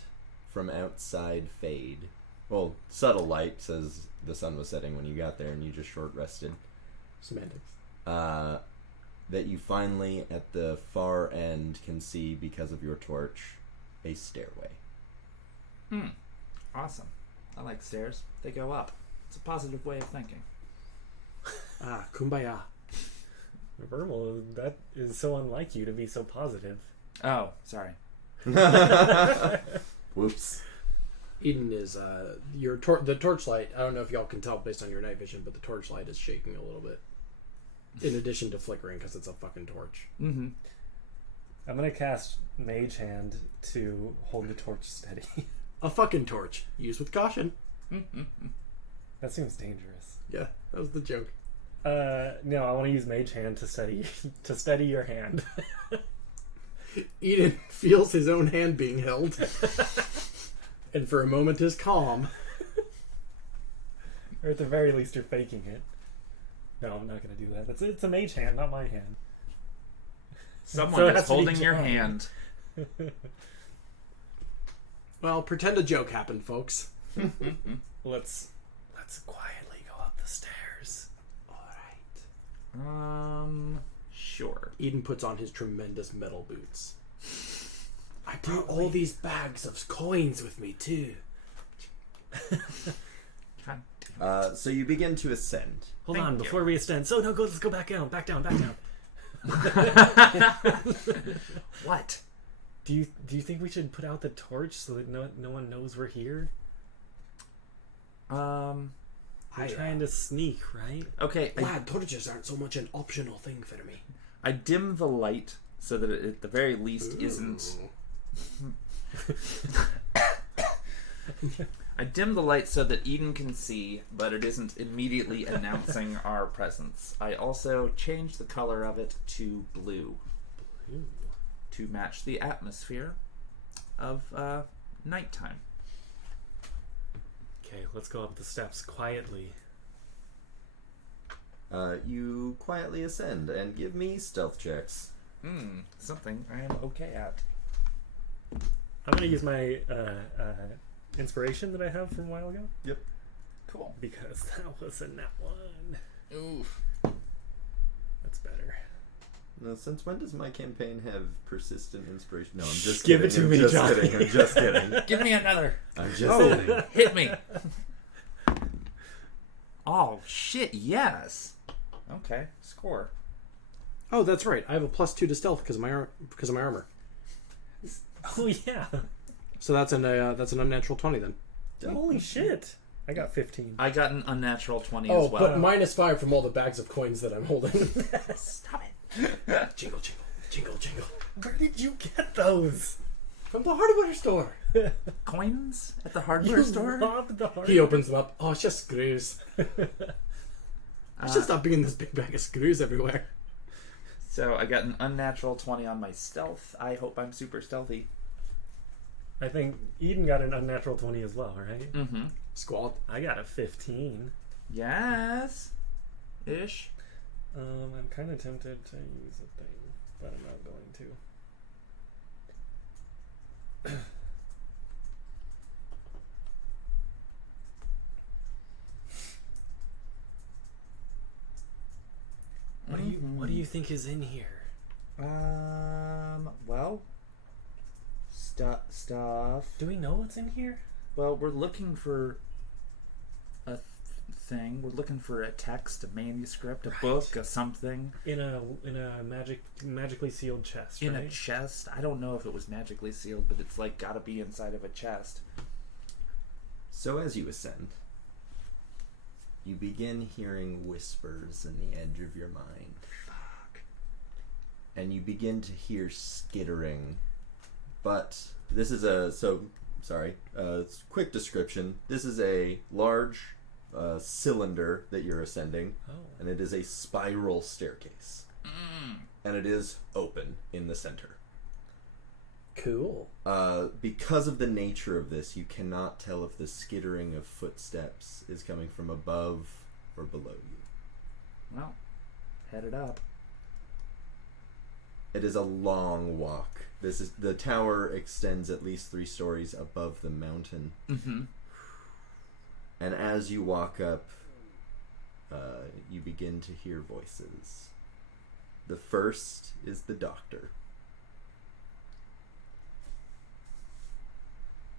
from outside fade. Well, subtle light, says the sun was setting when you got there and you just short rested. Semantics. That you finally, at the far end, can see, because of your torch, a stairway. Awesome. I like stairs. They go up. It's a positive way of thinking. Kumbaya. Vermal, that is so unlike you to be so positive. Oh, sorry. Whoops. Eden is the torchlight. I don't know if y'all can tell based on your night vision, but the torchlight is shaking a little bit. In addition to flickering, because it's a fucking torch. Mm-hmm. I'm gonna cast Mage Hand to hold the torch steady. A fucking torch. Use with caution. That seems dangerous. Yeah, that was the joke. No, I want to use Mage Hand to steady your hand. Eden feels his own hand being held, and for a moment is calm. Or at the very least, you're faking it. No, I'm not gonna do that. It's a Mage Hand, not my hand. Someone So it is has to be holding your Johnny. hand. Well, pretend a joke happened, folks. Let's quietly go up the stairs. Alright. Sure. Eden puts on his tremendous metal boots. I brought all these bags of coins with me, too. So you begin to ascend. Hold Thank on, you. before we ascend. So no, let's go back down. What? Do you think we should put out the torch so that no one knows we're here? We're trying to sneak, right? Okay. Glad torches aren't so much an optional thing for me. I dim the light so that it at the very least isn't. I dim the light so that Eden can see, but it isn't immediately announcing our presence. I also change the color of it to blue to match the atmosphere of nighttime. Okay, let's go up the steps quietly. You quietly ascend and give me stealth checks. Something I am okay at. I'm gonna use my inspiration that I have from a while ago. Yep. Cool. Because that was a nat one. Oof. That's better. Now, since when does my campaign have persistent inspiration? No, I'm just Give kidding. it to I'm me, just Johnny. kidding. I'm just kidding. Give me another. I'm just kidding. Hit me. Oh, shit, yes. Okay, score. Oh, that's right. I have a +2 to stealth because of my armor. Oh yeah. So that's an unnatural 20 then. Holy shit. I got 15. I got an unnatural 20 Oh, as well. but -5 from all the bags of coins that I'm holding. Stop it. Jingle, jingle, jingle, jingle. Where did you get those? From the hardware store. Coins at the hardware You store? robbed the hardware. He opens them up. Oh, it's just screws. I should stop being this big bag of screws everywhere. So I got an unnatural 20 on my stealth. I hope I'm super stealthy. I think Eden got an unnatural 20 as well, right? Mm-hmm. Squad. I got a 15. Yes. Ish. I'm kind of tempted to use a thing, but I'm not going to. What do you think is in here? Well, stuff. Do we know what's in here? Well, we're looking for a thing. We're looking for a text, a manuscript, a book, a something. In a magically sealed chest, In right? a chest. I don't know if it was magically sealed, but it's like gotta be inside of a chest. So as you ascend, you begin hearing whispers in the edge of your mind. Fuck. And you begin to hear skittering. But this is quick description. This is a large cylinder that you're ascending, Oh. and it is a spiral staircase. And it is open in the center. Cool. Because of the nature of this, you cannot tell if the skittering of footsteps is coming from above or below you. Well, headed up. It is a long walk. The tower extends at least 3 stories above the mountain. Mm-hmm. And as you walk up, you begin to hear voices. The first is the doctor.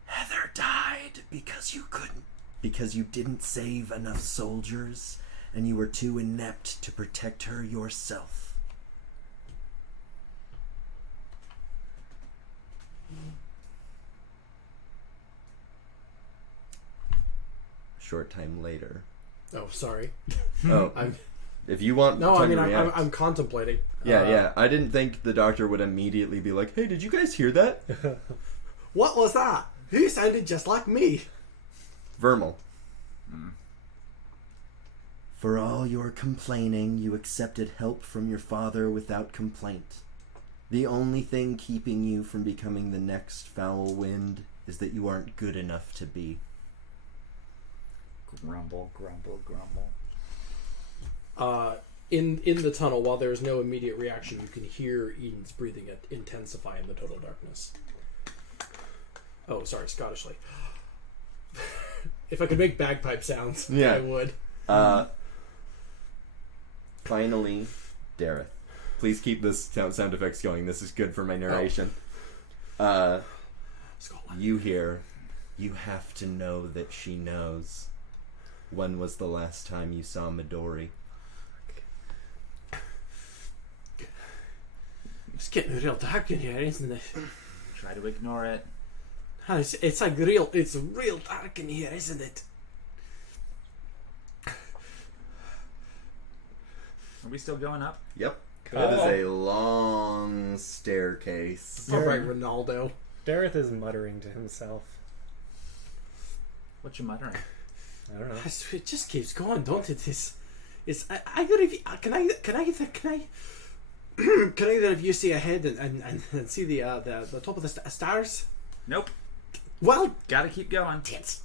Heather died because you didn't save enough soldiers, and you were too inept to protect her yourself. A short time later. Oh, sorry. Oh, if you want. No, I time mean to I'm react. contemplating. Yeah. I didn't think the doctor would immediately be like, "Hey, did you guys hear that?" What was that? Who sounded just like me? Vermal. For all your complaining, you accepted help from your father without complaint. The only thing keeping you from becoming the next foul wind is that you aren't good enough to be. Grumble, grumble, grumble. In the tunnel, while there is no immediate reaction, you can hear Eden's breathing intensify in the total darkness. Oh, sorry, Scottishly. If I could make bagpipe sounds, Yeah. I would. Finally, Dareth. Please keep this sound effects going. This is good for my narration. Scotland. You hear, you have to know that she knows. When was the last time you saw Midori? It's getting real dark in here, isn't it? Try to ignore it. It's real dark in here, isn't it? Are we still going up? Yep. That is a long staircase. All right, Ronaldo. Dareth is muttering to himself. What you muttering? I don't know. It just keeps going, don't it? I gotta. Can I can either of you see ahead and see the top of the stars? Nope. Well, Gotta keep going. tits.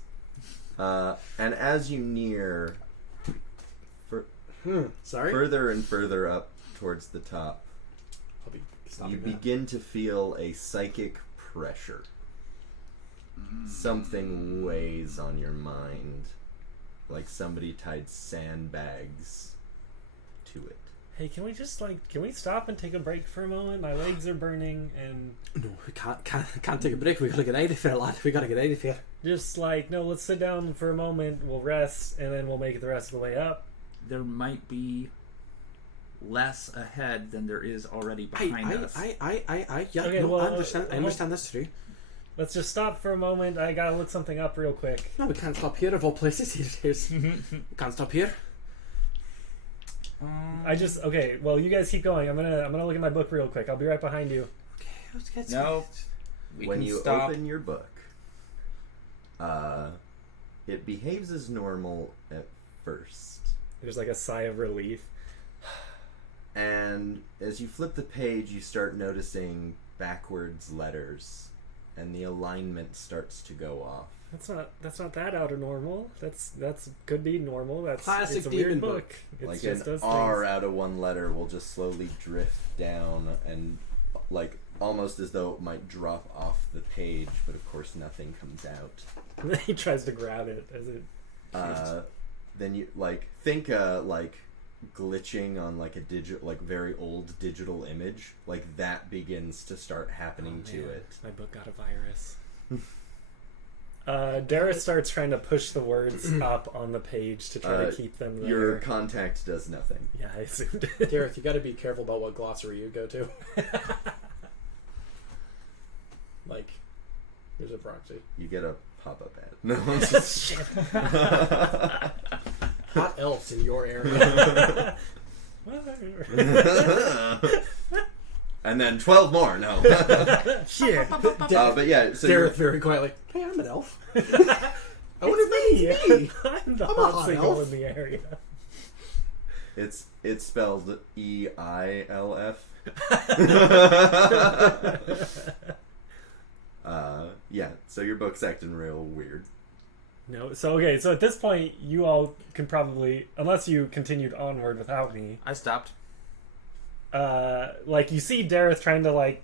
And as you near Sorry. further and further up towards the top, I'll be stopping you that. begin to feel a psychic pressure. Something weighs on your mind, like somebody tied sandbags to it. Hey, can we stop and take a break for a moment? My legs are burning, and No, we can't take a break. We gotta get out of here, lad. We gotta get out of here. just no, let's sit down for a moment. We'll rest, and then we'll make it the rest of the way up. There might be less ahead than there is already behind us. Yeah, Okay, no, well, I understand that's true. Let's just stop for a moment. I gotta look something up real quick. No, we can't stop here of all places. We can't stop here. Okay. Well, you guys keep going. I'm gonna look at my book real quick. I'll be right behind you. No. We When can you stop. open your book, it behaves as normal at first. There's a sigh of relief. And as you flip the page, you start noticing backwards letters, and the alignment starts to go off. That's not that out of normal. That's could be normal. Classic it's a demon weird book. book. It's Like just an those R things. out of one letter will just slowly drift down, and almost as though it might drop off the page, but of course nothing comes out. He tries to grab it as it. Then you think glitching on a very old digital image, that begins to start happening to it. My book got a virus. Dareth starts trying to push the words up on the page to try to keep them there. Your contact does nothing. Yeah, I assumed. Dareth, you got to be careful about what glossary you go to. There's a proxy. You get a pop-up ad. No, I'm just Shit. Hot elves in your area. and then 12 more. No. Shit. But yeah, so Dareth very quietly. Hey, I'm an elf. I wonder if it's me. I'm the I'm a hot hot single elf. in the area. It's spelled EILF. Yeah, so your book's acting real weird. No, so okay, so at this point, you all can probably, unless you continued onward without me, I stopped. like you see Dareth trying to like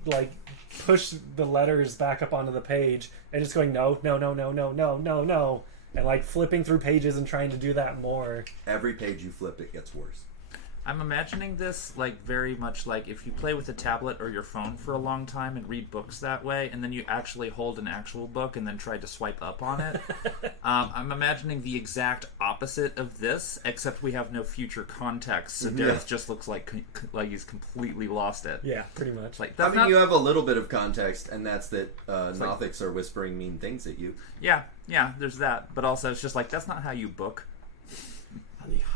push the letters back up onto the page and just going no, and like flipping through pages and trying to do that more. Every page you flip, it gets worse. I'm imagining this like very much like if you play with a tablet or your phone for a long time and read books that way, and then you actually hold an actual book and then try to swipe up on it. I'm imagining the exact opposite of this, except we have no future context. So Dareth just looks like he's completely lost it. Yeah, pretty much. Like I that's mean, you have a little bit of context, and that's that Nothics are whispering mean things at you. yeah, there's that. But also, it's just like that's not how you book.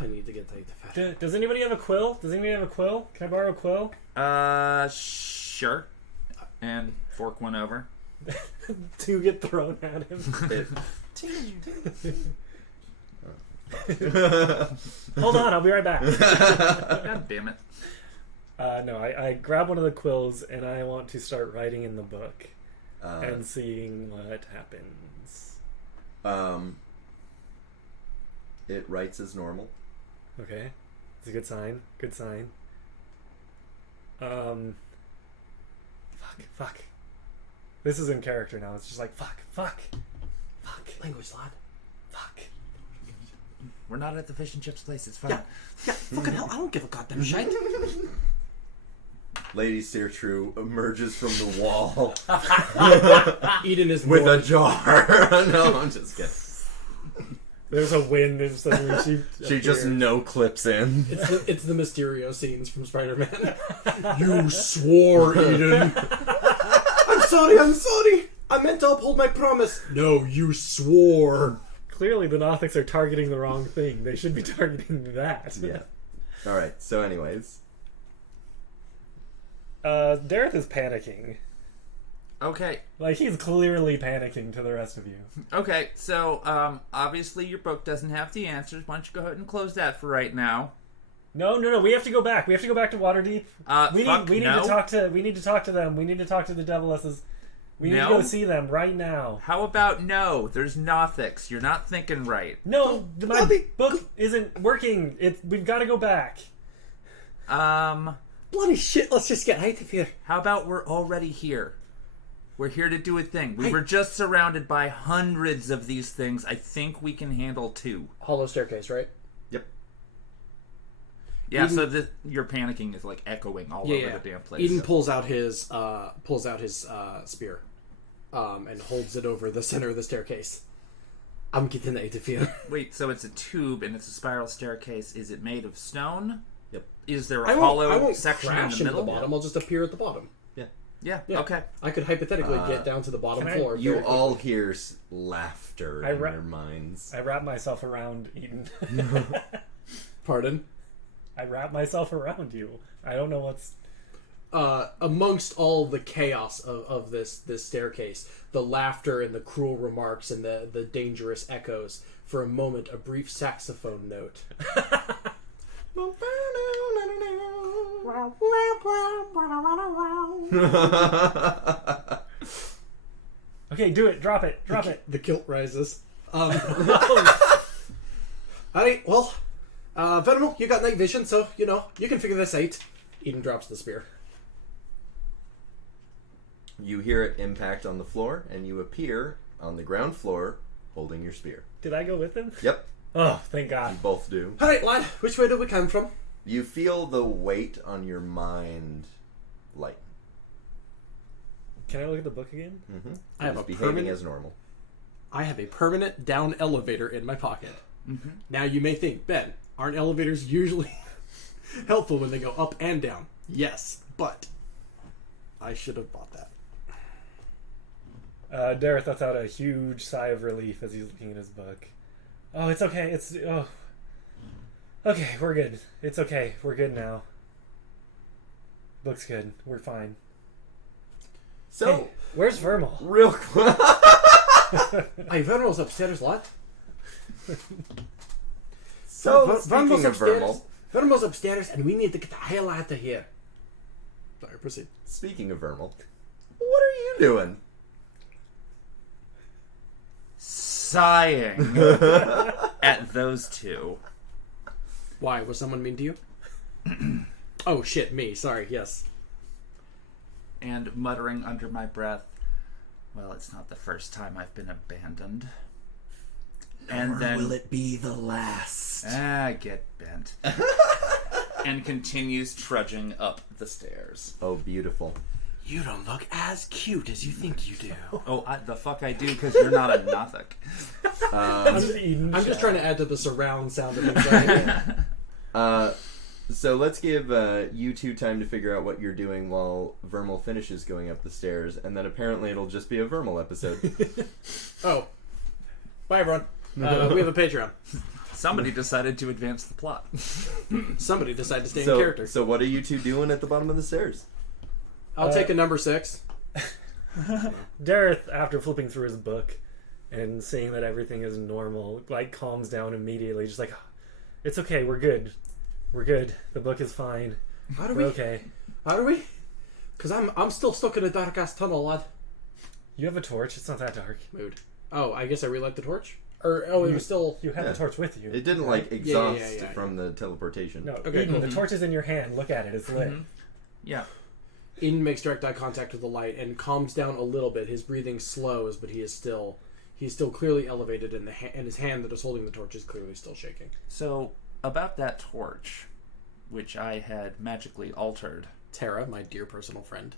I need to get the fashion. Does anybody have a quill? Can I borrow a quill? Sure. And fork one over. Two get thrown at him. Hold on, I'll be right back. God damn it. No, I grab one of the quills and I want to start writing in the book and seeing what happens. It writes as normal. Okay, it's a good sign. Fuck. This is in character now. It's just like fuck. Language, lad. Fuck. We're not at the fish and chips place. It's fine. Yeah, fucking hell, I don't give a goddamn shit. Lady Seartrue emerges from the wall Eden is with more- a jar. No, I'm just kidding. There's a wind and suddenly She just no clips in. It's the Mysterio scenes from Spider-Man. You swore, Eden. I'm sorry. I meant to uphold my promise. No, you swore. Clearly the Nothics are targeting the wrong thing. They should be targeting that. Yeah. All right. So, anyways, Dareth is panicking. Okay. Like, he's clearly panicking to the rest of you. Okay, so obviously your book doesn't have the answers. Why don't you go ahead and close that for right now? No. We have to go back. We have to go back to Waterdeep. We need to talk to them. We need to talk to the Devilisses. We need to go see them right now. How about no? There's Nothics. You're not thinking right. No, my book isn't working. We've got to go back. Bloody shit, let's just get out of here. How about we're already here? We're here to do a thing. We were just surrounded by hundreds of these things. I think we can handle 2. Hollow staircase, right? yep. Yeah, Eden- so your panicking is like echoing all over the damn place. Eden pulls out his spear, and holds it over the center of the staircase. I'm getting out of here. Wait, so it's a tube and it's a spiral staircase. Is it made of stone? Yep. Is there I a won't hollow section in crash the into middle? the bottom. I'll just appear at the bottom. Yeah, Yeah. okay. I could hypothetically get down to the bottom floor. You very all quickly. hear laughter in your minds. I wrap myself around Eden. Pardon? I wrap myself around you. I don't know what's... Amongst all the chaos of this staircase, the laughter and the cruel remarks and the dangerous echoes, for a moment, a brief saxophone note. Okay, do it. Drop it. The kilt rises. Alright, well, Venimal, you got night vision, so, you can figure this out. Eden drops the spear. You hear it impact on the floor, and you appear on the ground floor holding your spear. Did I go with him? Yep, Oh, thank you God. both do. Alright, lad, which way do we come from? You feel the weight on your mind lighten. Can I look at the book again? Mm-hmm. I have a behaving permanent- as normal. I have a permanent down elevator in my pocket. Mm-hmm. Now you may think, Ben, aren't elevators usually helpful when they go up and down? Yes, but I should have bought that. Dareth lets out a huge sigh of relief as he's looking at his book. Oh, it's okay. Okay, we're good. It's okay. We're good now. Looks good. We're fine. So, Hey, where's Vermal? real quick. Hey, Veneral's upstairs, lad. So, speaking of Vermal, Vermal's upstairs, and we need to get the hell out of here. Sorry, proceed. speaking of Vermal, what are you doing? Sighing at those two. Why? Was someone mean to you? Oh, shit, me. Sorry, yes. And muttering under my breath, well, it's not the first time I've been abandoned. And then will it be the last? get bent. And continues trudging up the stairs. Oh, beautiful. You don't look as cute as you think you do. Oh, the fuck I do, because you're not a Nothic. I'm just trying to add to the surround sound of anxiety. So let's give you two time to figure out what you're doing while Vermal finishes going up the stairs, and then apparently it'll just be a Vermal episode. Oh. Bye, everyone. We have a Patreon. Somebody decided to advance the plot. Somebody decided to stay in so, character. so what are you two doing at the bottom of the stairs? I'll take a number 6. Dareth, after flipping through his book and seeing that everything is normal, like calms down immediately. Just like, it's okay, we're good. We're good. The book is fine. How do We're we? okay. How do we? Because I'm still stuck in a dark ass tunnel, lad. You have a torch. It's not that dark. Mood. Oh, I guess I relight the torch. Or it was still. You have Yeah. the torch with you. It didn't right? like exhaust Yeah. from the teleportation. No, Okay, Eden, cool. the torch is in your hand. Look at it. It's lit. Yeah. Eden makes direct eye contact with the light and calms down a little bit. His breathing slows, but he's still clearly elevated, and his hand that is holding the torch is clearly still shaking. So, about that torch, which I had magically altered, Tara, my dear personal friend.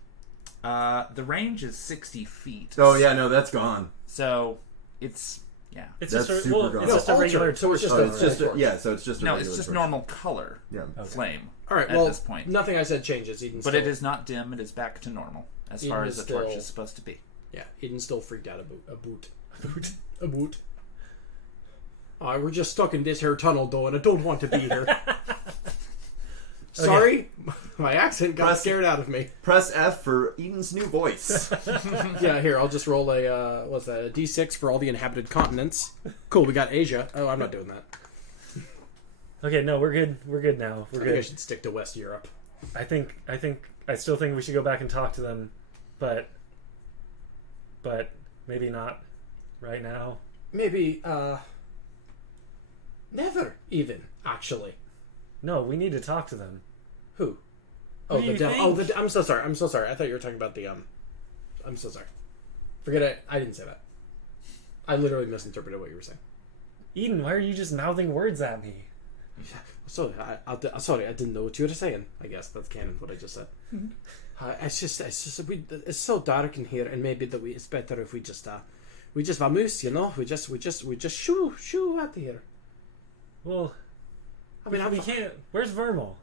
the range is 60 feet. Oh yeah, no, that's gone. So, it's, yeah. It's That's just a, super well, gone. it's No, just a regular altered, so it's torch. just Oh, a- it's just torch. yeah. So it's just a No, regular it's just torch. normal color Yeah. flame All right, at well, this point. nothing I said changes. Eden's But still, it is not dim, it is back to normal, as Eden far is as the torch still- is supposed to be. Yeah, Eden's still freaked out a boot. Oh, we're just stuck in this here tunnel, though, and I don't want to be here. Sorry, my accent got Press- scared out of me. Press F for Eden's new voice. Yeah, here, I'll just roll a, what's that, a D6 for all the inhabited continents. Cool, we got Asia. Oh, I'm not doing that. Okay, no, we're good. We're good now. We're I think I good. should stick to West Europe. I still think we should go back and talk to them, but maybe not right now. Maybe, never even, actually. No, we need to talk to them. Who? Who Oh, do the you devil. Oh, think? I'm so sorry. I'm so sorry. I thought you were talking about the, I'm so sorry. Forget it. I didn't say that. I literally misinterpreted what you were saying. Eden, why are you just mouthing words at me? Sorry, sorry, I didn't know what you were saying. I guess that's canon. What I just said. It's so dark in here, and maybe it's better if we just vamoose, you know. We just shoo out of here. Well, I mean, we can't. Where's Vermal?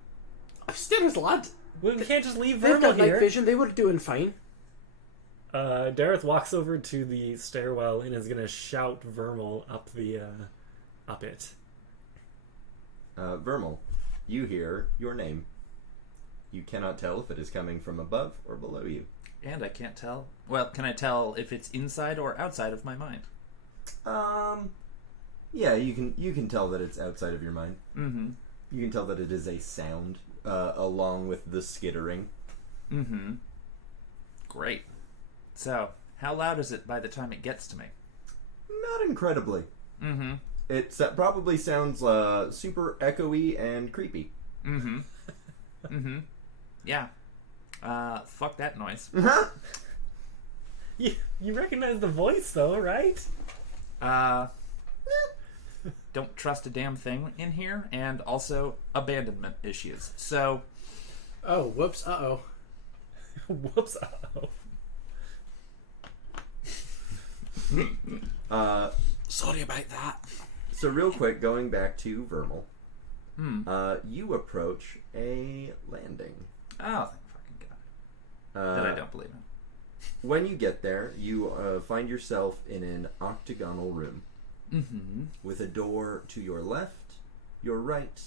upstairs, lad. We can't just leave They've got Vermal night here. vision. They were doing fine. Dareth walks over to the stairwell and is gonna shout Vermal up it. Vermal, you hear your name. You cannot tell if it is coming from above or below you. And I can't tell. Well, can I tell if it's inside or outside of my mind? Yeah, you can tell that it's outside of your mind. Mm-hmm. You can tell that it is a sound, along with the skittering. Mm-hmm. Great. So, how loud is it by the time it gets to me? Not incredibly. Mm-hmm. It probably sounds super echoey and creepy. Mm-hmm. Mm-hmm. Yeah. Fuck that noise. You recognize the voice though, right? Don't trust a damn thing in here, and also abandonment issues. So, Oh, whoops. Uh-oh. Whoops. Sorry about that. So real quick, going back to Vermal, you approach a landing. oh, thank fucking God. That I don't believe in. When you get there, you find yourself in an octagonal room Mm-hmm. with a door to your left, your right,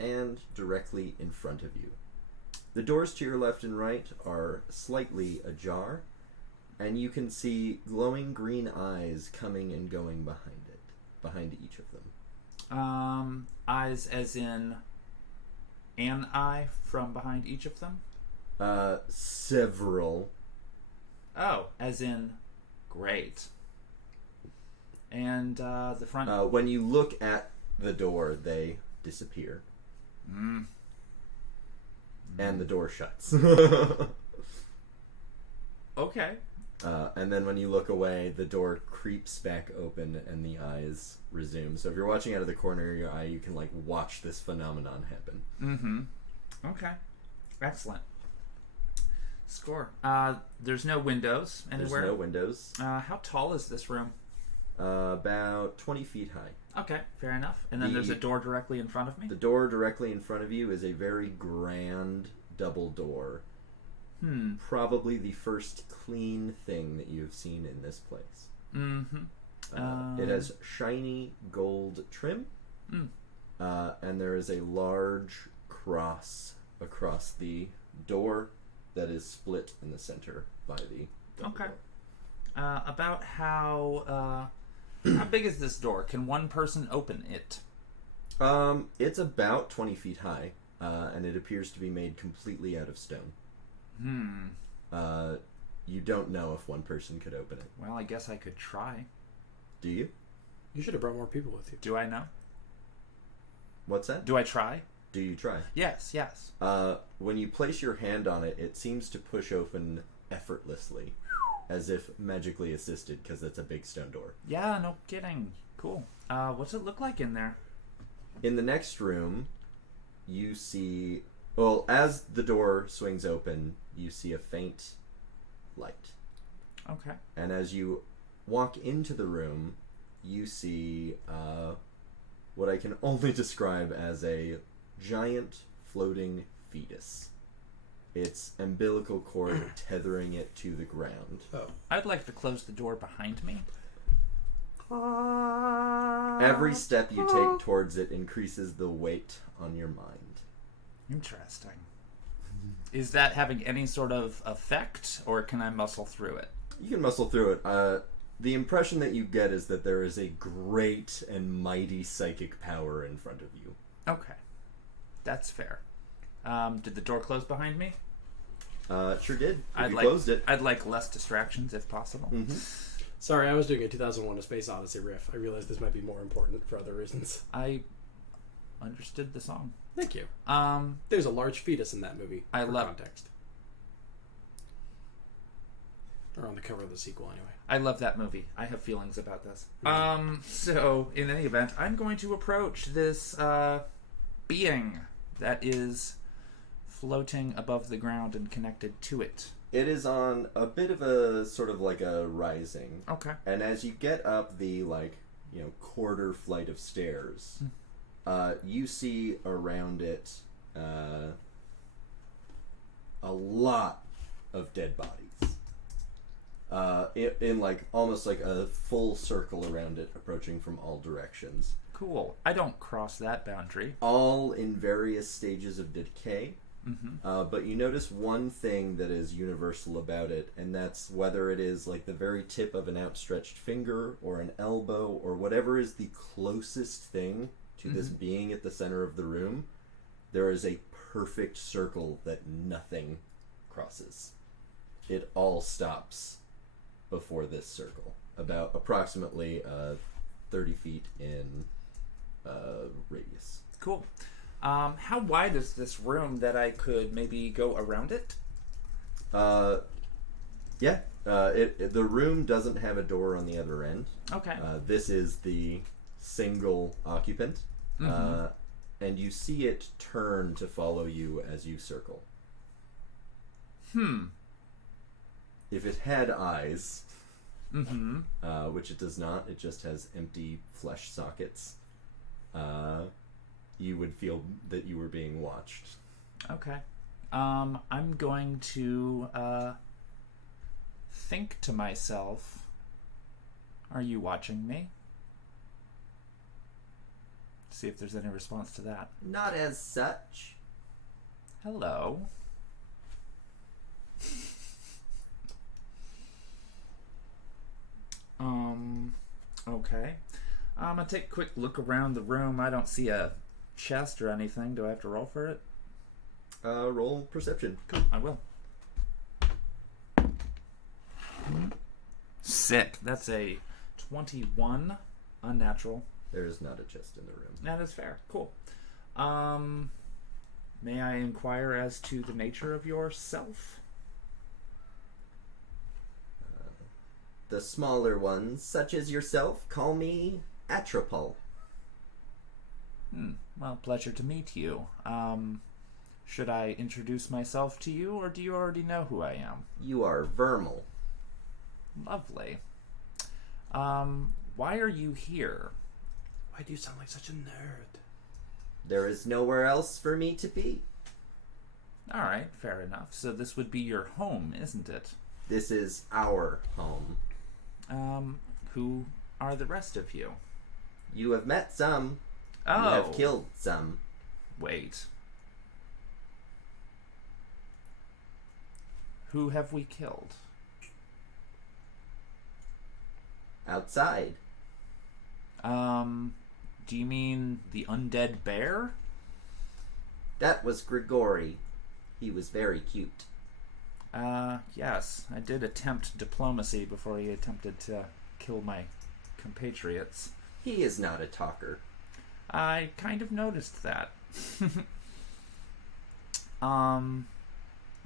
and directly in front of you. The doors to your left and right are slightly ajar, and you can see glowing green eyes coming and going behind it. behind each of them. Eyes as in an eye from behind each of them? Several. Oh, as in great. And the front... When you look at the door, they disappear. And the door shuts. Okay. And then when you look away, the door creeps back open and the eyes resume. So if you're watching out of the corner of your eye, you can like watch this phenomenon happen. Okay. Excellent. Score. There's no windows anywhere. There's no windows. How tall is this room? About 20 feet high. Okay, fair enough. And then there's a door directly in front of me? The door directly in front of you is a very grand double door. Probably the first clean thing that you have seen in this place. It has shiny gold trim. And there is a large cross across the door that is split in the center by the double door. About how big is this door? Can one person open it? It's about 20 feet high, and it appears to be made completely out of stone. You don't know if one person could open it. Well, I guess I could try. Do you? You should have brought more people with you. Do I know? What's that? Do I try? Do you try? Yes. When you place your hand on it, it seems to push open effortlessly, as if magically assisted, because it's a big stone door. Yeah, no kidding. Cool. What's it look like in there? In the next room, you see... Well, as the door swings open, you see a faint light. Okay. And as you walk into the room, you see what I can only describe as a giant floating fetus. Its umbilical cord tethering it to the ground. I'd like to close the door behind me. Every step you take towards it increases the weight on your mind. Interesting. Is that having any sort of effect, or can I muscle through it? You can muscle through it. The impression that you get is that there is a great and mighty psychic power in front of you. Okay. That's fair. Did the door close behind me? Sure did. You closed it. I'd like less distractions if possible. Sorry, I was doing a 2001 A Space Odyssey riff. I realized this might be more important for other reasons. I understood the song. Thank you. There's a large fetus in that movie. I for love context. Or on the cover of the sequel, anyway. I love that movie. I have feelings about this. So, in any event, I'm going to approach this being that is floating above the ground and connected to it. It is on a bit of a sort of like a rising. Okay. And as you get up the quarter flight of stairs, you see around it a lot of dead bodies. In like almost like a full circle around it, approaching from all directions. Cool. I don't cross that boundary. All in various stages of decay. But you notice one thing that is universal about it, and that's whether it is like the very tip of an outstretched finger or an elbow or whatever is the closest thing to this being at the center of the room, there is a perfect circle that nothing crosses. It all stops before this circle, about approximately 30 feet in radius. Cool. How wide is this room that I could maybe go around it? The room doesn't have a door on the other end. Okay. This is the single occupant, and you see it turn to follow you as you circle. If it had eyes, which it does not, it just has empty flesh sockets, you would feel that you were being watched. Okay. I'm going to think to myself, are you watching me? See if there's any response to that. Not as such. Hello. Okay. I'm gonna take a quick look around the room. I don't see a chest or anything. Do I have to roll for it? Roll perception. Cool, I will. Sick. That's a 21 unnatural. There is not a chest in the room. That is fair. Cool. May I inquire as to the nature of yourself? The smaller ones, such as yourself, call me Atropol. Well, pleasure to meet you. Should I introduce myself to you, or do you already know who I am? You are Vermal. Lovely. Why are you here? Why do you sound like such a nerd? There is nowhere else for me to be. All right, fair enough. So this would be your home, isn't it? This is our home. Who are the rest of you? You have met some. Oh. You have killed some. Wait. Who have we killed? Outside. Do you mean the undead bear? That was Grigori. He was very cute. Yes. I did attempt diplomacy before he attempted to kill my compatriots. He is not a talker. I kind of noticed that.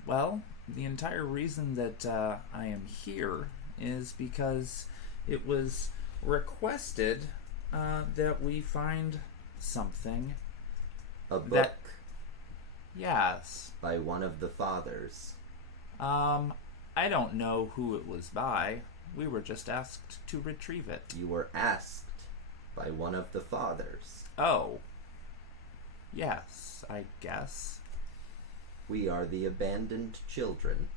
Well, the entire reason that I am here is because it was requested that we find something. A book Yes. by one of the fathers. I don't know who it was by. We were just asked to retrieve it. You were asked by one of the fathers. Oh. Yes, I guess. We are the abandoned children.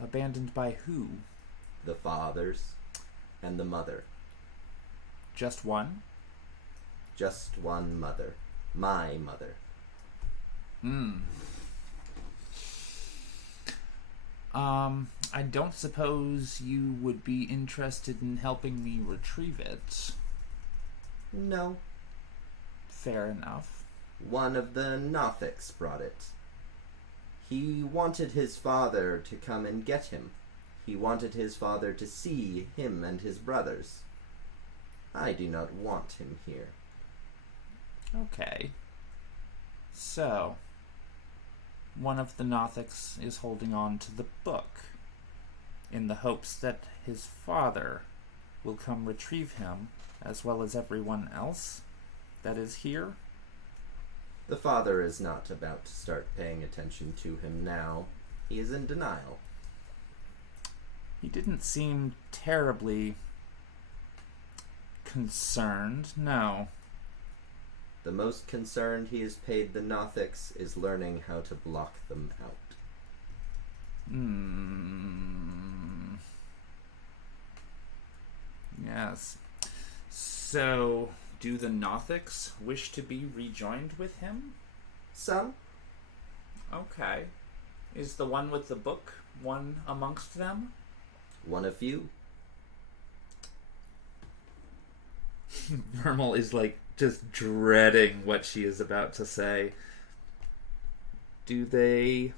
Abandoned by who? The fathers and the mother. Just one? Just one mother. My mother. I don't suppose you would be interested in helping me retrieve it. No. Fair enough. One of the Nothics brought it. He wanted his father to come and get him. He wanted his father to see him and his brothers. I do not want him here. Okay. So, one of the Nothics is holding on to the book in the hopes that his father will come retrieve him, as well as everyone else that is here. The father is not about to start paying attention to him now. He is in denial. He didn't seem terribly concerned, no. The most concerned he has paid the Nothics is learning how to block them out. Yes. So, do the Nothics wish to be rejoined with him? Some? Okay. Is the one with the book one amongst them? One of few. Vermal is like just dreading what she is about to say. Do they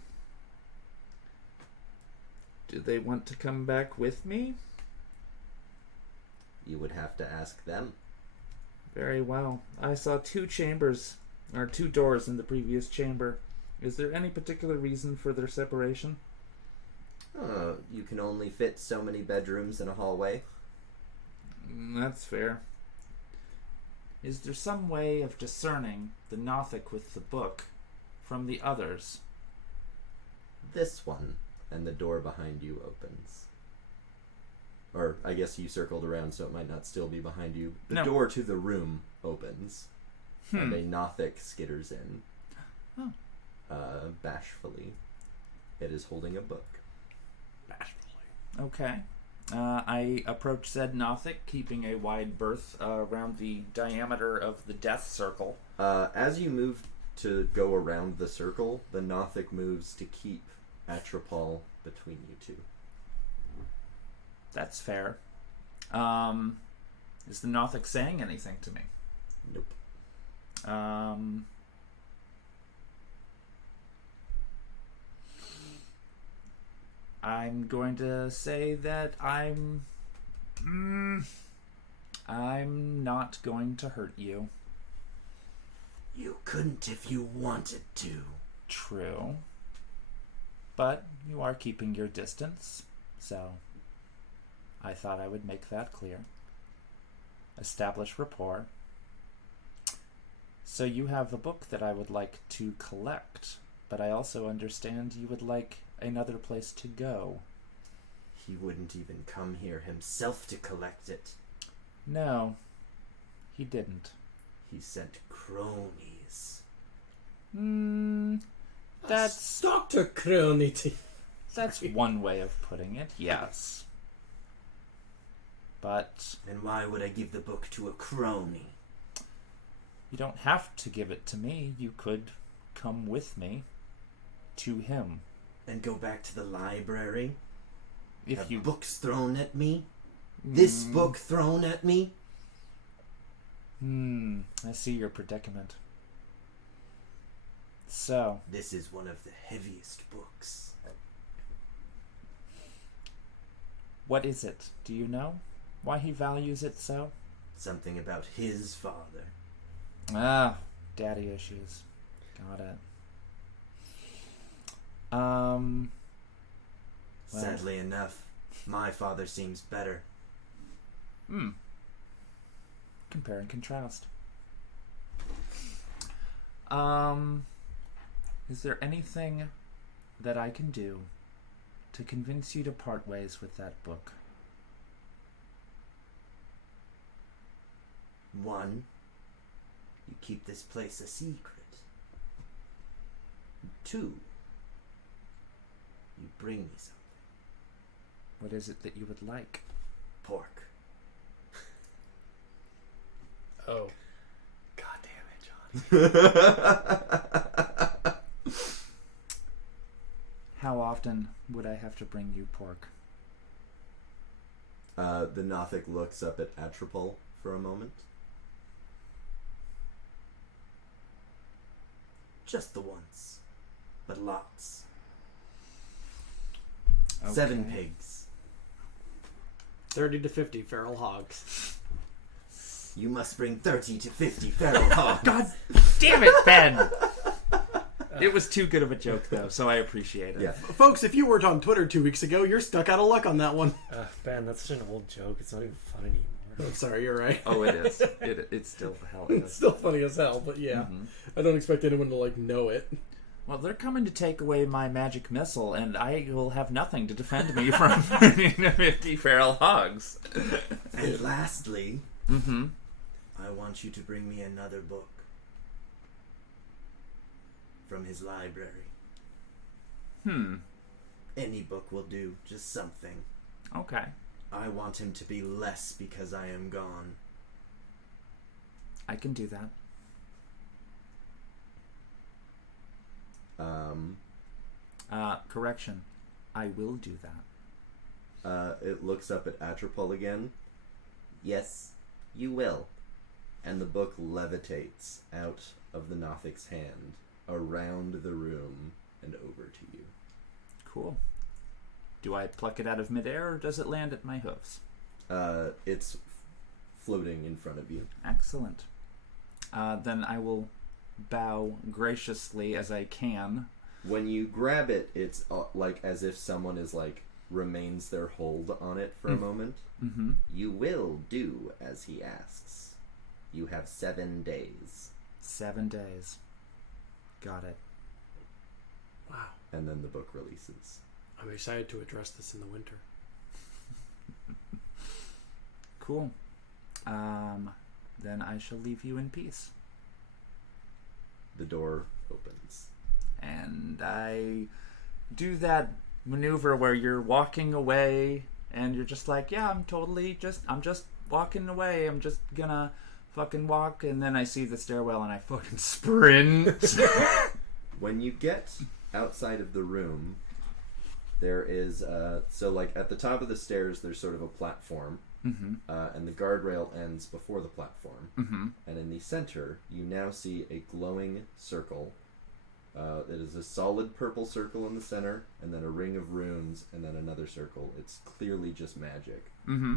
want to come back with me? You would have to ask them. Very well. I saw two doors in the previous chamber. Is there any particular reason for their separation? You can only fit so many bedrooms in a hallway. That's fair. Is there some way of discerning the Nothic with the book from the others? This one, and the door behind you opens. Or, I guess you circled around, so it might not still be behind you. The door to the room opens, and a Nothic skitters in. Bashfully. It is holding a book. Bashfully. Okay. I approach said Nothic, keeping a wide berth around the diameter of the death circle. As you move to go around the circle, the Nothic moves to keep Atropol between you two. That's fair. Is the Nothic saying anything to me? Nope. I'm going to say that I'm not going to hurt you. You couldn't if you wanted to. True. But you are keeping your distance, so I thought I would make that clear. Establish rapport. So you have a book that I would like to collect, but I also understand you would like another place to go. He wouldn't even come here himself to collect it. No, he didn't. He sent cronies. That's Dr. Cronity. that's one way of putting it, yes. But Then why would I give the book to a crony? you don't have to give it to me. You could come with me to him. And go back to the library? If Have you books thrown at me? This book thrown at me? I see your predicament. So, This is one of the heaviest books. what is it? Do you know why he values it so? Something about his father. Ah, daddy issues. Got it. Well, Sadly enough, my father seems better. compare and contrast. Is there anything that I can do to convince you to part ways with that book? 1, you keep this place a secret. 2, you bring me something. What is it that you would like? Pork. Oh. God damn it, John. How often would I have to bring you pork? The Nothic looks up at Atropol for a moment. Just the once, but lots. Okay. 7 pigs. 30 to 50 feral hogs. You must bring 30 to 50 feral hogs. God damn it, Ben! It was too good of a joke, though, so I appreciate it. Yeah. Folks, if you weren't on Twitter 2 weeks ago, you're stuck out of luck on that one. Ben, that's such an old joke. It's not even fun anymore. I'm sorry, you're right. Oh, it is. It's still the hell. It's still funny as hell, but yeah. I don't expect anyone to, know it. Well, they're coming to take away my magic missile, and I will have nothing to defend me from 50 feral hogs. And lastly, I want you to bring me another book. From his library. Any book will do, just something. Okay. I want him to be less because I am gone. I can do that. Correction. I will do that. It looks up at Atropol again. Yes, you will. And the book levitates out of the Nothic's hand, around the room, and over to you. Cool. Do I pluck it out of midair, or does it land at my hooves? It's floating in front of you. Excellent. Then I will bow graciously as I can. When you grab it, it's like as if someone is remains their hold on it for a moment. Mm-hmm. You will do as he asks. You have 7 days. 7 days. Got it. Wow. And then the book releases. I'm excited to address this in the winter. Cool. Then I shall leave you in peace. The door opens. And I do that maneuver where you're walking away and you're just like, yeah, I'm just walking away. I'm just gonna fucking walk. And then I see the stairwell and I fucking sprint. When you get outside of the room, there is, at the top of the stairs, there's sort of a platform and the guardrail ends before the platform. Mm-hmm. And in the center, you now see a glowing circle. It is a solid purple circle in the center, and then a ring of runes, and then another circle. It's clearly just magic. Mm-hmm.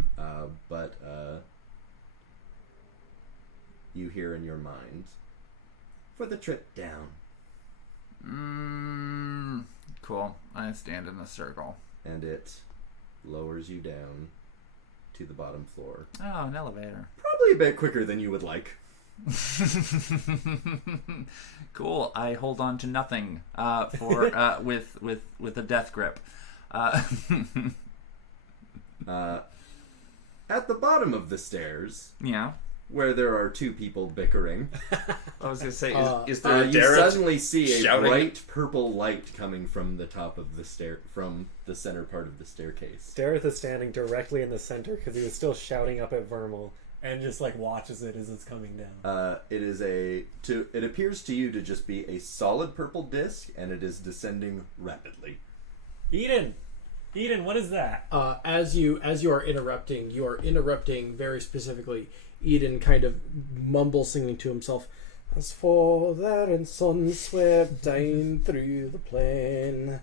But you hear in your mind, for the trip down. Cool. I stand in the circle. And it lowers you down to the bottom floor. Oh, an elevator. Probably a bit quicker than you would like. Cool. I hold on to nothing for with a death grip. At the bottom of the stairs, Yeah. where there are two people bickering, I was gonna say, is there a you Dareth suddenly see a shouting? bright purple light coming from the top of the stair, from the center part of the staircase. Dareth is standing directly in the center because he was still shouting up at Vermal and just like watches it as it's coming down. It appears to you to just be a solid purple disc, and it is descending rapidly. Eden, what is that? As you are interrupting very specifically. Eden kind of mumbles, singing to himself, "As father and son swept down through the plain,"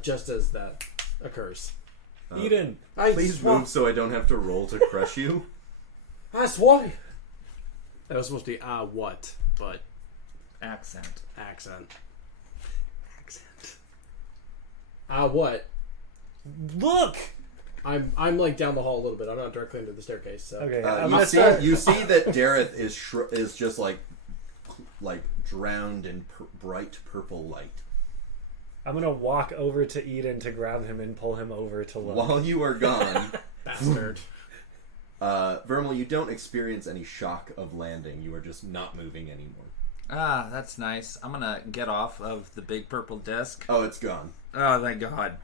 just as that occurs. Eden, Please move so I don't have to roll to crush you. That's why. That was supposed to be what, but accent. What? look! I'm like down the hall a little bit. I'm not directly under the staircase. So. Okay, You see that Dareth is just like drowned in bright purple light. I'm gonna walk over to Eden to grab him and pull him over to look. While you are gone, Bastard. Vermal, you don't experience any shock of landing. You are just not moving anymore. Ah, that's nice. I'm gonna get off of the big purple disc. Oh, it's gone. Oh, thank God.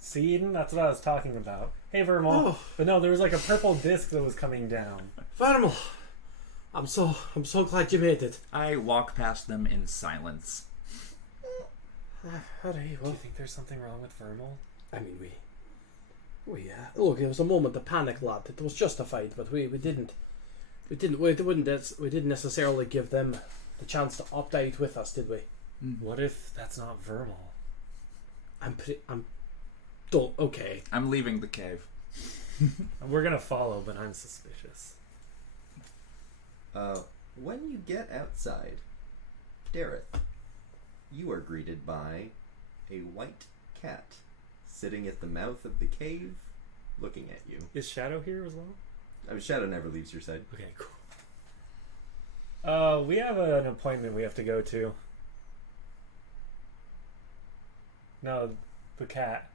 See, Eden, that's what I was talking about. Hey, Vermal. Oh. But no, there was like a purple disc that was coming down. Vermal, I'm so glad you made it. I walk past them in silence. Alright, Do well, you think there's something wrong with Vermal? I mean, look, it was a moment of panic, lad. It was justified, but we didn't necessarily give them the chance to opt out with us, did we? What if that's not Vermal? Okay. I'm leaving the cave. We're gonna follow, but I'm suspicious. When you get outside, Dareth, you are greeted by a white cat sitting at the mouth of the cave, looking at you. Is Shadow here as well? I mean, Shadow never leaves your side. Okay, cool. We have an appointment we have to go to. No, the cat.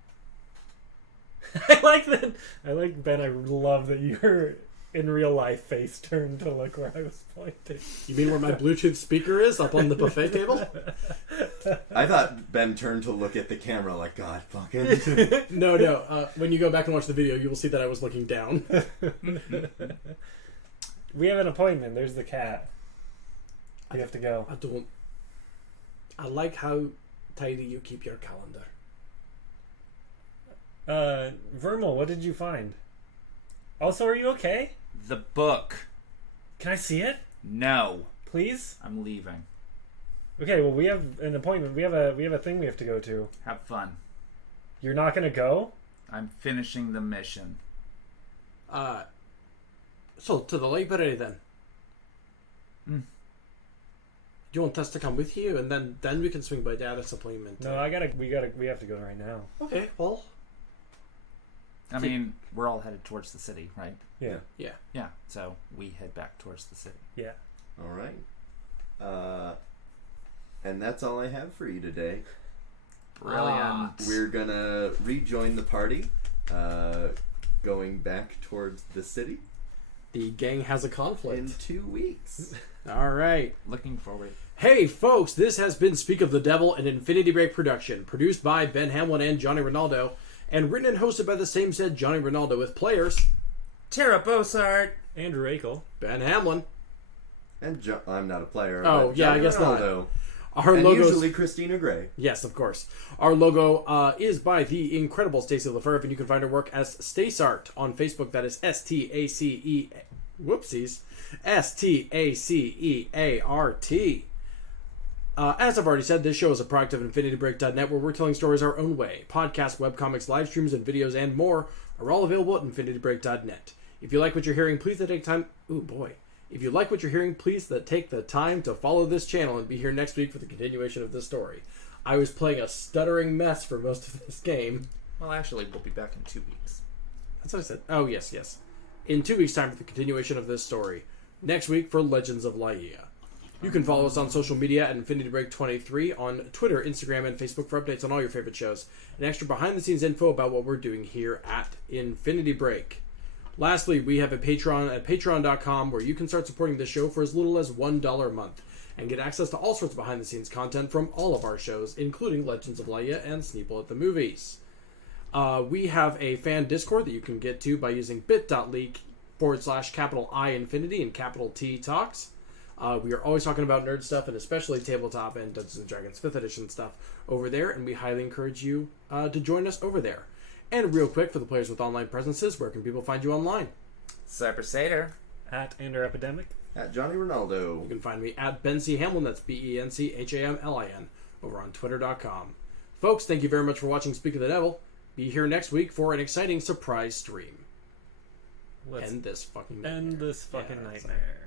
I like Ben. I love that your in real life face turned to look where I was pointing. You mean where my Bluetooth speaker is, up on the buffet table? I thought Ben turned to look at the camera like, God fucking. No. When you go back and watch the video, you will see that I was looking down. We have an appointment. There's the cat. We have to go. I like how tidy you keep your calendar. Vermal, what did you find? Also, are you okay? The book. Can I see it? No. Please? I'm leaving. Okay, well, we have an appointment. We have a thing we have to go to. Have fun. You're not gonna go? I'm finishing the mission. So to the library then. Mm. Do you want us to come with you, and then we can swing by Dareth's appointment? No, we have to go right now. Okay, well. I mean, we're all headed towards the city, right? Yeah. Yeah, so we head back towards the city. Yeah. All right. And that's all I have for you today. Brilliant. We're gonna rejoin the party, going back towards the city The gang has a conflict. in 2 weeks. All right. Looking forward. Hey, folks, this has been Speak of the Devil, an Infinity Break production, produced by Ben Hamlin and Johnny Rinaldo, and written and hosted by the same said Johnny Rinaldo, with players Tara Bossart. Andrew Akel. Ben Hamlin. And I'm not a player. Oh, but yeah, I Johnny guess not. Rinaldo. Our And logo usually Christina Gray. Yes, of course. Our logo is by the incredible Stacey Lefebvre, and you can find her work as Stacart on Facebook. That is STACE. Whoopsies. STACEART. As I've already said, this show is a product of InfinityBreak.net, where we're telling stories our own way. Podcasts, webcomics, live streams, and videos, and more are all available at InfinityBreak.net. If you like what you're hearing, please take time. Ooh boy. If you like what you're hearing, please take the time to follow this channel and be here next week for the continuation of this story. I was playing a stuttering mess for most of this game. Well, actually, we'll be back in 2 weeks. That's what I said. Oh, yes. In 2 weeks' time for the continuation of this story. Next week for Legends of Laía. You can follow us on social media at InfinityBreak23 on Twitter, Instagram, and Facebook for updates on all your favorite shows and extra behind-the-scenes info about what we're doing here at Infinity Break. Lastly, we have a Patreon at patreon.com where you can start supporting this show for as little as $1 a month and get access to all sorts of behind-the-scenes content from all of our shows, including Legends of Laía and Sneeple at the Movies. We have a fan Discord that you can get to by using bit.ly/I Infinity and capital T Talks. We are always talking about nerd stuff, and especially tabletop and Dungeons & Dragons 5th edition stuff over there, and we highly encourage you to join us over there. And real quick, for the players with online presences, where can people find you online? Cyber Satyr. At Ender Epidemic. At Johnny Rinaldo. You can find me at Ben C. Hamlin, that's BenChamlin, over on Twitter.com. Folks, thank you very much for watching Speak of the Devil. Be here next week for an exciting surprise stream. Let's End this fucking nightmare. end this fucking nightmare.